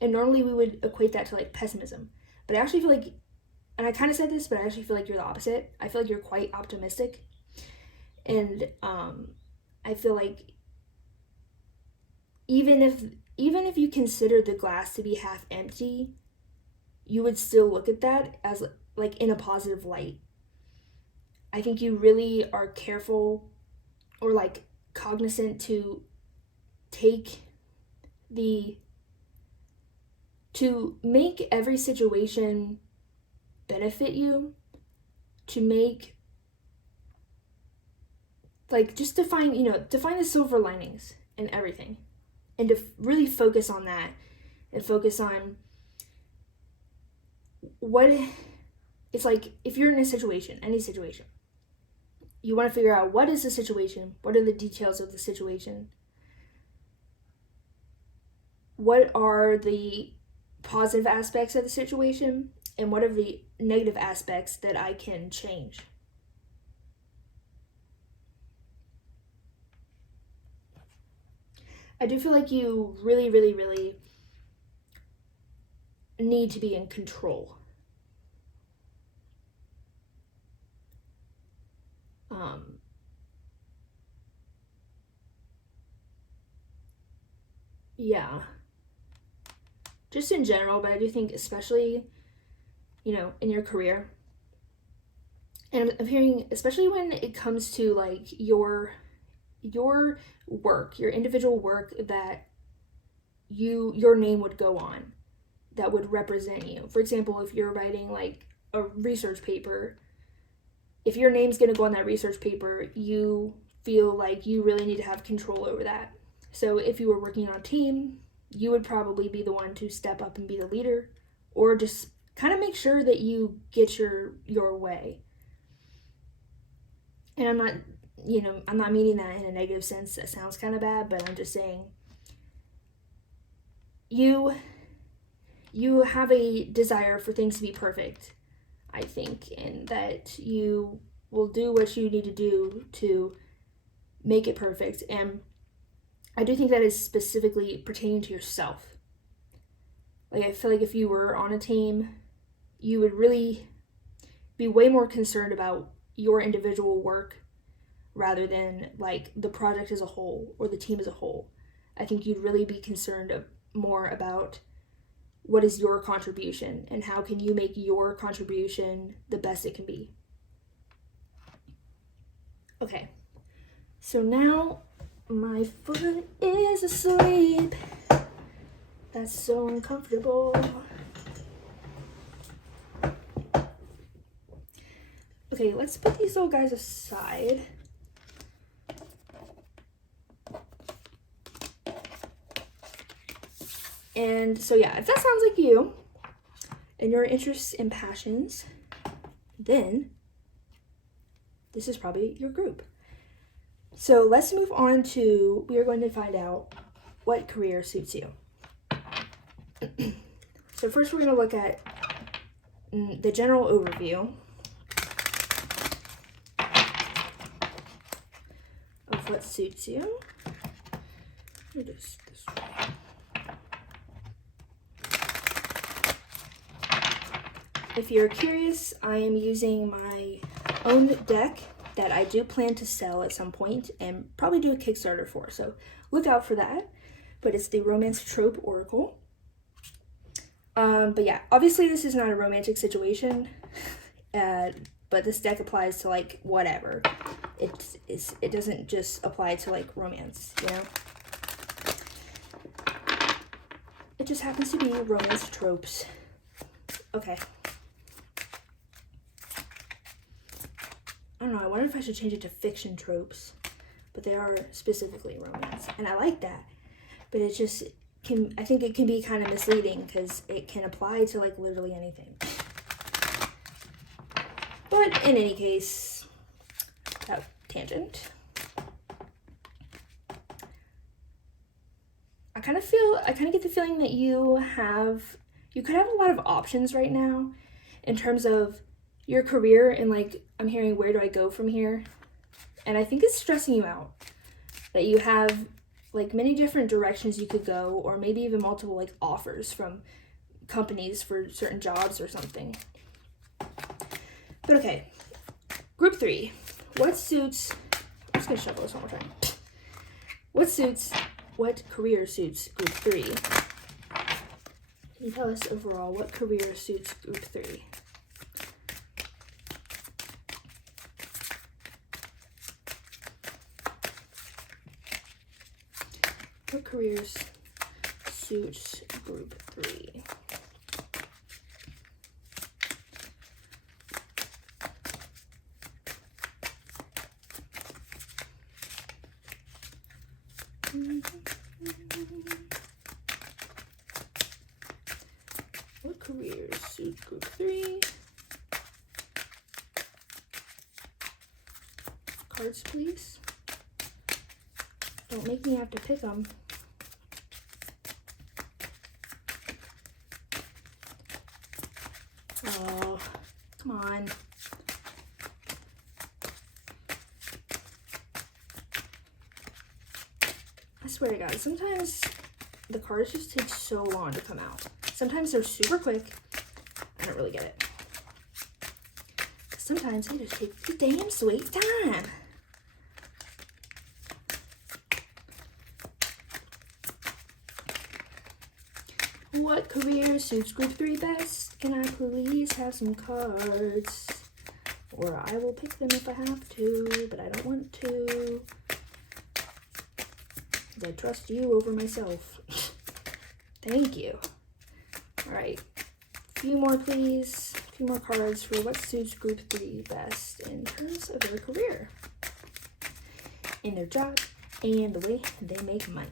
and normally we would equate that to like pessimism. But I actually feel like, and I kind of said this, but I actually feel like you're the opposite. I feel like you're quite optimistic, and I feel like even if you consider the glass to be half empty, you would still look at that as like in a positive light. I think you really are careful or like cognizant to take to make every situation benefit you, to make like just to find the silver linings in everything, and to really focus on that and focus on what it's like. If you're in a situation, any situation, you want to figure out what is the situation, what are the details of the situation, what are the positive aspects of the situation, and what are the negative aspects that I can change. I do feel like you really, really, really need to be in control. Yeah. Just in general, but I do think especially, in your career. And I'm hearing, especially when it comes to like your work, your individual work that your name would go on, that would represent you. For example, if you're writing like a research paper, if your name's going to go on that research paper, you feel like you really need to have control over that. So if you were working on a team, you would probably be the one to step up and be the leader, or just kind of make sure that you get your way. And I'm not meaning that in a negative sense. That sounds kind of bad, but I'm just saying you have a desire for things to be perfect, I think, and that you will do what you need to do to make it perfect. And I do think that is specifically pertaining to yourself. Like, I feel like if you were on a team, you would really be way more concerned about your individual work rather than like the project as a whole or the team as a whole. I think you'd really be concerned more about what is your contribution and how can you make your contribution the best it can be. Okay, so now my foot is asleep. That's so uncomfortable. Okay, let's put these little guys aside. And so yeah, if that sounds like you and your interests and passions, then this is probably your group. So let's move on to, we are going to find out what career suits you. So first we're going to look at the general overview of what suits you. Let me just this way. If you're curious, I am using my own deck that I do plan to sell at some point and probably do a Kickstarter for, so look out for that. But it's the Romance Trope Oracle. But yeah, obviously this is not a romantic situation, but this deck applies to like whatever. It doesn't just apply to like romance, you know? It just happens to be romance tropes. Okay. I don't know, I wonder if I should change it to fiction tropes, but they are specifically romance, and I like that, but it just I think it can be kind of misleading because it can apply to like literally anything. But in any case, that tangent. I kind of get the feeling that you could have a lot of options right now in terms of your career, and like I'm hearing, where do I go from here? And I think it's stressing you out that you have like many different directions you could go, or maybe even multiple like offers from companies for certain jobs or something. But okay, group 3. I'm just gonna shuffle this one more time. What career suits group 3? Can you tell us overall what career suits group 3? What careers suits group 3? What careers suit group 3? Cards, please. Don't make me have to pick them. Oh, come on. I swear to God, sometimes the cards just take so long to come out. Sometimes they're super quick. I don't really get it. Sometimes they just take the damn sweet time. What career suits group 3 best? Can I please have some cards? Or I will pick them if I have to, but I don't want to. I trust you over myself. Thank you. Alright. A few more, please. A few more cards for what suits group 3 best in terms of their career, in their job, and the way they make money.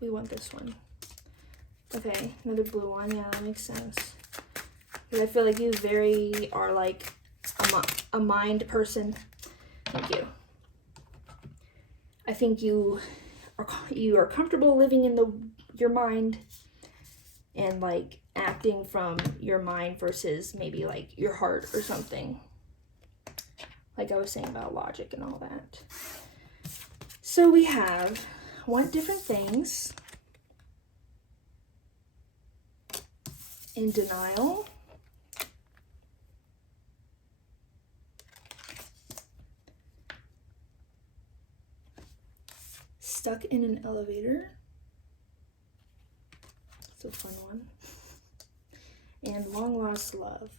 We want this one. Okay, another blue one. Yeah, that makes sense. Because I feel like you are like a mind person. Thank you. I think you are comfortable living in your mind and like acting from your mind versus maybe like your heart or something. Like I was saying about logic and all that. So we want different things. In denial. Stuck in an elevator. It's a fun one. And long lost love.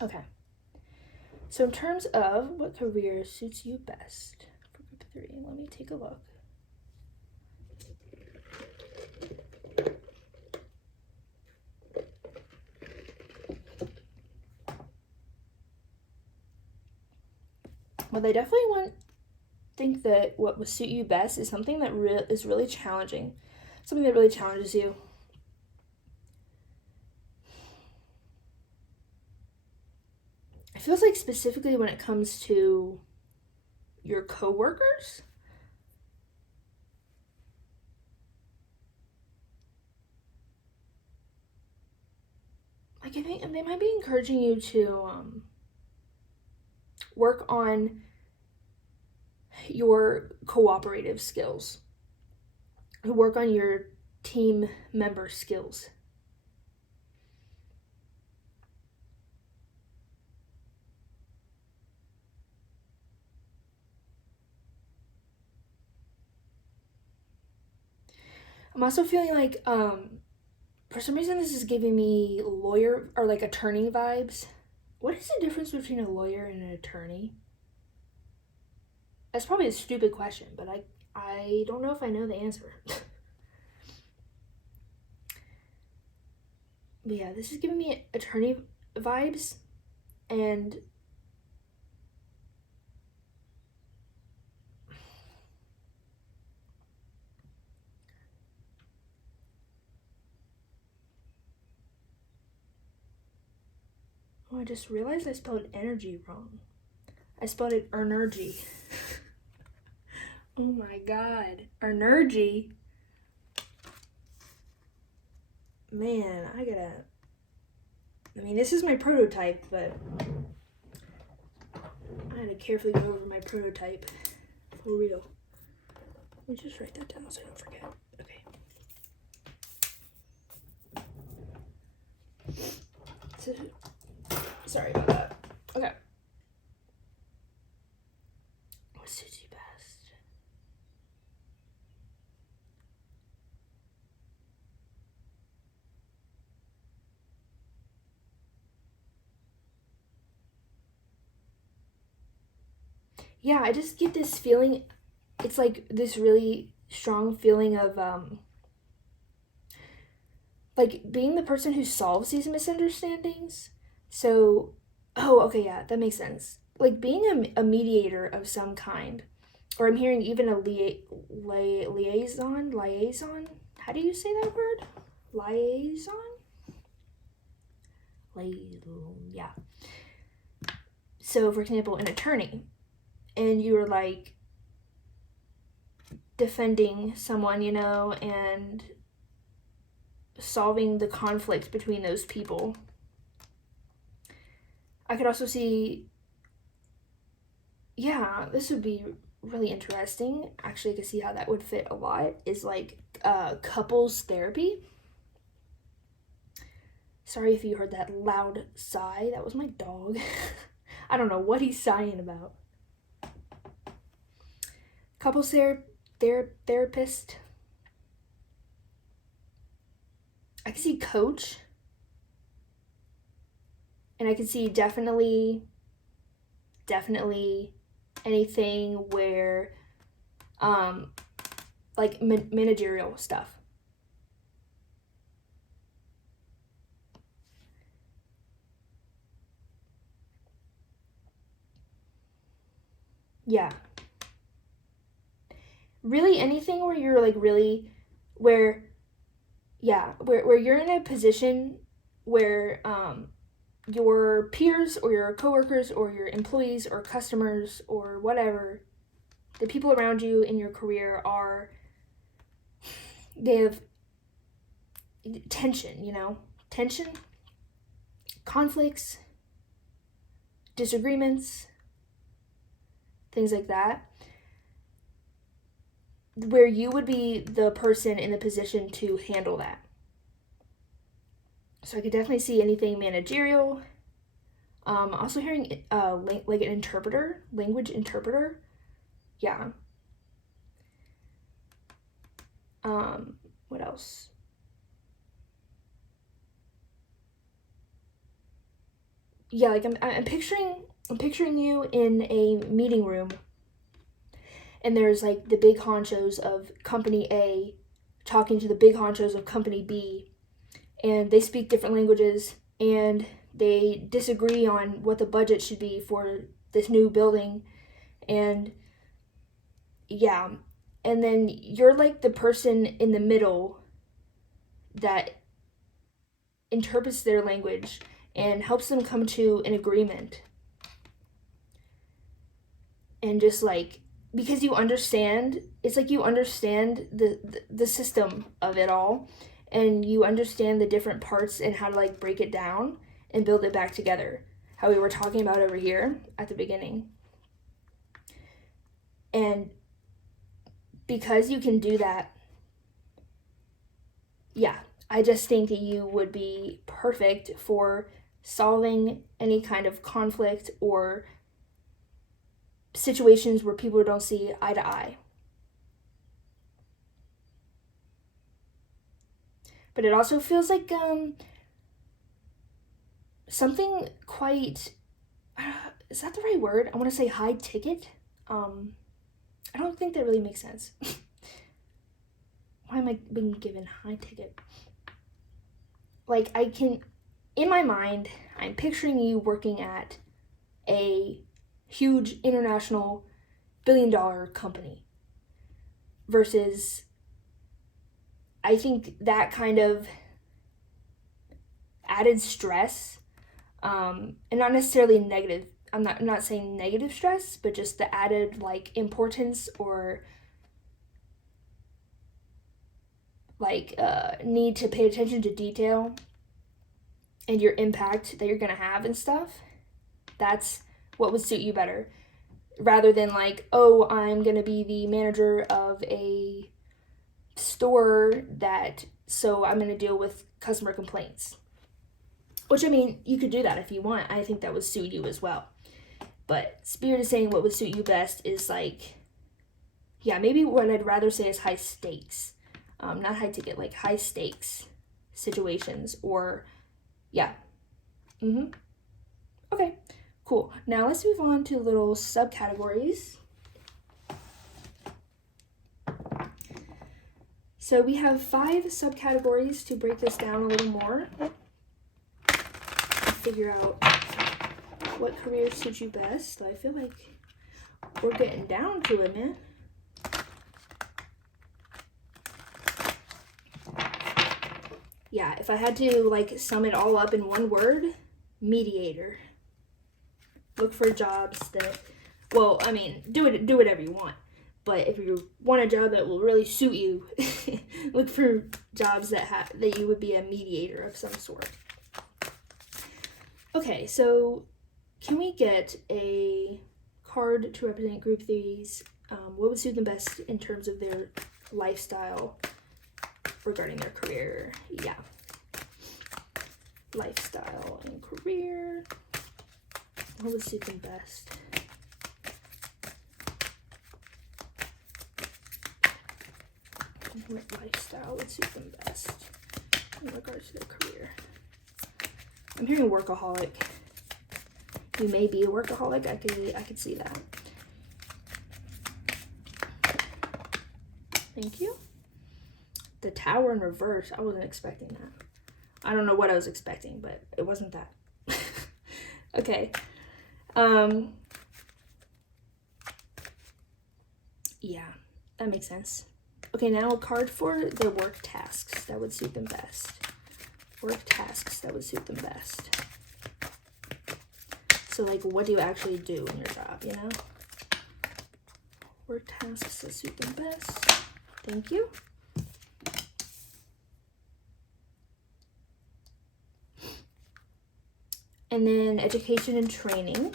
Okay. So in terms of what career suits you best for group 3, let me take a look. Well, they definitely think that what would suit you best is something that is really challenging, something that really challenges you. It feels like specifically when it comes to your coworkers, like I think they might be encouraging you to work on your cooperative skills, work on your team member skills. I'm also feeling like for some reason this is giving me lawyer or like attorney vibes. What is the difference between a lawyer and an attorney? That's probably a stupid question, but I don't know if I know the answer. But yeah, this is giving me attorney vibes, and oh, I just realized I spelled energy wrong. I spelled it energy. Oh my god, energy. Man, I mean, this is my prototype, but I had to carefully go over my prototype. For real. Let me just write that down so I don't forget. Okay. So, sorry about that. Okay. What suits you best? Yeah, I just get this feeling. It's like this really strong feeling of like being the person who solves these misunderstandings. So, oh, okay, yeah, that makes sense. Like being a mediator of some kind, or I'm hearing even a liaison. How do you say that word? Liaison. Yeah. So, for example, an attorney, and you were like defending someone, and solving the conflict between those people. I could also see, yeah, this would be really interesting. Actually, I could see how that would fit a lot, is like couples therapy. Sorry if you heard that loud sigh. That was my dog. I don't know what he's sighing about. Couples therapist. I can see coach. And I can see definitely anything where like managerial stuff. Yeah. Really anything where you're like really where you're in a position where your peers or your coworkers or your employees or customers or whatever, the people around you in your career they have tension, conflicts, disagreements, things like that, where you would be the person in the position to handle that. So I could definitely see anything managerial. Also hearing like an interpreter, language interpreter. Yeah. What else? Yeah, like I'm picturing I'm picturing you in a meeting room, and there's like the big honchos of company A talking to the big honchos of company B, and they speak different languages, and they disagree on what the budget should be for this new building. And yeah, and then you're like the person in the middle that interprets their language and helps them come to an agreement. And just like, because you understand, it's like you understand the system of it all, and you understand the different parts and how to like break it down and build it back together, how we were talking about over here at the beginning. And because you can do that, yeah, I just think that you would be perfect for solving any kind of conflict or situations where people don't see eye to eye. But it also feels like something quite, is that the right word? I want to say high ticket. I don't think that really makes sense. Why am I being given high ticket? Like, in my mind, I'm picturing you working at a huge international billion-dollar company versus, I think that kind of added stress, and not necessarily negative. I'm not saying negative stress, but just the added like importance or like need to pay attention to detail and your impact that you're gonna have and stuff. That's what would suit you better, rather than like, oh, I'm gonna be the manager of a store so I'm gonna deal with customer complaints. Which, I mean, you could do that if you want. I think that would suit you as well. But Spirit is saying what would suit you best is like, yeah, maybe what I'd rather say is high stakes. Not high ticket, like high stakes situations, or, yeah. Okay, cool. Now let's move on to little subcategories. So we have 5 subcategories to break this down a little more. Figure out what career suits you best. I feel like we're getting down to it, man. Yeah, if I had to like sum it all up in one word, mediator. Look for jobs that, well, I mean, do whatever you want. But if you want a job that will really suit you, look for jobs that you would be a mediator of some sort. Okay, so can we get a card to represent group threes? What would suit them best in terms of their lifestyle regarding their career? Yeah. Lifestyle and career. What would suit them best? What lifestyle would suit them best in regards to their career? I'm hearing workaholic. You may be a workaholic. I could see that. Thank you. The Tower in reverse. I wasn't expecting that. I don't know what I was expecting, but it wasn't that. Okay. Yeah, that makes sense. Okay, now a card for their work tasks that would suit them best. Work tasks that would suit them best. So, like, what do you actually do in your job, you know? Work tasks that suit them best. Thank you. And then education and training.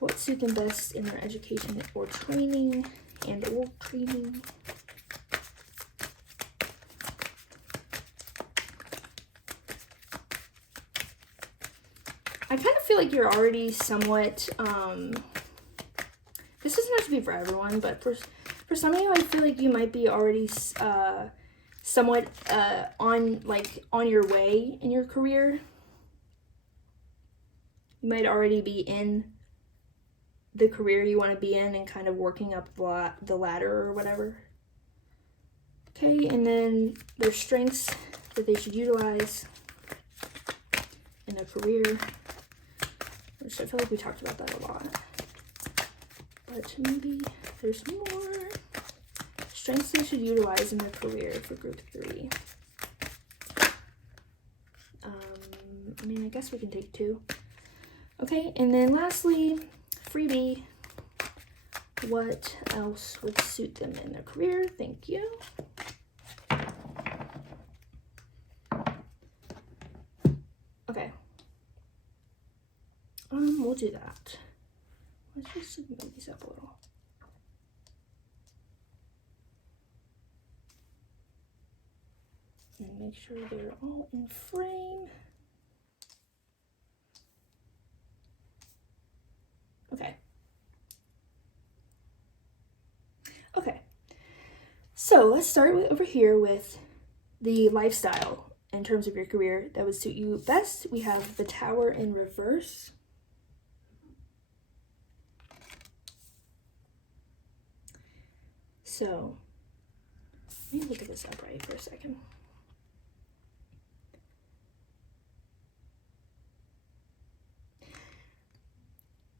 What suit them best in their education or training or training? I kind of feel like you're already somewhat, this doesn't have to be for everyone, but for some of you, I feel like you might be already somewhat on your way in your career. You might already be in the career you want to be in and kind of working up the ladder or whatever. Okay, and then their strengths that they should utilize in a career, which I feel like we talked about that a lot. But maybe there's more. Strengths they should utilize in their career for group 3. I mean, I guess we can take 2. Okay, and then lastly, freebie. What else would suit them in their career? Thank you. Okay. We'll do that. Let's just move these up a little. And make sure they're all in frame. Okay. Okay. So let's start over here with the lifestyle in terms of your career that would suit you best. We have the Tower in reverse. So let me look at this upright for a second.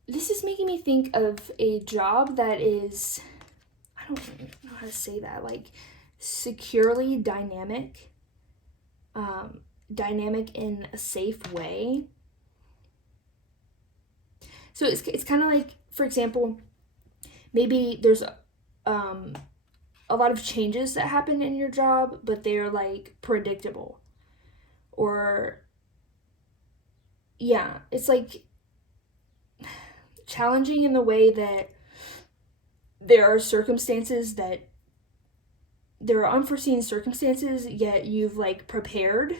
This is making me think of a job that is, I don't know how to say that, like securely dynamic, dynamic in a safe way. So it's kind of like, for example, maybe there's a lot of changes that happen in your job, but they're like predictable. Or, yeah, it's like challenging in the way that there are unforeseen circumstances, yet you've like prepared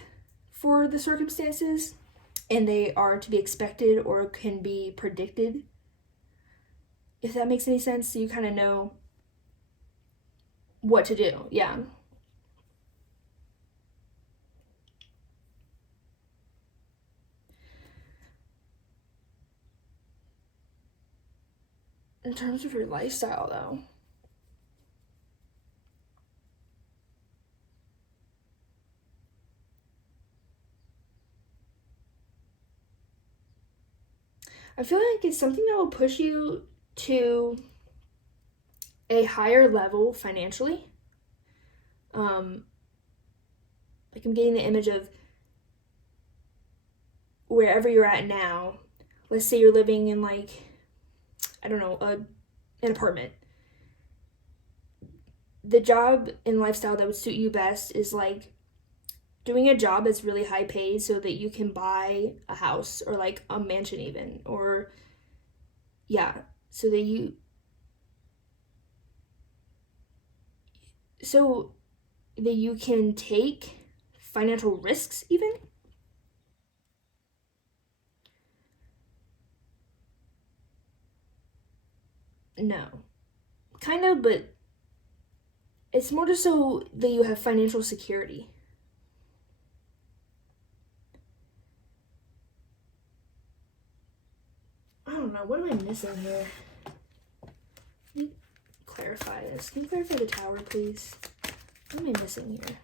for the circumstances and they are to be expected or can be predicted. If that makes any sense, so you kind of know what to do. Yeah. In terms of your lifestyle, though, I feel like it's something that will push you to a higher level financially. Like I'm getting the image of wherever you're at now. Let's say you're living in like, I don't know, an apartment. The job and lifestyle that would suit you best is like doing a job that's really high paid so that you can buy a house or like a mansion even, or yeah, so that you can take financial risks even. No. Kind of, but it's more just so that you have financial security. I don't know, what am I missing here? Let me clarify this. Can you clarify the Tower, please? What am I missing here?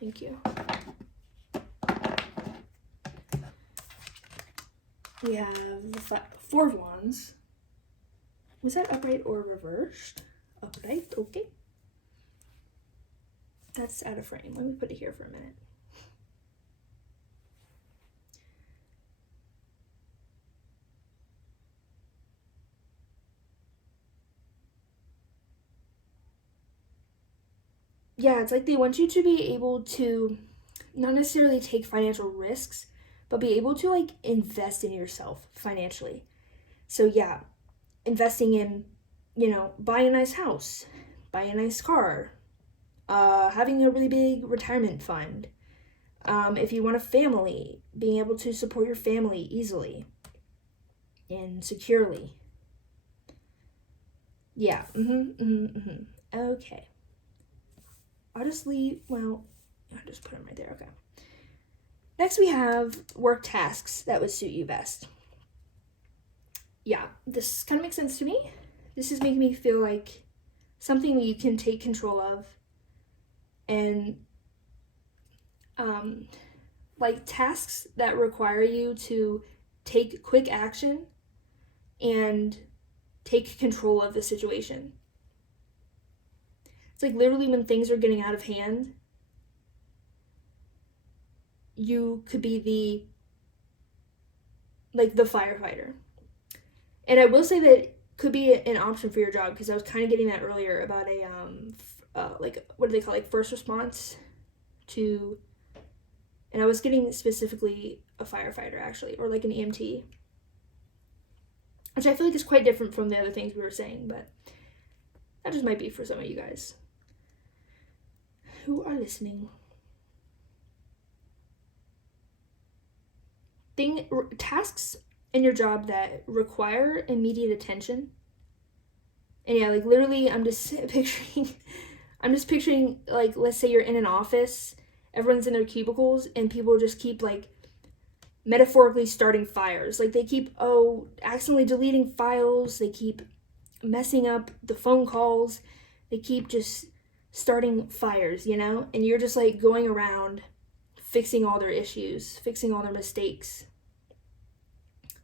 Thank you. We have the 4 of Wands. Was that upright or reversed? Upright, okay. That's out of frame. Let me put it here for a minute. Yeah, it's like they want you to be able to not necessarily take financial risks, but be able to like invest in yourself financially. So yeah, investing in, buying a nice house, buying a nice car, having a really big retirement fund. If you want a family, being able to support your family easily and securely. Yeah, Okay. I'll just leave, I'll just put them right there. Okay. Next, we have work tasks that would suit you best. Yeah, this kind of makes sense to me. This is making me feel like something that you can take control of, and like tasks that require you to take quick action and take control of the situation. It's like literally when things are getting out of hand, you could be the firefighter. And I will say that could be an option for your job, because I was kind of getting that earlier about a like, what do they call, like, first response to, and I was getting specifically a firefighter actually, or like an EMT, which I feel like is quite different from the other things we were saying, but that just might be for some of you guys who are listening. Tasks in your job that require immediate attention. And yeah, like literally I'm just picturing like, let's say you're in an office, everyone's in their cubicles, and people just keep like metaphorically starting fires. Like they keep accidentally deleting files, they keep messing up the phone calls, they keep just starting fires, you know? And you're just like going around fixing all their issues, fixing all their mistakes,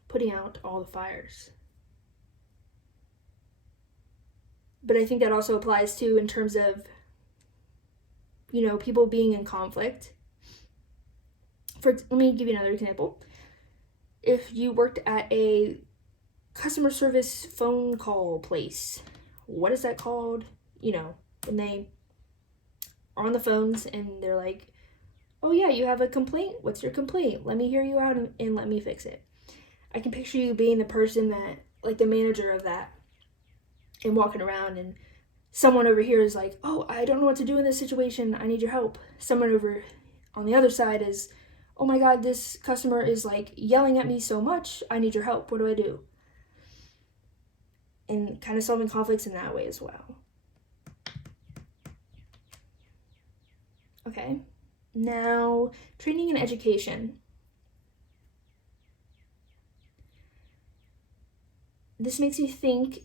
putting out all the fires. But I think that also applies to in terms of, you know, people being in conflict. Let me give you another example. If you worked at a customer service phone call place, what is that called? You know, when they are on the phones and they're like, oh yeah, you have a complaint? What's your complaint? Let me hear you out and let me fix it. I can picture you being the person that, like the manager of that, and walking around, and someone over here is like, oh, I don't know what to do in this situation, I need your help. Someone over on the other side is, oh my god, this customer is like yelling at me so much, I need your help, what do I do? And kind of solving conflicts in that way as well. Okay, now training and education. This makes me think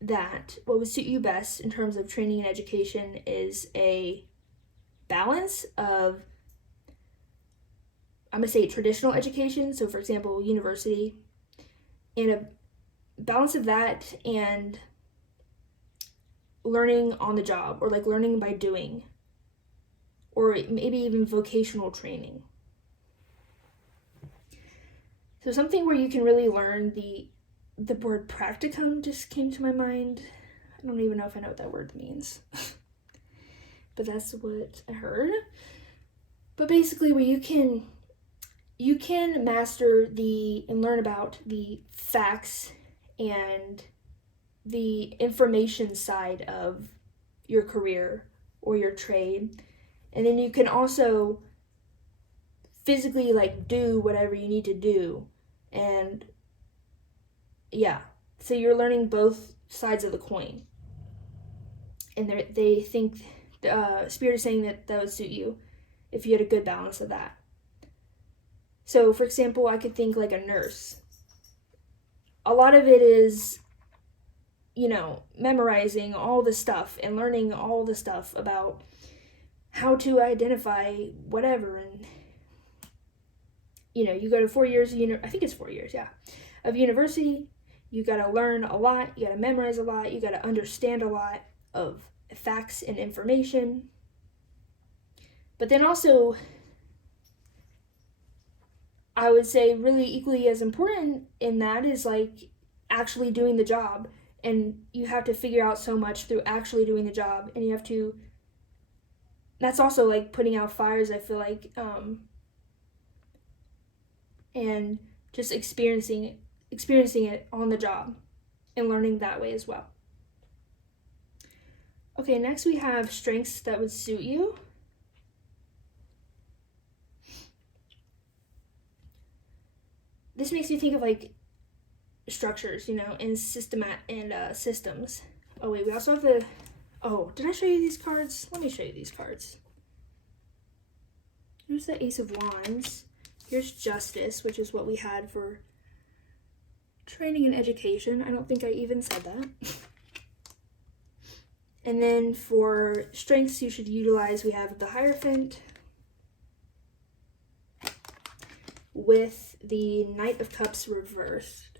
that what would suit you best in terms of training and education is a balance of, I'm going to say, traditional education, so for example, university, and a balance of that and learning on the job, or like learning by doing, or maybe even vocational training. So something where you can really learn the word practicum just came to my mind. I don't even know if I know what that word means. But that's what I heard. But basically where you can master and learn about the facts and the information side of your career or your trade. And then you can also physically like do whatever you need to do. And yeah, so you're learning both sides of the coin. And they think, Spirit is saying that would suit you if you had a good balance of that. So, for example, I could think like a nurse. A lot of it is, you know, memorizing all the stuff and learning all the stuff about how to identify whatever. And, you know, you go to 4 years, I think it's 4 years, yeah, of university. You got to learn a lot, you got to memorize a lot, you got to understand a lot of facts and information. But then also, I would say really equally as important in that is like actually doing the job. And you have to figure out so much through actually doing the job. And you have to, that's also like putting out fires, I feel like, and just experiencing it on the job and learning that way as well. Okay, next we have strengths that would suit you. This makes me think of like structures, you know, and systems. Oh wait, we also have did I show you these cards? Let me show you these cards. Here's the Ace of Wands. Here's Justice, which is what we had for training and education. I don't think I even said that. And then for strengths you should utilize, we have the Hierophant with the Knight of Cups reversed.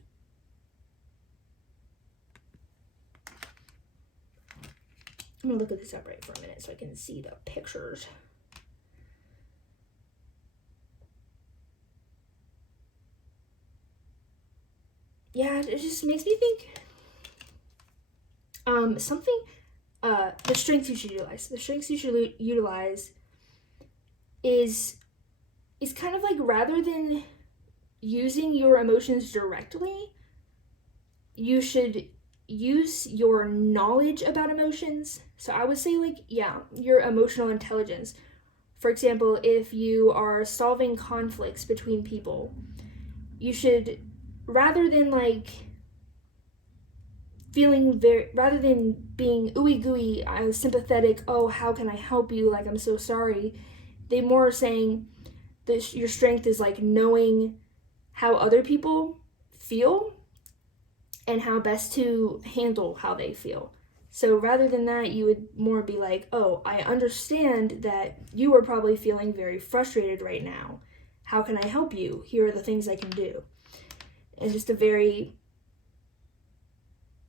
I'm gonna look at this upright for a minute so I can see the pictures. Yeah, it just makes me think something, the strengths you should utilize. The strengths you should utilize is kind of like, rather than using your emotions directly, you should use your knowledge about emotions. So I would say, like, yeah, your emotional intelligence. For example, if you are solving conflicts between people, you should, rather than like rather than being ooey gooey, sympathetic, oh, how can I help you, like, I'm so sorry, they more are saying that your strength is like knowing how other people feel and how best to handle how they feel. So rather than that, you would more be like, oh, I understand that you are probably feeling very frustrated right now. How can I help you? Here are the things I can do. And just a very,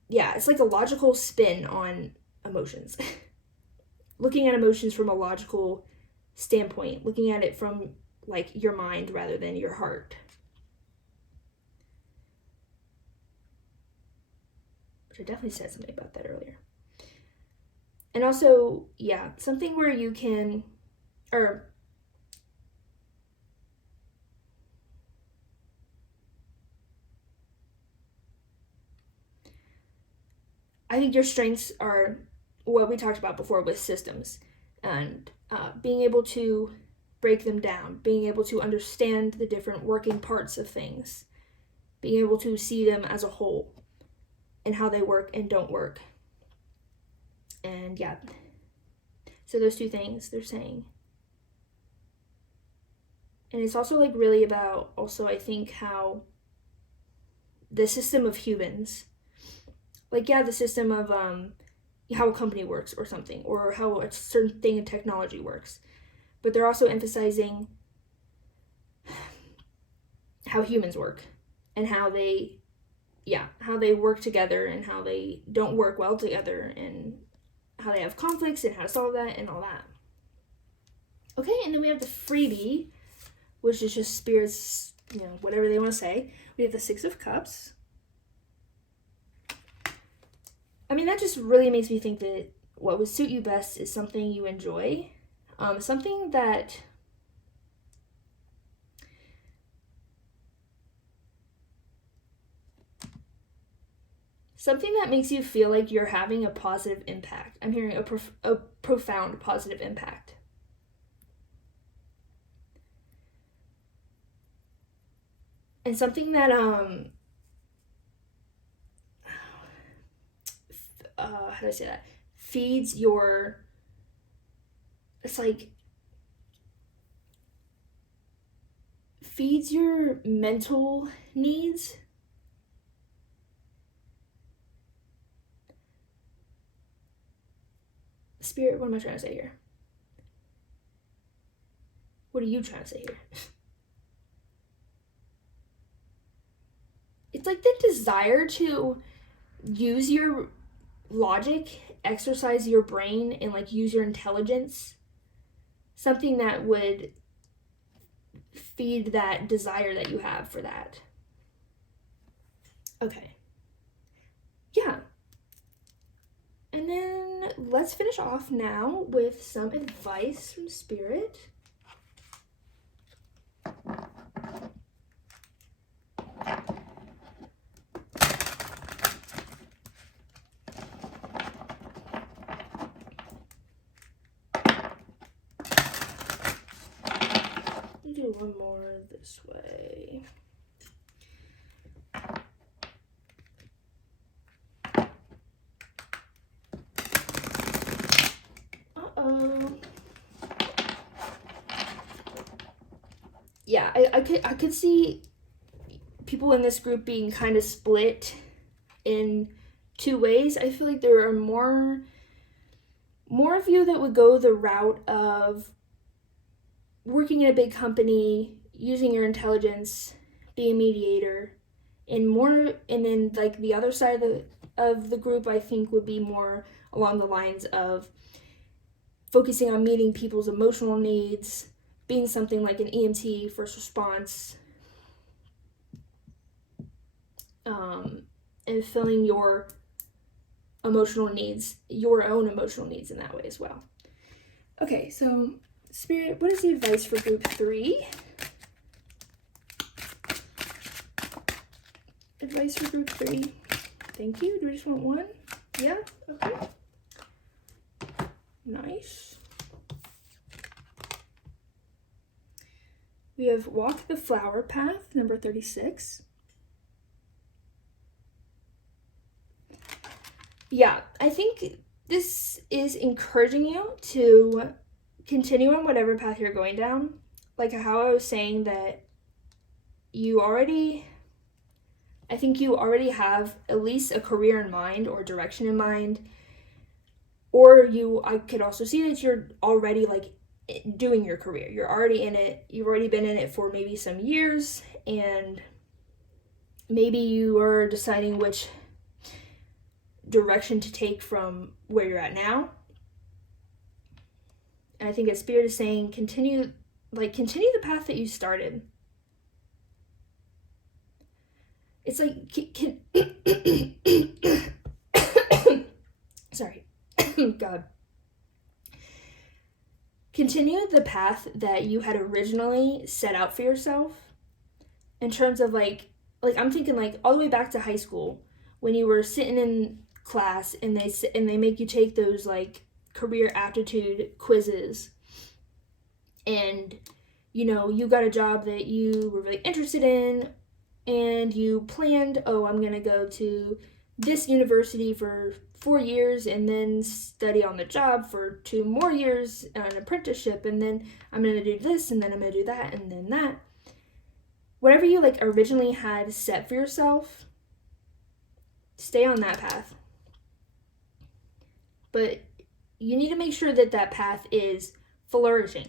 yeah, it's like a logical spin on emotions. Looking at emotions from a logical standpoint, looking at it from like your mind rather than your heart. Which I definitely said something about that earlier. And also, yeah, something where you can, or I think your strengths are what we talked about before with systems, and being able to break them down, being able to understand the different working parts of things, being able to see them as a whole and how they work and don't work. And yeah, so those two things they're saying. And it's also like really about also, I think, how the system of humans, like, yeah, the system of how a company works or something, or how a certain thing in technology works, but they're also emphasizing how humans work and how they work together and how they don't work well together and how they have conflicts and how to solve that and all that. Okay, and then we have the freebie, which is just spirits, whatever they want to say. We have the Six of Cups. I mean, that just really makes me think that what would suit you best is something you enjoy. Something that makes you feel like you're having a positive impact. I'm hearing a profound positive impact. And something that, how do I say that? Feeds your, it's like, feeds your mental needs. Spirit, what am I trying to say here? What are you trying to say here? It's like the desire to use your logic, exercise your brain, and like use your intelligence. Something that would feed that desire that you have for that. Okay. Yeah. And then let's finish off now with some advice from Spirit. Do one more this way. Uh-oh. yeah, I could see people in this group being kind of split in two ways. I feel like there are more of you that would go the route of working in a big company, using your intelligence, be a mediator, and then like the other side of the group, I think, would be more along the lines of focusing on meeting people's emotional needs, being something like an EMT, first response, and filling your emotional needs, your own emotional needs in that way as well. Okay, so Spirit, what is the advice for group 3? Advice for group 3. Thank you. Do we just want one? Yeah? Okay. Nice. We have Walk the Flower Path, number 36. Yeah, I think this is encouraging you to continue on whatever path you're going down. Like how I was saying that I think you already have at least a career in mind or direction in mind. Or I could also see that you're already like doing your career. You're already in it. You've already been in it for maybe some years, and maybe you are deciding which direction to take from where you're at now. And I think that Spirit is saying continue the path that you started. It's like sorry. God. Continue the path that you had originally set out for yourself, in terms of like I'm thinking like all the way back to high school when you were sitting in class and they make you take those like career aptitude quizzes, and you got a job that you were really interested in, and you planned, I'm gonna go to this university for 4 years and then study on the job for 2 more years on an apprenticeship, and then I'm gonna do this, and then I'm gonna do that, and then that. Whatever you like originally had set for yourself, stay on that path. But you need to make sure that that path is flourishing.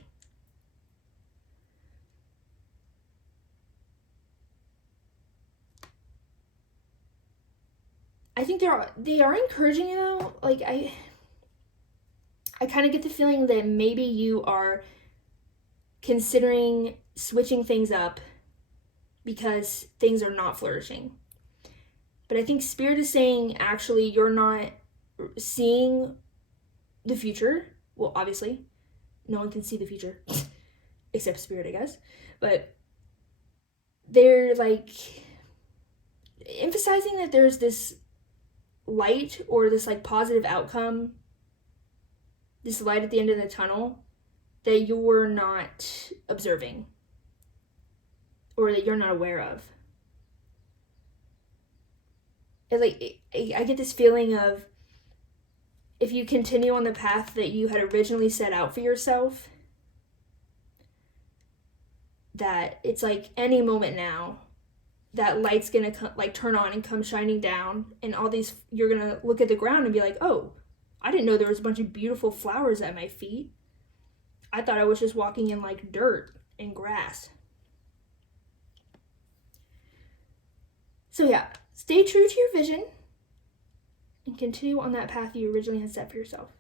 I think they are encouraging you though. Like I kind of get the feeling that maybe you are considering switching things up because things are not flourishing. But I think Spirit is saying actually you're not seeing the future. Well, obviously, no one can see the future except Spirit, I guess. But they're like emphasizing that there's this light or this like positive outcome, this light at the end of the tunnel that you're not observing or that you're not aware of. It's like I get this feeling of if you continue on the path that you had originally set out for yourself, that it's like any moment now that light's gonna like turn on and come shining down, and all these, you're gonna look at the ground and be like, oh, I didn't know there was a bunch of beautiful flowers at my feet. I thought I was just walking in like dirt and grass. So yeah, stay true to your vision and continue on that path you originally had set for yourself.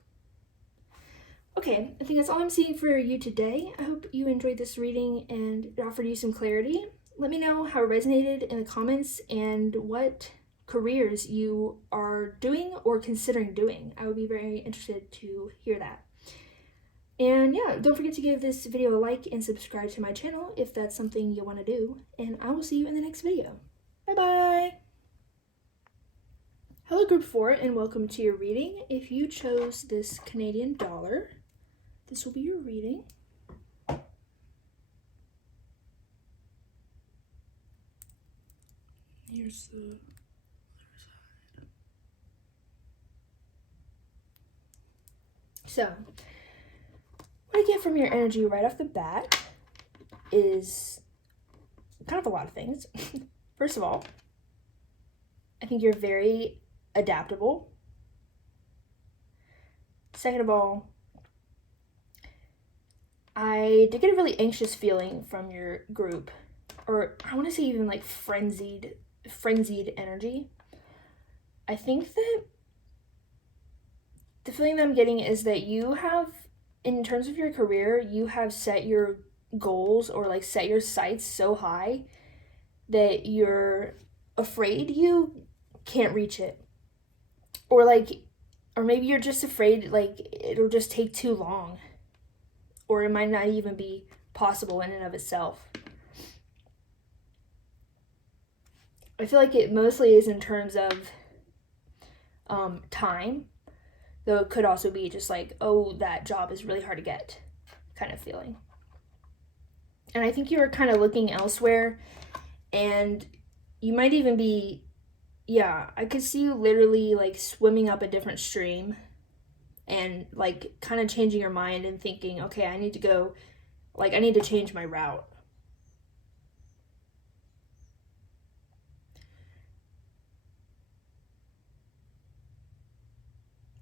Okay, I think that's all I'm seeing for you today. I hope you enjoyed this reading and it offered you some clarity. Let me know how it resonated in the comments and what careers you are doing or considering doing. I would be very interested to hear that. And yeah, don't forget to give this video a like and subscribe to my channel if that's something you want to do. And I will see you in the next video. Bye-bye! Hello Group 4 and welcome to your reading. If you chose this Canadian dollar, this will be your reading. Here's the other side. So, what I get from your energy right off the bat is kind of a lot of things. First of all, I think you're very adaptable. Second of all, I did get a really anxious feeling from your group, or I want to say even like frenzied energy. I think that the feeling that I'm getting is that you have, in terms of your career, you have set your goals or like set your sights so high that you're afraid you can't reach it. Or maybe you're just afraid like it'll just take too long. Or it might not even be possible in and of itself. I feel like it mostly is in terms of time, though it could also be just like, oh, that job is really hard to get kind of feeling. And I think you were kind of looking elsewhere, and you might even be, yeah, I could see you literally like swimming up a different stream and like kind of changing your mind and thinking, okay, I need to change my route.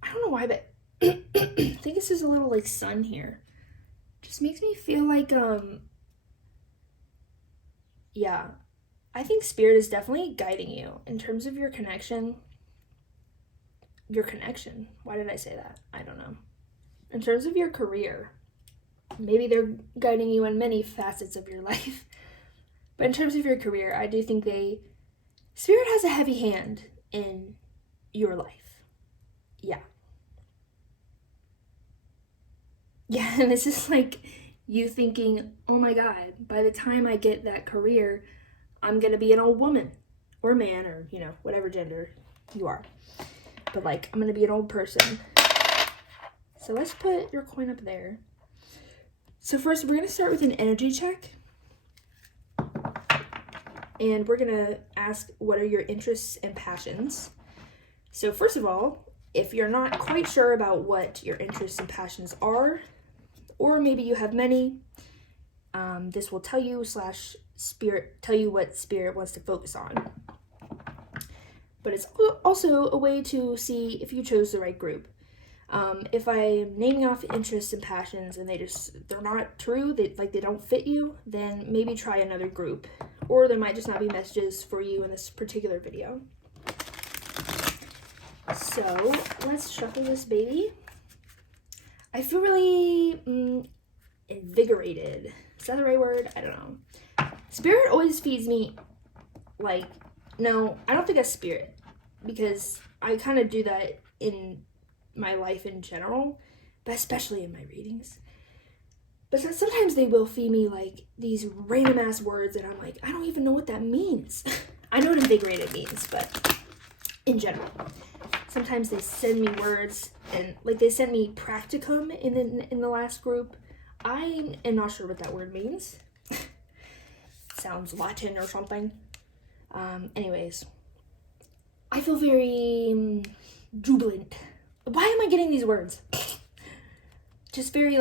I don't know why, but I think this is a little like sun here. Just makes me feel like, yeah, I think spirit is definitely guiding you in terms of your connection. Why did I say that? I don't know. In terms of your career, maybe they're guiding you in many facets of your life. But in terms of your career, I do think spirit has a heavy hand in your life. Yeah. Yeah, and it's just like you thinking, oh my God, by the time I get that career, I'm going to be an old woman or man or, whatever gender you are. But like, I'm going to be an old person. So let's put your coin up there. So first, we're going to start with an energy check. And we're going to ask, what are your interests and passions? So first of all, if you're not quite sure about what your interests and passions are, or maybe you have many, this will tell you what spirit wants to focus on. But it's also a way to see if you chose the right group. If I'm naming off interests and passions and they're not true, they don't fit you, then maybe try another group. Or there might just not be messages for you in this particular video. So let's shuffle this baby. I feel really invigorated. Is that the right word? I don't know. Spirit always feeds me no, I don't think that's spirit, because I kind of do that in my life in general, but especially in my readings. But sometimes they will feed me like these random ass words and I'm like, I don't even know what that means. I know what invigorated means, but in general. Sometimes they send me words, and like they sent me practicum in the last group. I am not sure what that word means. Sounds Latin or something. Anyways, I feel very jubilant. Why am I getting these words? Just very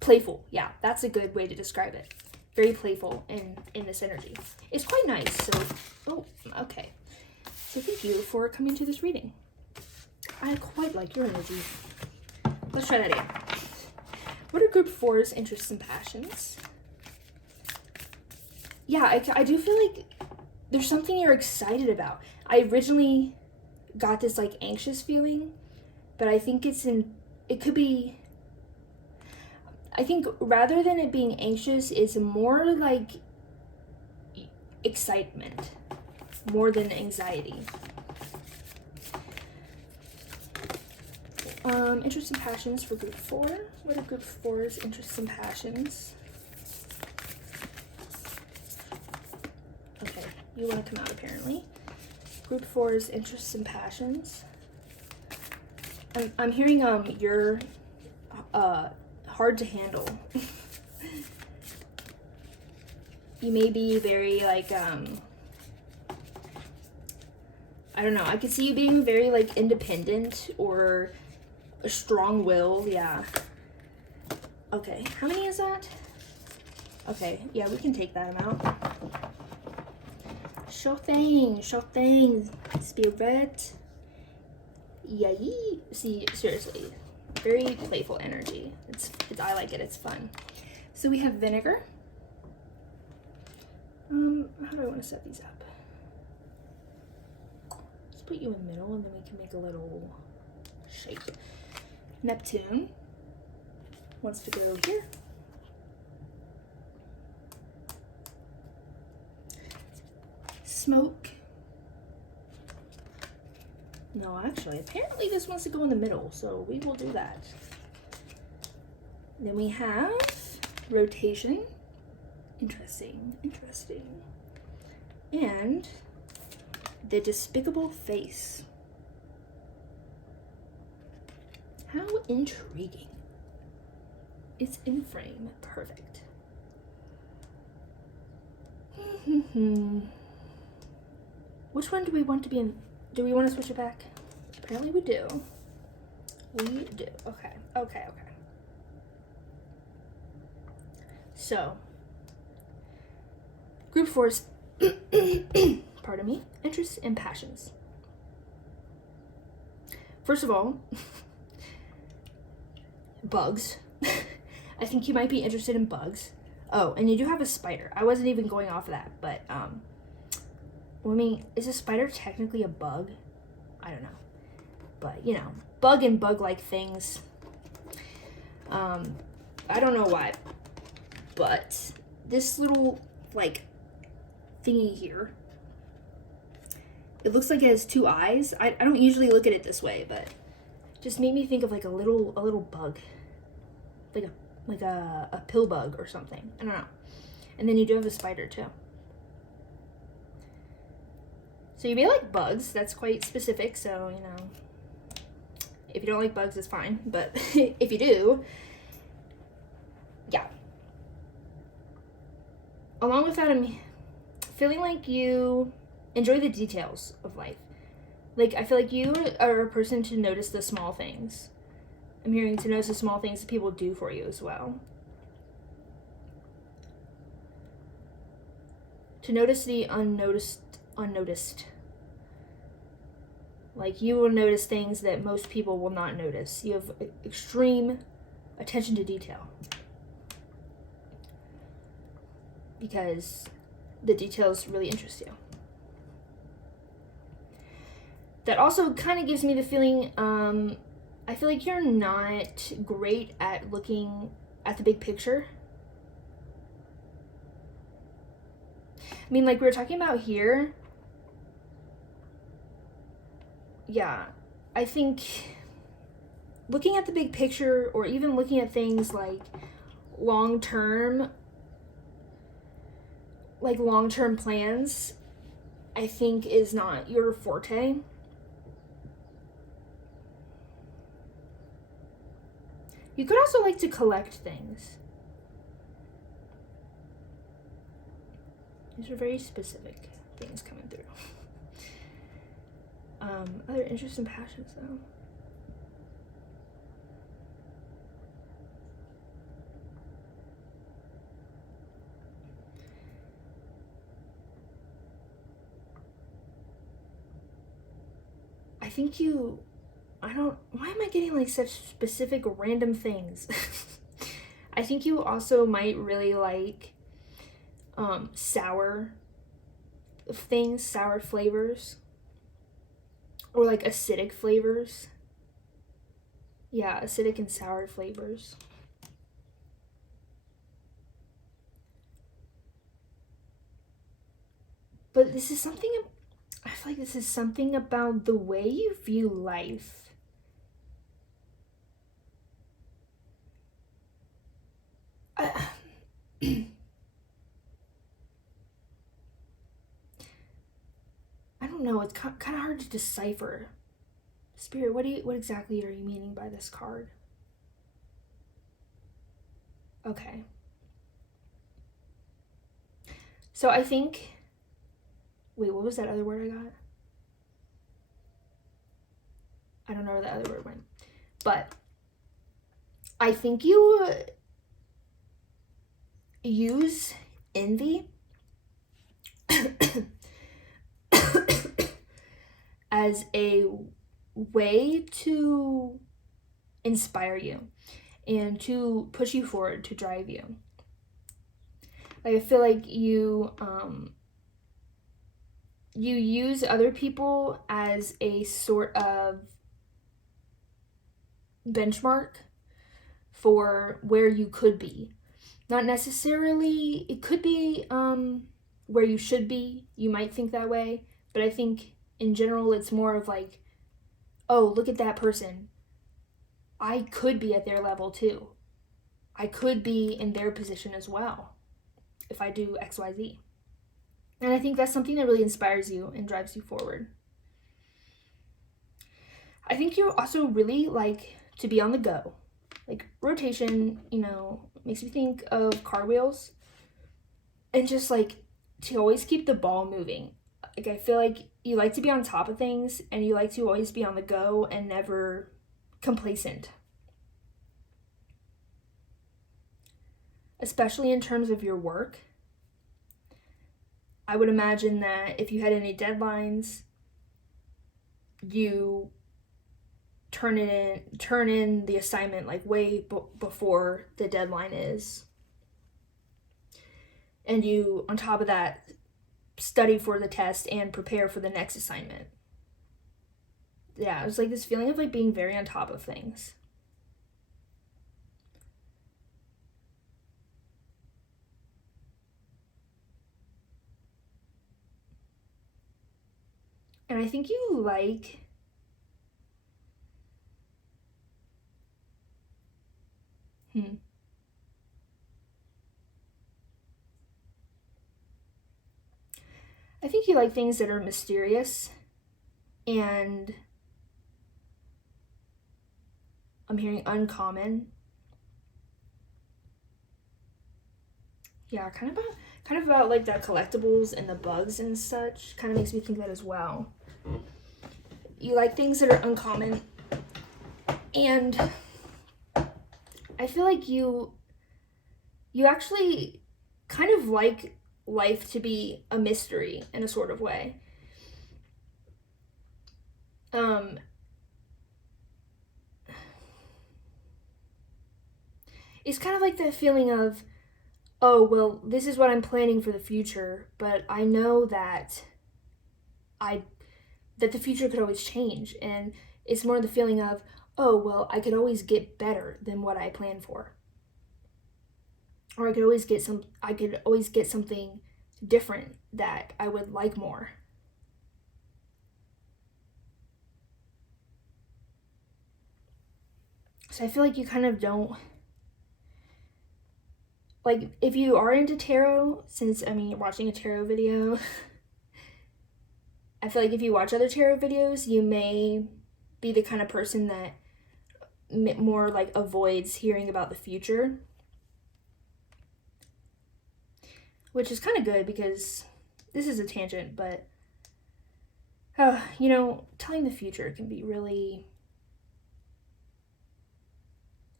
playful. Yeah, that's a good way to describe it. Very playful in this energy. It's quite nice. So, okay. So thank you for coming to this reading. I quite like your energy. Let's try that again. What are group 4's interests and passions? Yeah, I do feel like there's something you're excited about. I originally got this anxious feeling, but I think it could be, I think rather than it being anxious, it's more like excitement, more than anxiety. Interests and passions for group 4. What are group 4's interests and passions? Okay, you want to come out apparently. Group 4's interests and passions. I'm hearing you're hard to handle. You may be very I don't know, I could see you being very independent or a strong will. Yeah. Okay, how many is that? Okay, yeah, we can take that amount. Sure thing, Spirit. Yay. See, seriously, very playful energy. It's I like it, it's fun. So we have vinegar. How do I want to set these up? Let's put you in the middle and then we can make a little shape. Neptune wants to go here. Smoke. No, actually, apparently this wants to go in the middle, so we will do that. Then we have rotation. Interesting. And the despicable face. How intriguing. It's in frame. Perfect. Which one do we want to be in? Do we want to switch it back? Apparently we do. We do. Okay. So, group force, pardon me, interests and passions. First of all, bugs. I think you might be interested in bugs. Oh, and you do have a spider. I wasn't even going off of that, but, I mean, is a spider technically a bug? I don't know. But, you know, bug and bug-like things. I don't know why. But this little, like, thingy here, it looks like it has two eyes. I don't usually look at it this way, but just made me think of like a little bug. Like a pill bug or something. I don't know. And then you do have a spider too. So you may like bugs. That's quite specific. So, you know, if you don't like bugs, it's fine. But if you do, yeah. Along with that, I'm feeling like you enjoy the details of life. Like, I feel like you are a person to notice the small things. I'm hearing to notice the small things that people do for you as well. To notice the unnoticed. Like, you will notice things that most people will not notice. You have extreme attention to detail. Because the details really interest you. That also kind of gives me the feeling, I feel like you're not great at looking at the big picture. I mean, like we were talking about here. Yeah, I think looking at the big picture, or even looking at things like long-term plans, I think is not your forte. You could also like to collect things. These are very specific things coming through. Other interests and passions, though. I think why am I getting like such specific random things? I think you also might really like sour things, sour flavors, or like acidic flavors. Yeah, acidic and sour flavors. But this is something, I feel like this is something about the way you view life. I don't know, it's kind of hard to decipher. Spirit, what exactly are you meaning by this card? Okay. So I think, wait, what was that other word I got? I don't know where the other word went. But I think you use envy as a way to inspire you and to push you forward, to drive you. Like, I feel like you use other people as a sort of benchmark for where you could be. Not necessarily, it could be where you should be. You might think that way, but I think in general it's more of like, oh, look at that person. I could be at their level too. I could be in their position as well if I do XYZ. And I think that's something that really inspires you and drives you forward. I think you also really like to be on the go. Like, rotation, makes me think of car wheels. And just like to always keep the ball moving. Like, I feel like you like to be on top of things and you like to always be on the go and never complacent. Especially in terms of your work. I would imagine that if you had any deadlines, you turn in the assignment like way before the deadline is. And you, on top of that, study for the test and prepare for the next assignment. Yeah, it was like this feeling of like being very on top of things. And I think you like I think you like things that are mysterious, and I'm hearing uncommon. Yeah, kind of about like that collectibles and the bugs and such. Kind of makes me think that as well. You like things that are uncommon, and I feel like you actually kind of like life to be a mystery in a sort of way. It's kind of like that feeling of, oh, well, this is what I'm planning for the future, but I know that the future could always change, and it's more the feeling of, oh, well, I could always get better than what I planned for. Or I could always get something different that I would like more. So I feel like you kind of don't, like, if you are into tarot, you're watching a tarot video, I feel like if you watch other tarot videos, you may be the kind of person that more like avoids hearing about the future. Which is kind of good because this is a tangent, but telling the future can be really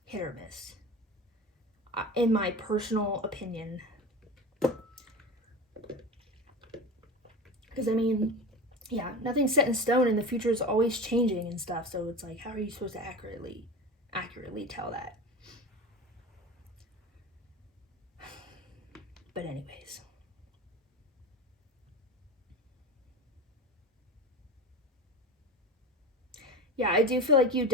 hit or miss, in my personal opinion. Because nothing's set in stone, and the future is always changing and stuff. So it's like, how are you supposed to accurately tell that? But anyways. Yeah, I do feel like you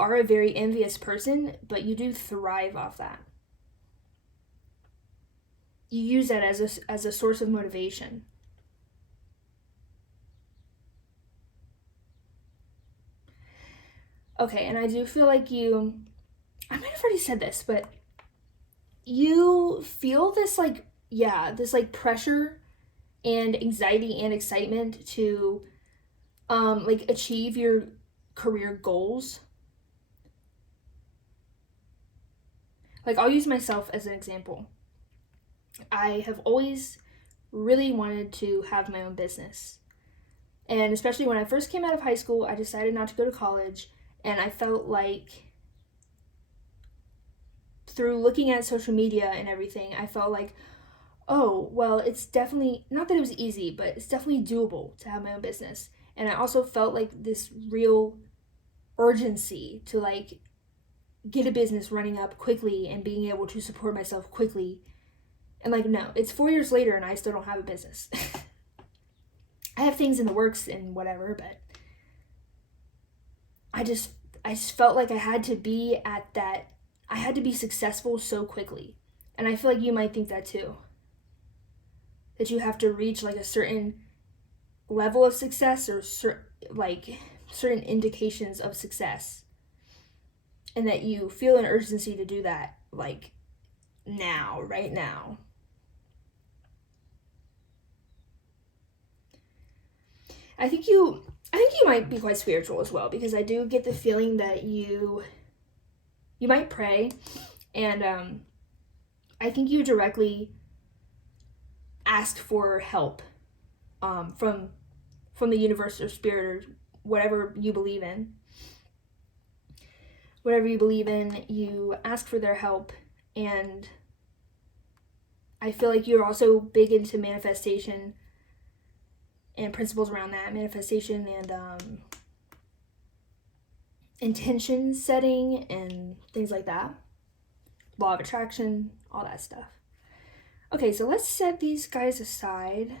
are a very envious person, but you do thrive off that. You use that as a source of motivation. Okay, and I do feel like I might have already said this, but you feel this pressure and anxiety and excitement to achieve your career goals. Like, I'll use myself as an example. I have always really wanted to have my own business. And especially when I first came out of high school, I decided not to go to college, and I felt like through looking at social media and everything, I felt like, oh, well, it's definitely, not that it was easy, but it's definitely doable to have my own business. And I also felt like this real urgency to like get a business running up quickly and being able to support myself quickly. And like, no, it's 4 years later and I still don't have a business. I have things in the works and whatever, but I just felt like I had to be at that, I had to be successful so quickly. And I feel like you might think that too. That you have to reach like a certain level of success or certain indications of success. And that you feel an urgency to do that like now, right now. I think you might be quite spiritual as well, because I do get the feeling that you might pray, and I think you directly ask for help from the universe or spirit or whatever you believe in. Whatever you believe in, you ask for their help, and I feel like you're also big into manifestation and principles around that, manifestation and intention setting and things like that. Law of attraction, all that stuff. Okay, so let's set these guys aside.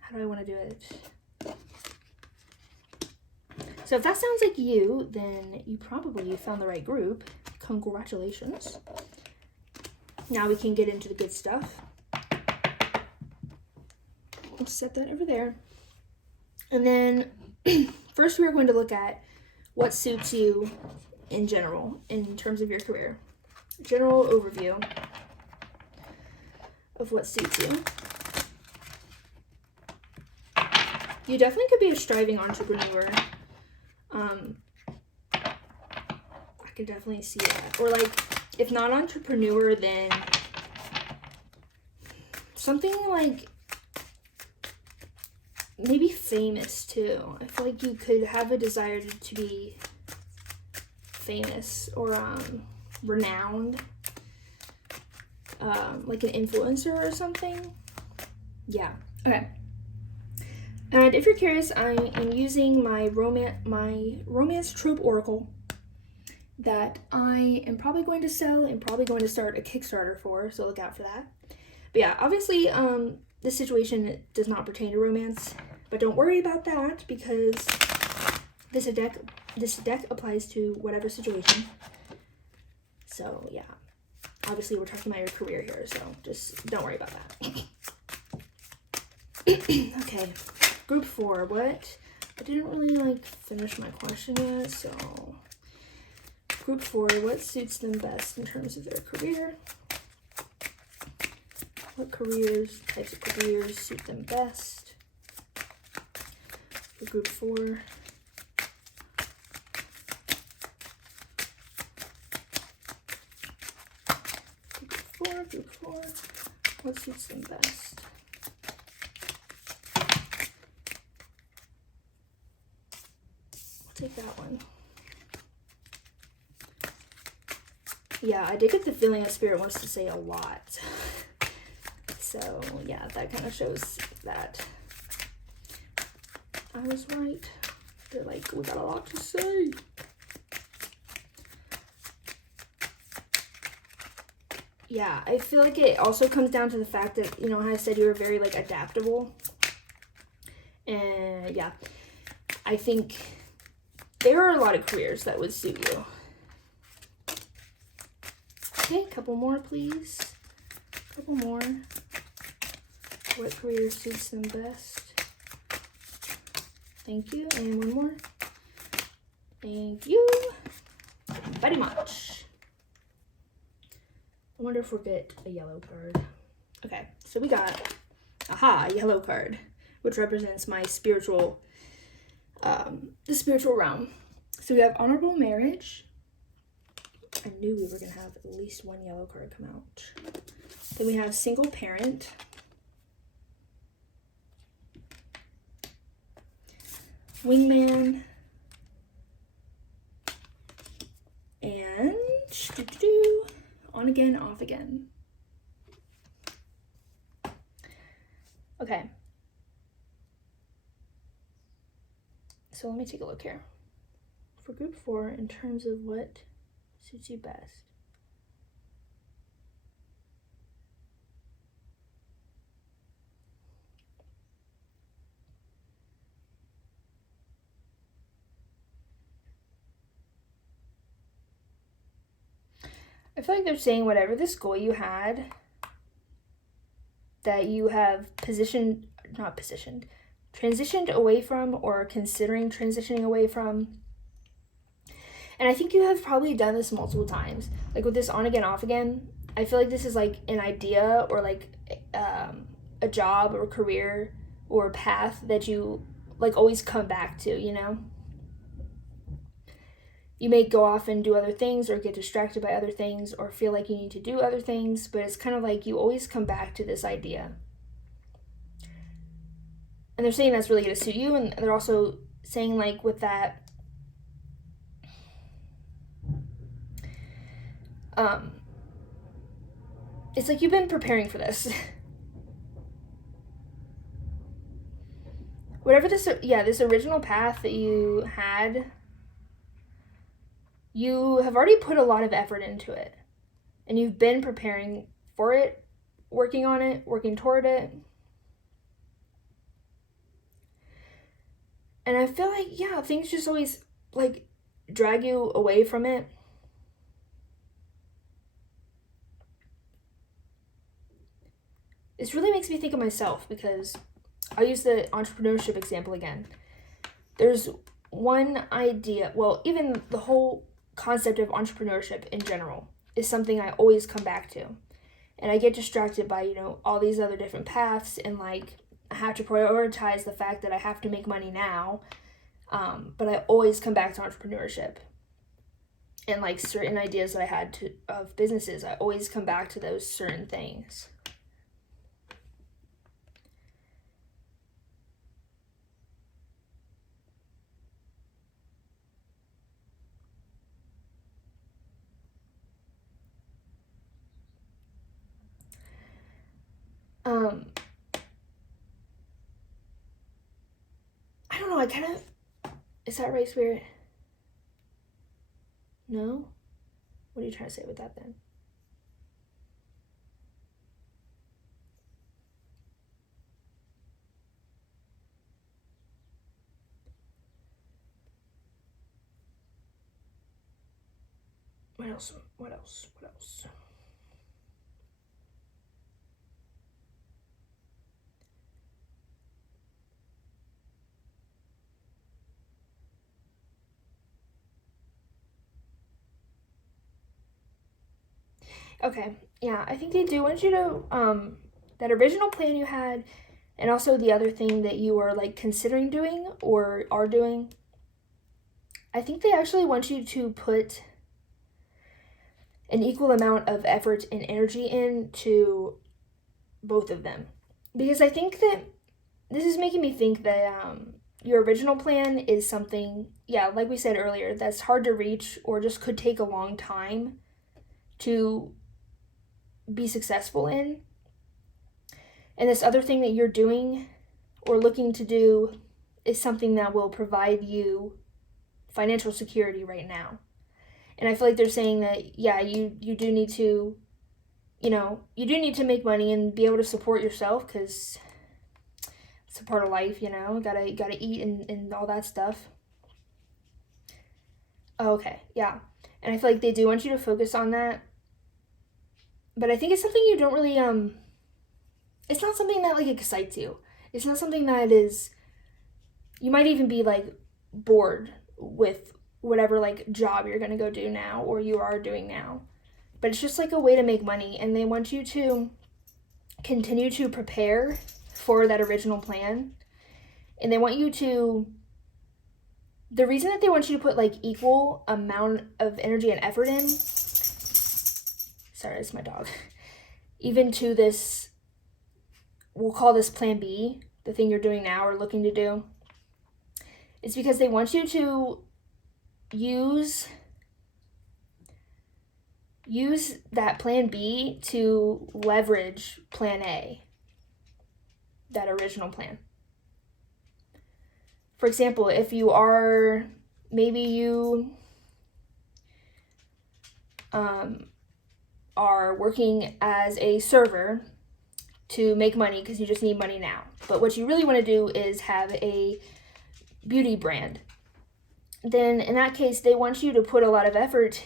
How do I want to do it? So if that sounds like you, then you probably found the right group. Congratulations. Now we can get into the good stuff. Let's set that over there. And then first we're going to look at what suits you in general, in terms of your career. General overview of what suits you. You definitely could be a striving entrepreneur. I could definitely see that. Or like, if not entrepreneur, then something like maybe famous too. I feel like you could have a desire to be famous or renowned, like an influencer or something. Yeah. Okay. And if you're curious, I am using my romance trope oracle that I am probably going to sell and probably going to start a Kickstarter for, so look out for that. But yeah, obviously, this situation does not pertain to romance, but don't worry about that, because this deck applies to whatever situation. So yeah, obviously we're talking about your career here, so just don't worry about that. Okay, group 4. What? I didn't really finish my question yet, so group 4. What suits them best in terms of their career? What types of careers suit them best? For group 4. Group 4. What suits them best? I'll take that one. Yeah, I did get the feeling that Spirit wants to say a lot. So, yeah, that kind of shows that I was right. They're like, we got a lot to say. Yeah, I feel like it also comes down to the fact that, you know, how I said you were very, adaptable. And, yeah, I think there are a lot of careers that would suit you. Okay, a couple more, please. A couple more. What career suits them best? Thank you. And one more. Thank you very much. I wonder if we'll get a yellow card. Okay, so we got, yellow card, which represents my spiritual, the spiritual realm. So we have honorable marriage. I knew we were going to have at least one yellow card come out. Then we have single parent. Wingman. And On again, off again. Okay. So let me take a look here. For group 4, in terms of what suits you best. I feel like they're saying whatever this goal you had that you have transitioned away from or considering transitioning away from. And I think you have probably done this multiple times. Like with this on again, off again, I feel like this is like an idea or like a job or career or path that you like always come back to, you know? You may go off and do other things or get distracted by other things or feel like you need to do other things, but it's kind of like you always come back to this idea. And they're saying that's really going to suit you, and they're also saying like with that, it's like you've been preparing for this. Whatever this original path that you had, you have already put a lot of effort into it. And you've been preparing for it, working on it, working toward it. And I feel like, yeah, things just always, like, drag you away from it. This really makes me think of myself because I'll use the entrepreneurship example again. There's one idea, well, even the whole concept of entrepreneurship in general is something I always come back to. And I get distracted by, you know, all these other different paths and like I have to prioritize the fact that I have to make money now. But I always come back to entrepreneurship. And like certain ideas that I had of businesses, I always come back to those certain things. I don't know, is that right, Spirit? No? What are you trying to say with that then? What else? Okay, yeah, I think they do want you to, that original plan you had, and also the other thing that you are, like, considering doing or are doing, I think they actually want you to put an equal amount of effort and energy into both of them. Because I think that this is making me think that, your original plan is something, yeah, like we said earlier, that's hard to reach or just could take a long time to be successful in. And this other thing that you're doing or looking to do is something that will provide you financial security right now. And I feel like they're saying that, yeah, you do need to, you know, you do need to make money and be able to support yourself because it's a part of life, you know, gotta eat and all that stuff. Oh, okay, yeah. And I feel like they do want you to focus on that. But I think it's something you don't really, it's not something that, like, excites you. It's not something that is, you might even be, like, bored with whatever, like, job you're gonna go do now or you are doing now. But it's just, like, a way to make money, and they want you to continue to prepare for that original plan. And they want you to, the reason that they want you to put, like, equal amount of energy and effort in, sorry, it's my dog, even to this, we'll call this plan B, the thing you're doing now or looking to do, it's because they want you to use use that plan B to leverage plan A, that original plan. For example, if you are, maybe you are working as a server to make money because you just need money now. But what you really want to do is have a beauty brand. Then in that case, they want you to put a lot of effort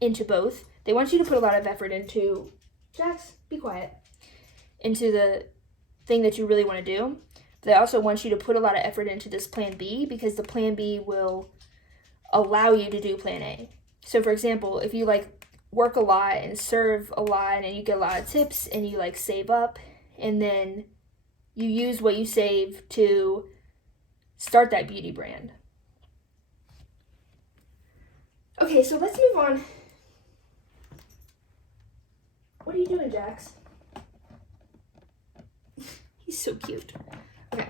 into both. They want you to put a lot of effort into, Jax, be quiet, into the thing that you really want to do. They also want you to put a lot of effort into this plan B because the plan B will allow you to do plan A. So for example, if you like work a lot and serve a lot and you get a lot of tips and you like save up and then you use what you save to start that beauty brand. Okay, so let's move on. What are you doing, Jax? He's so cute. Okay.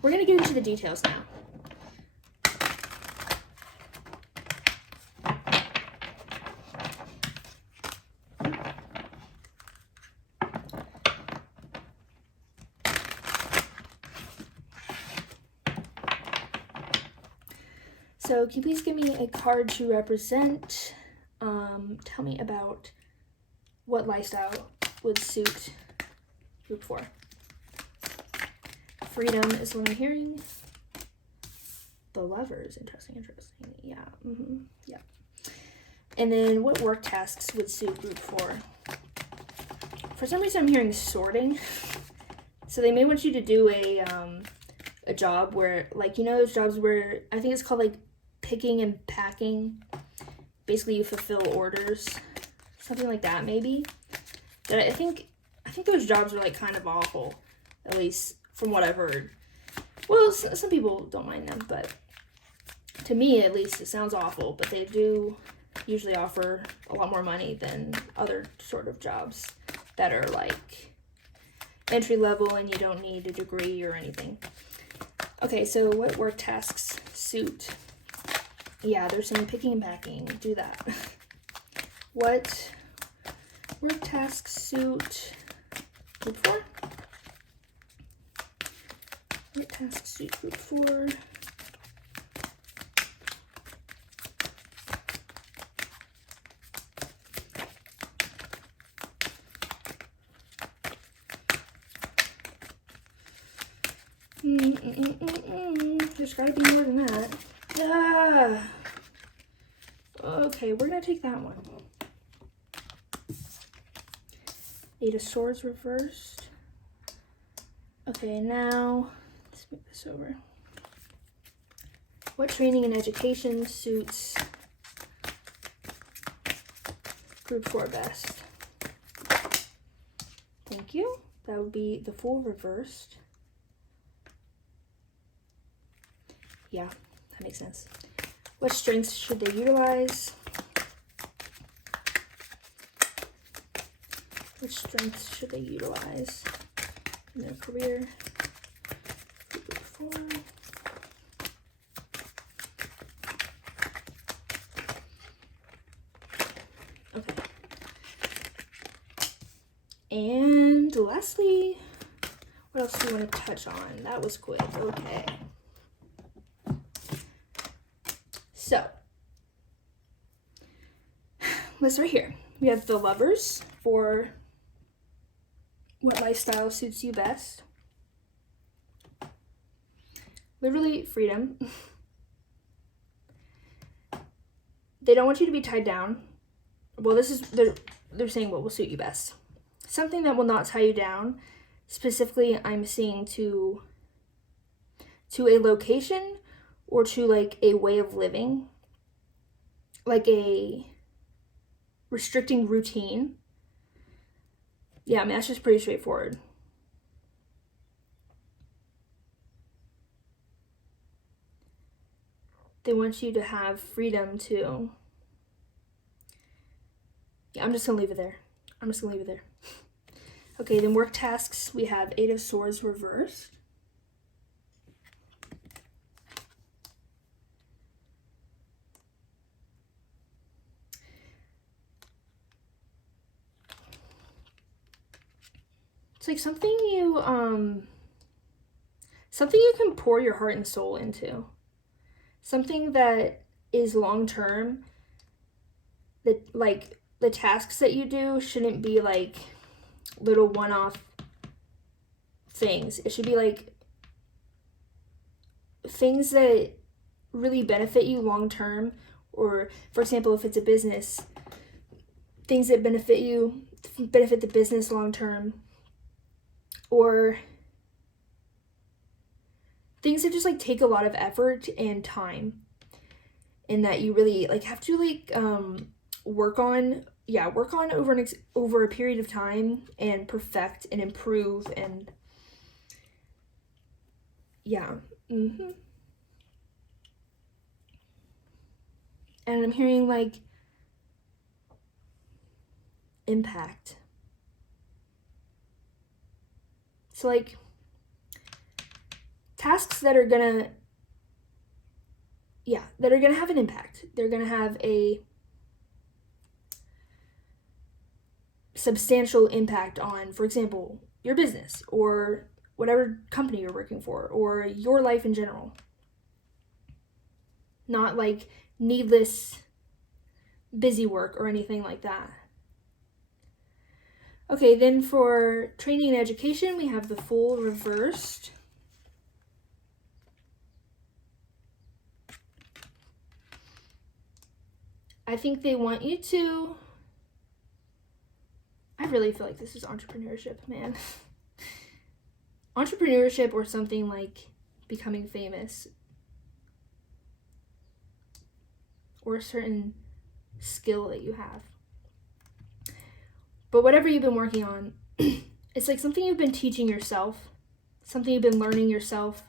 We're going to get into the details now. So can you please give me a card to represent? Tell me about what lifestyle would suit group 4. Freedom is what I'm hearing. The Lovers, interesting. Yeah, yeah. And then what work tasks would suit group 4? For some reason I'm hearing sorting. So they may want you to do a job where, like, you know those jobs where, I think it's called like picking and packing. Basically you fulfill orders. Something like that maybe. But I think those jobs are like kind of awful. At least from what I've heard. Well, some people don't mind them, but to me at least it sounds awful, but they do usually offer a lot more money than other sort of jobs that are like entry level and you don't need a degree or anything. Okay, so what work tasks suit? Yeah, there's some picking and packing. Do that. What work tasks suit group 4? Work tasks suit group 4. There's gotta be more than that. Okay, we're gonna take that one. 8 of Swords reversed. Okay, now let's move this over. What training and education suits group 4 best? Thank you. That would be the Fool reversed. Yeah, that makes sense. What strengths should they utilize? Which strengths should they utilize in their career? Group 4. Okay. And lastly, what else do you want to touch on? That was quick. Okay. So, let's start here. We have the Lovers for what lifestyle suits you best. Literally, freedom. They don't want you to be tied down. Well, this is, they're saying what will suit you best. Something that will not tie you down. Specifically, I'm seeing to a location or to like a way of living. Like a restricting routine. Yeah, I mean, that's just pretty straightforward. They want you to have freedom to... Yeah, I'm just going to leave it there. Okay, then work tasks. We have 8 of Swords reversed. It's like something you can pour your heart and soul into. Something that is long term. That, like, the tasks that you do shouldn't be like little one-off things. It should be like things that really benefit you long term, or for example, if it's a business, things that benefit the business long term, or things that just like take a lot of effort and time, and that you really like have to like work on over a period of time and perfect and improve. And yeah. And I'm hearing like impact. So like tasks that are gonna have an impact. They're gonna have a substantial impact on, for example, your business or whatever company you're working for, or your life in general. Not like needless busy work or anything like that. Okay, then for training and education, we have the Fool reversed. I think they want you to... I really feel like this is entrepreneurship, man. Entrepreneurship, or something like becoming famous, or a certain skill that you have. But whatever you've been working on, it's like something you've been teaching yourself, something you've been learning yourself.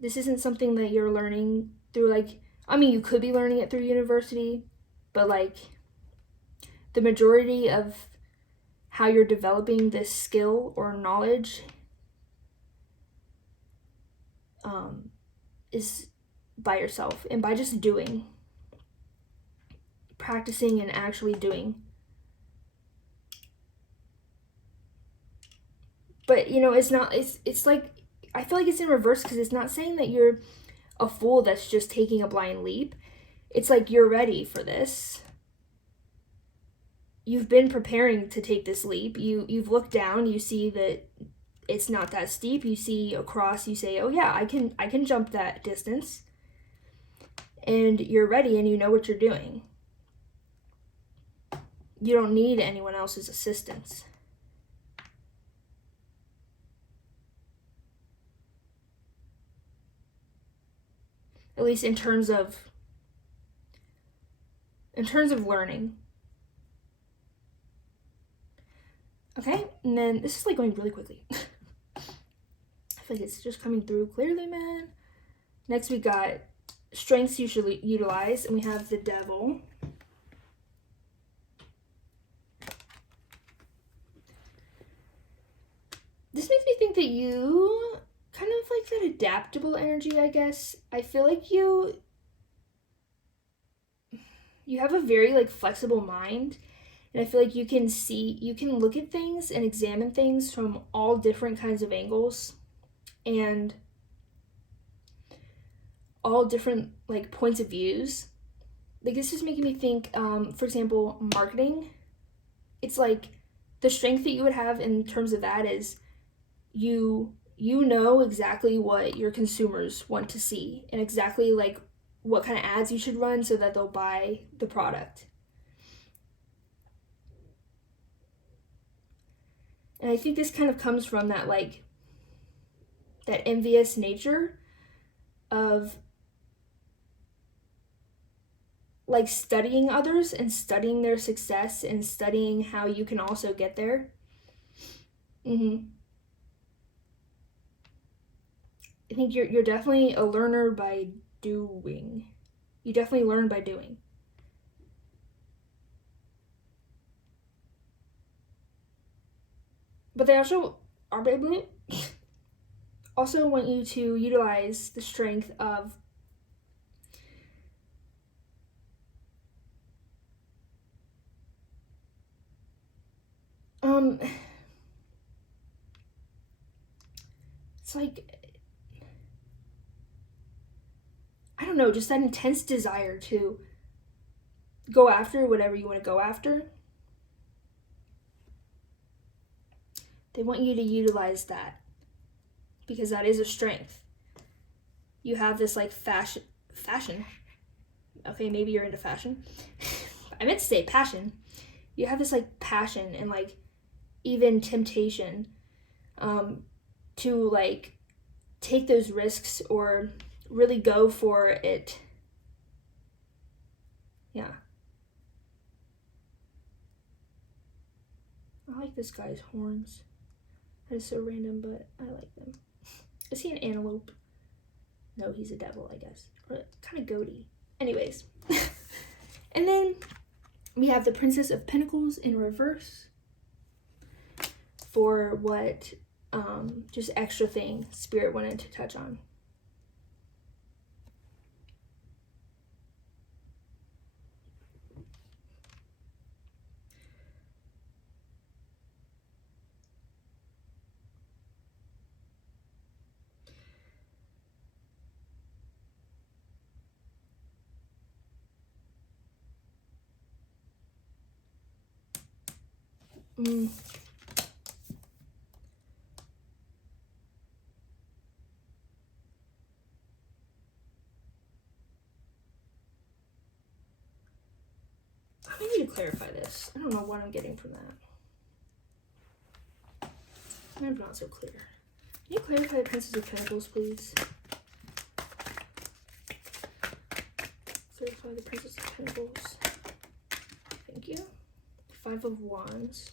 This isn't something that you're learning through, like, I mean, you could be learning it through university, but like the majority of how you're developing this skill or knowledge is by yourself and by just doing, practicing and actually doing. But you know, it's not, it's like, I feel like it's in reverse, because it's not saying that you're a fool that's just taking a blind leap. It's like you're ready for this. You've been preparing to take this leap. You've looked down, you see that it's not that steep. You see across, you say, oh yeah, I can jump that distance. And you're ready, and you know what you're doing. You don't need anyone else's assistance. At least in terms of learning. Okay, and then this is like going really quickly. I feel like it's just coming through clearly, man. Next we got strengths you should utilize, and we have the Devil. This makes me think that you kind of like that adaptable energy, I guess. I feel like you have a very like flexible mind, and I feel like you can look at things and examine things from all different kinds of angles and all different like points of views. Like, this is making me think, for example, marketing. It's like the strength that you would have in terms of that is you know exactly what your consumers want to see, and exactly like what kind of ads you should run so that they'll buy the product. And I think this kind of comes from that like that envious nature of like studying others and studying their success and studying how you can also get there. I think you're definitely a learner by doing. You definitely learn by doing. But they also want you to utilize the strength of it's like, I don't know, just that intense desire to go after whatever you want to go after. They want you to utilize that because that is a strength. You have this like fashion. Okay, maybe you're into fashion. I meant to say passion. You have this like passion and like even temptation to like take those risks or really go for it. Yeah. I like this guy's horns. That is so random, but I like them. Is he an antelope? No, he's a devil, I guess. Or kind of goaty. Anyways. And then we have the Princess of Pentacles in reverse for what just extra thing Spirit wanted to touch on. I need to clarify this. I don't know what I'm getting from that. I'm not so clear. Can you clarify the Princess of Pentacles, please? Clarify the Princess of Pentacles. Thank you. Five of Wands.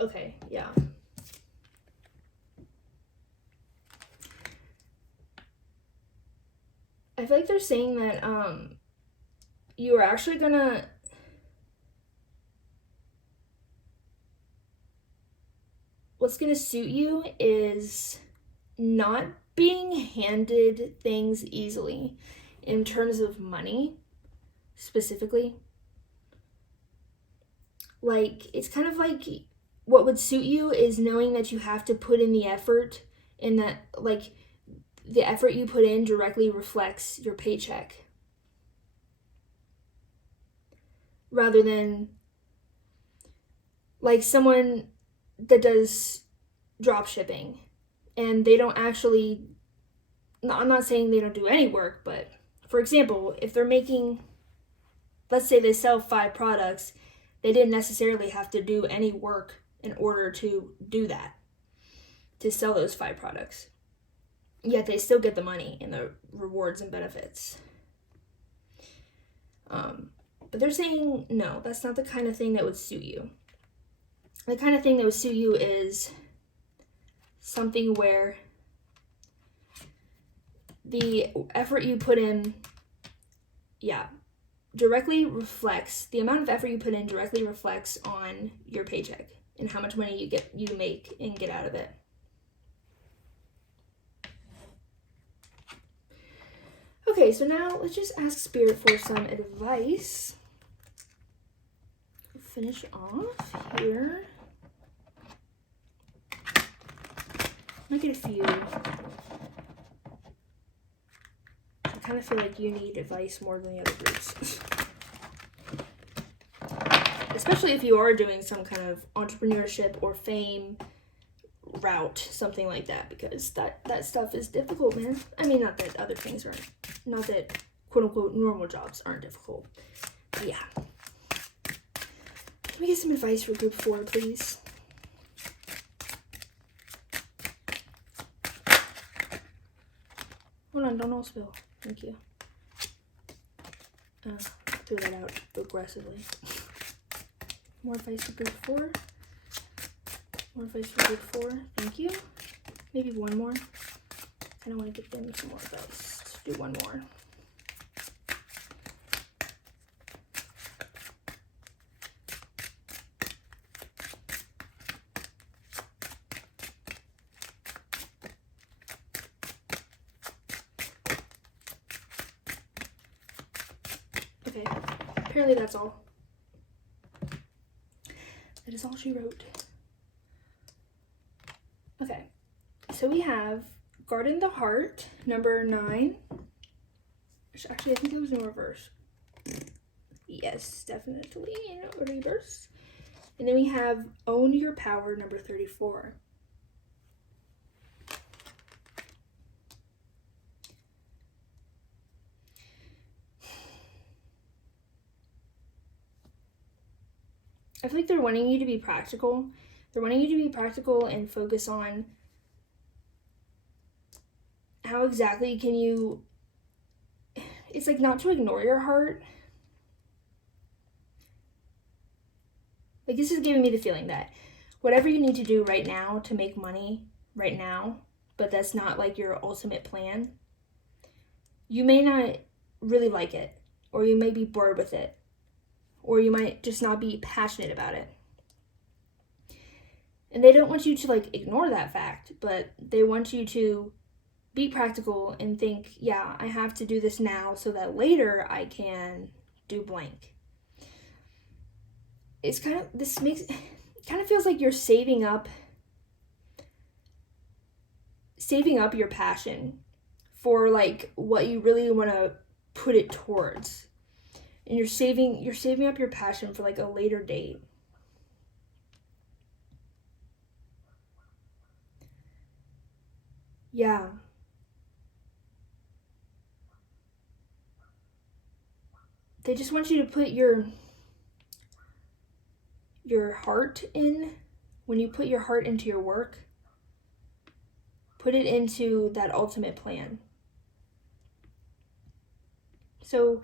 Okay, yeah. I feel like they're saying that you are actually gonna what's gonna suit you is not being handed things easily in terms of money specifically. Like, it's kind of like what would suit you is knowing that you have to put in the effort and that like the effort you put in directly reflects your paycheck rather than like someone that does drop shipping and they don't actually, I'm not saying they don't do any work, but for example, if they're making, let's say they sell 5 products, they didn't necessarily have to do any work in order to do that, to sell those 5 products. Yet they still get the money and the rewards and benefits. But they're saying, no, that's not the kind of thing that would suit you. The kind of thing that would suit you is something where the effort you put in, directly reflects, the amount of effort you put in directly reflects on your paycheck and how much money you make and get out of it. Okay, so now let's just ask Spirit for some advice. Finish off here. I'll get a few. I kind of feel like you need advice more than the other groups. Especially if you are doing some kind of entrepreneurship or fame route, something like that, because that stuff is difficult, man. I mean, not that other things aren't, not that quote-unquote normal jobs aren't difficult. But yeah. Can we get some advice for group 4, please? Hold on, don't all spill. Thank you. Threw that out aggressively. More advice for group 4. More advice for group 4. Thank you. Maybe one more. I don't want to give them some more advice. Let's do one more. Okay, apparently that's all. That is all she wrote. Okay, so we have Garden the Heart, number 9. Actually, I think it was in reverse. Yes, definitely in reverse. And then we have Own Your Power, number 34. I feel like they're wanting you to be practical. They're wanting you to be practical and focus on how exactly can you... It's like not to ignore your heart. Like, this is giving me the feeling that whatever you need to do right now to make money right now, but that's not like your ultimate plan, you may not really like it, or you may be bored with it, or you might just not be passionate about it. And they don't want you to like ignore that fact, but they want you to be practical and think, yeah, I have to do this now so that later I can do blank. It's kind of, it kind of feels like you're saving up your passion for like what you really want to put it towards. And you're saving up your passion for like a later date. Yeah. They just want you to put your heart in. When you put your heart into your work, put it into that ultimate plan. So,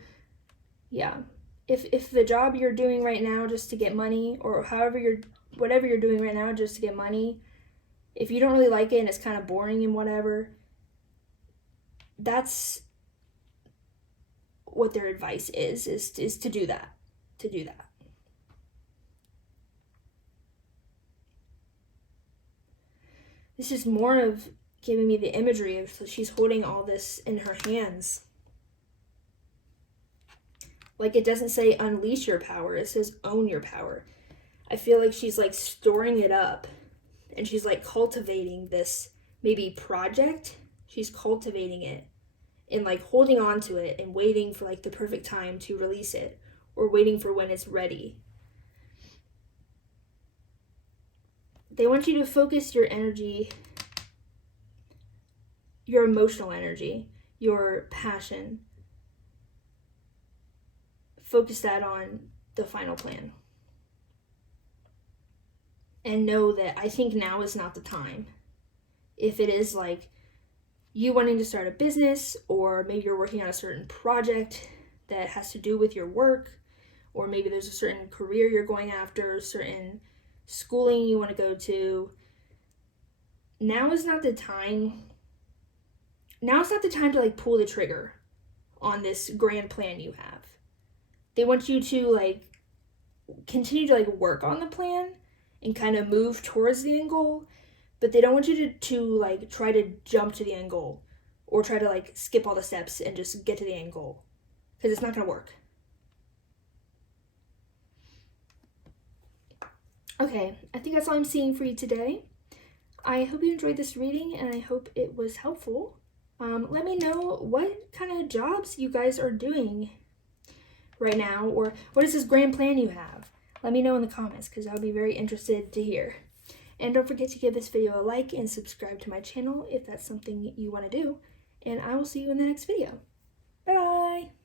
yeah. If the job you're doing right now just to get money, or whatever you're doing right now just to get money, if you don't really like it and it's kind of boring and whatever, that's what their advice is to do that. This is more of giving me the imagery of she's holding all this in her hands. Like, it doesn't say unleash your power, it says own your power. I feel like she's like storing it up, and she's like cultivating this maybe project. She's cultivating it and like holding on to it and waiting for like the perfect time to release it, or waiting for when it's ready. They want you to focus your energy, your emotional energy, your passion. Focus that on the final plan. And know that I think now is not the time. If it is like you wanting to start a business, or maybe you're working on a certain project that has to do with your work, or maybe there's a certain career you're going after, certain schooling you want to go to, now is not the time. Now is not the time to like pull the trigger on this grand plan you have. They want you to like continue to like work on the plan and kind of move towards the end goal, but they don't want you to like try to jump to the end goal, or try to like skip all the steps and just get to the end goal, because it's not going to work. Okay, I think that's all I'm seeing for you today. I hope you enjoyed this reading, and I hope it was helpful. Let me know what kind of jobs you guys are doing right now, or what is this grand plan you have. Let me know in the comments, because I would be very interested to hear. And don't forget to give this video a like and subscribe to my channel if that's something you want to do. And I will see you in the next video. Bye!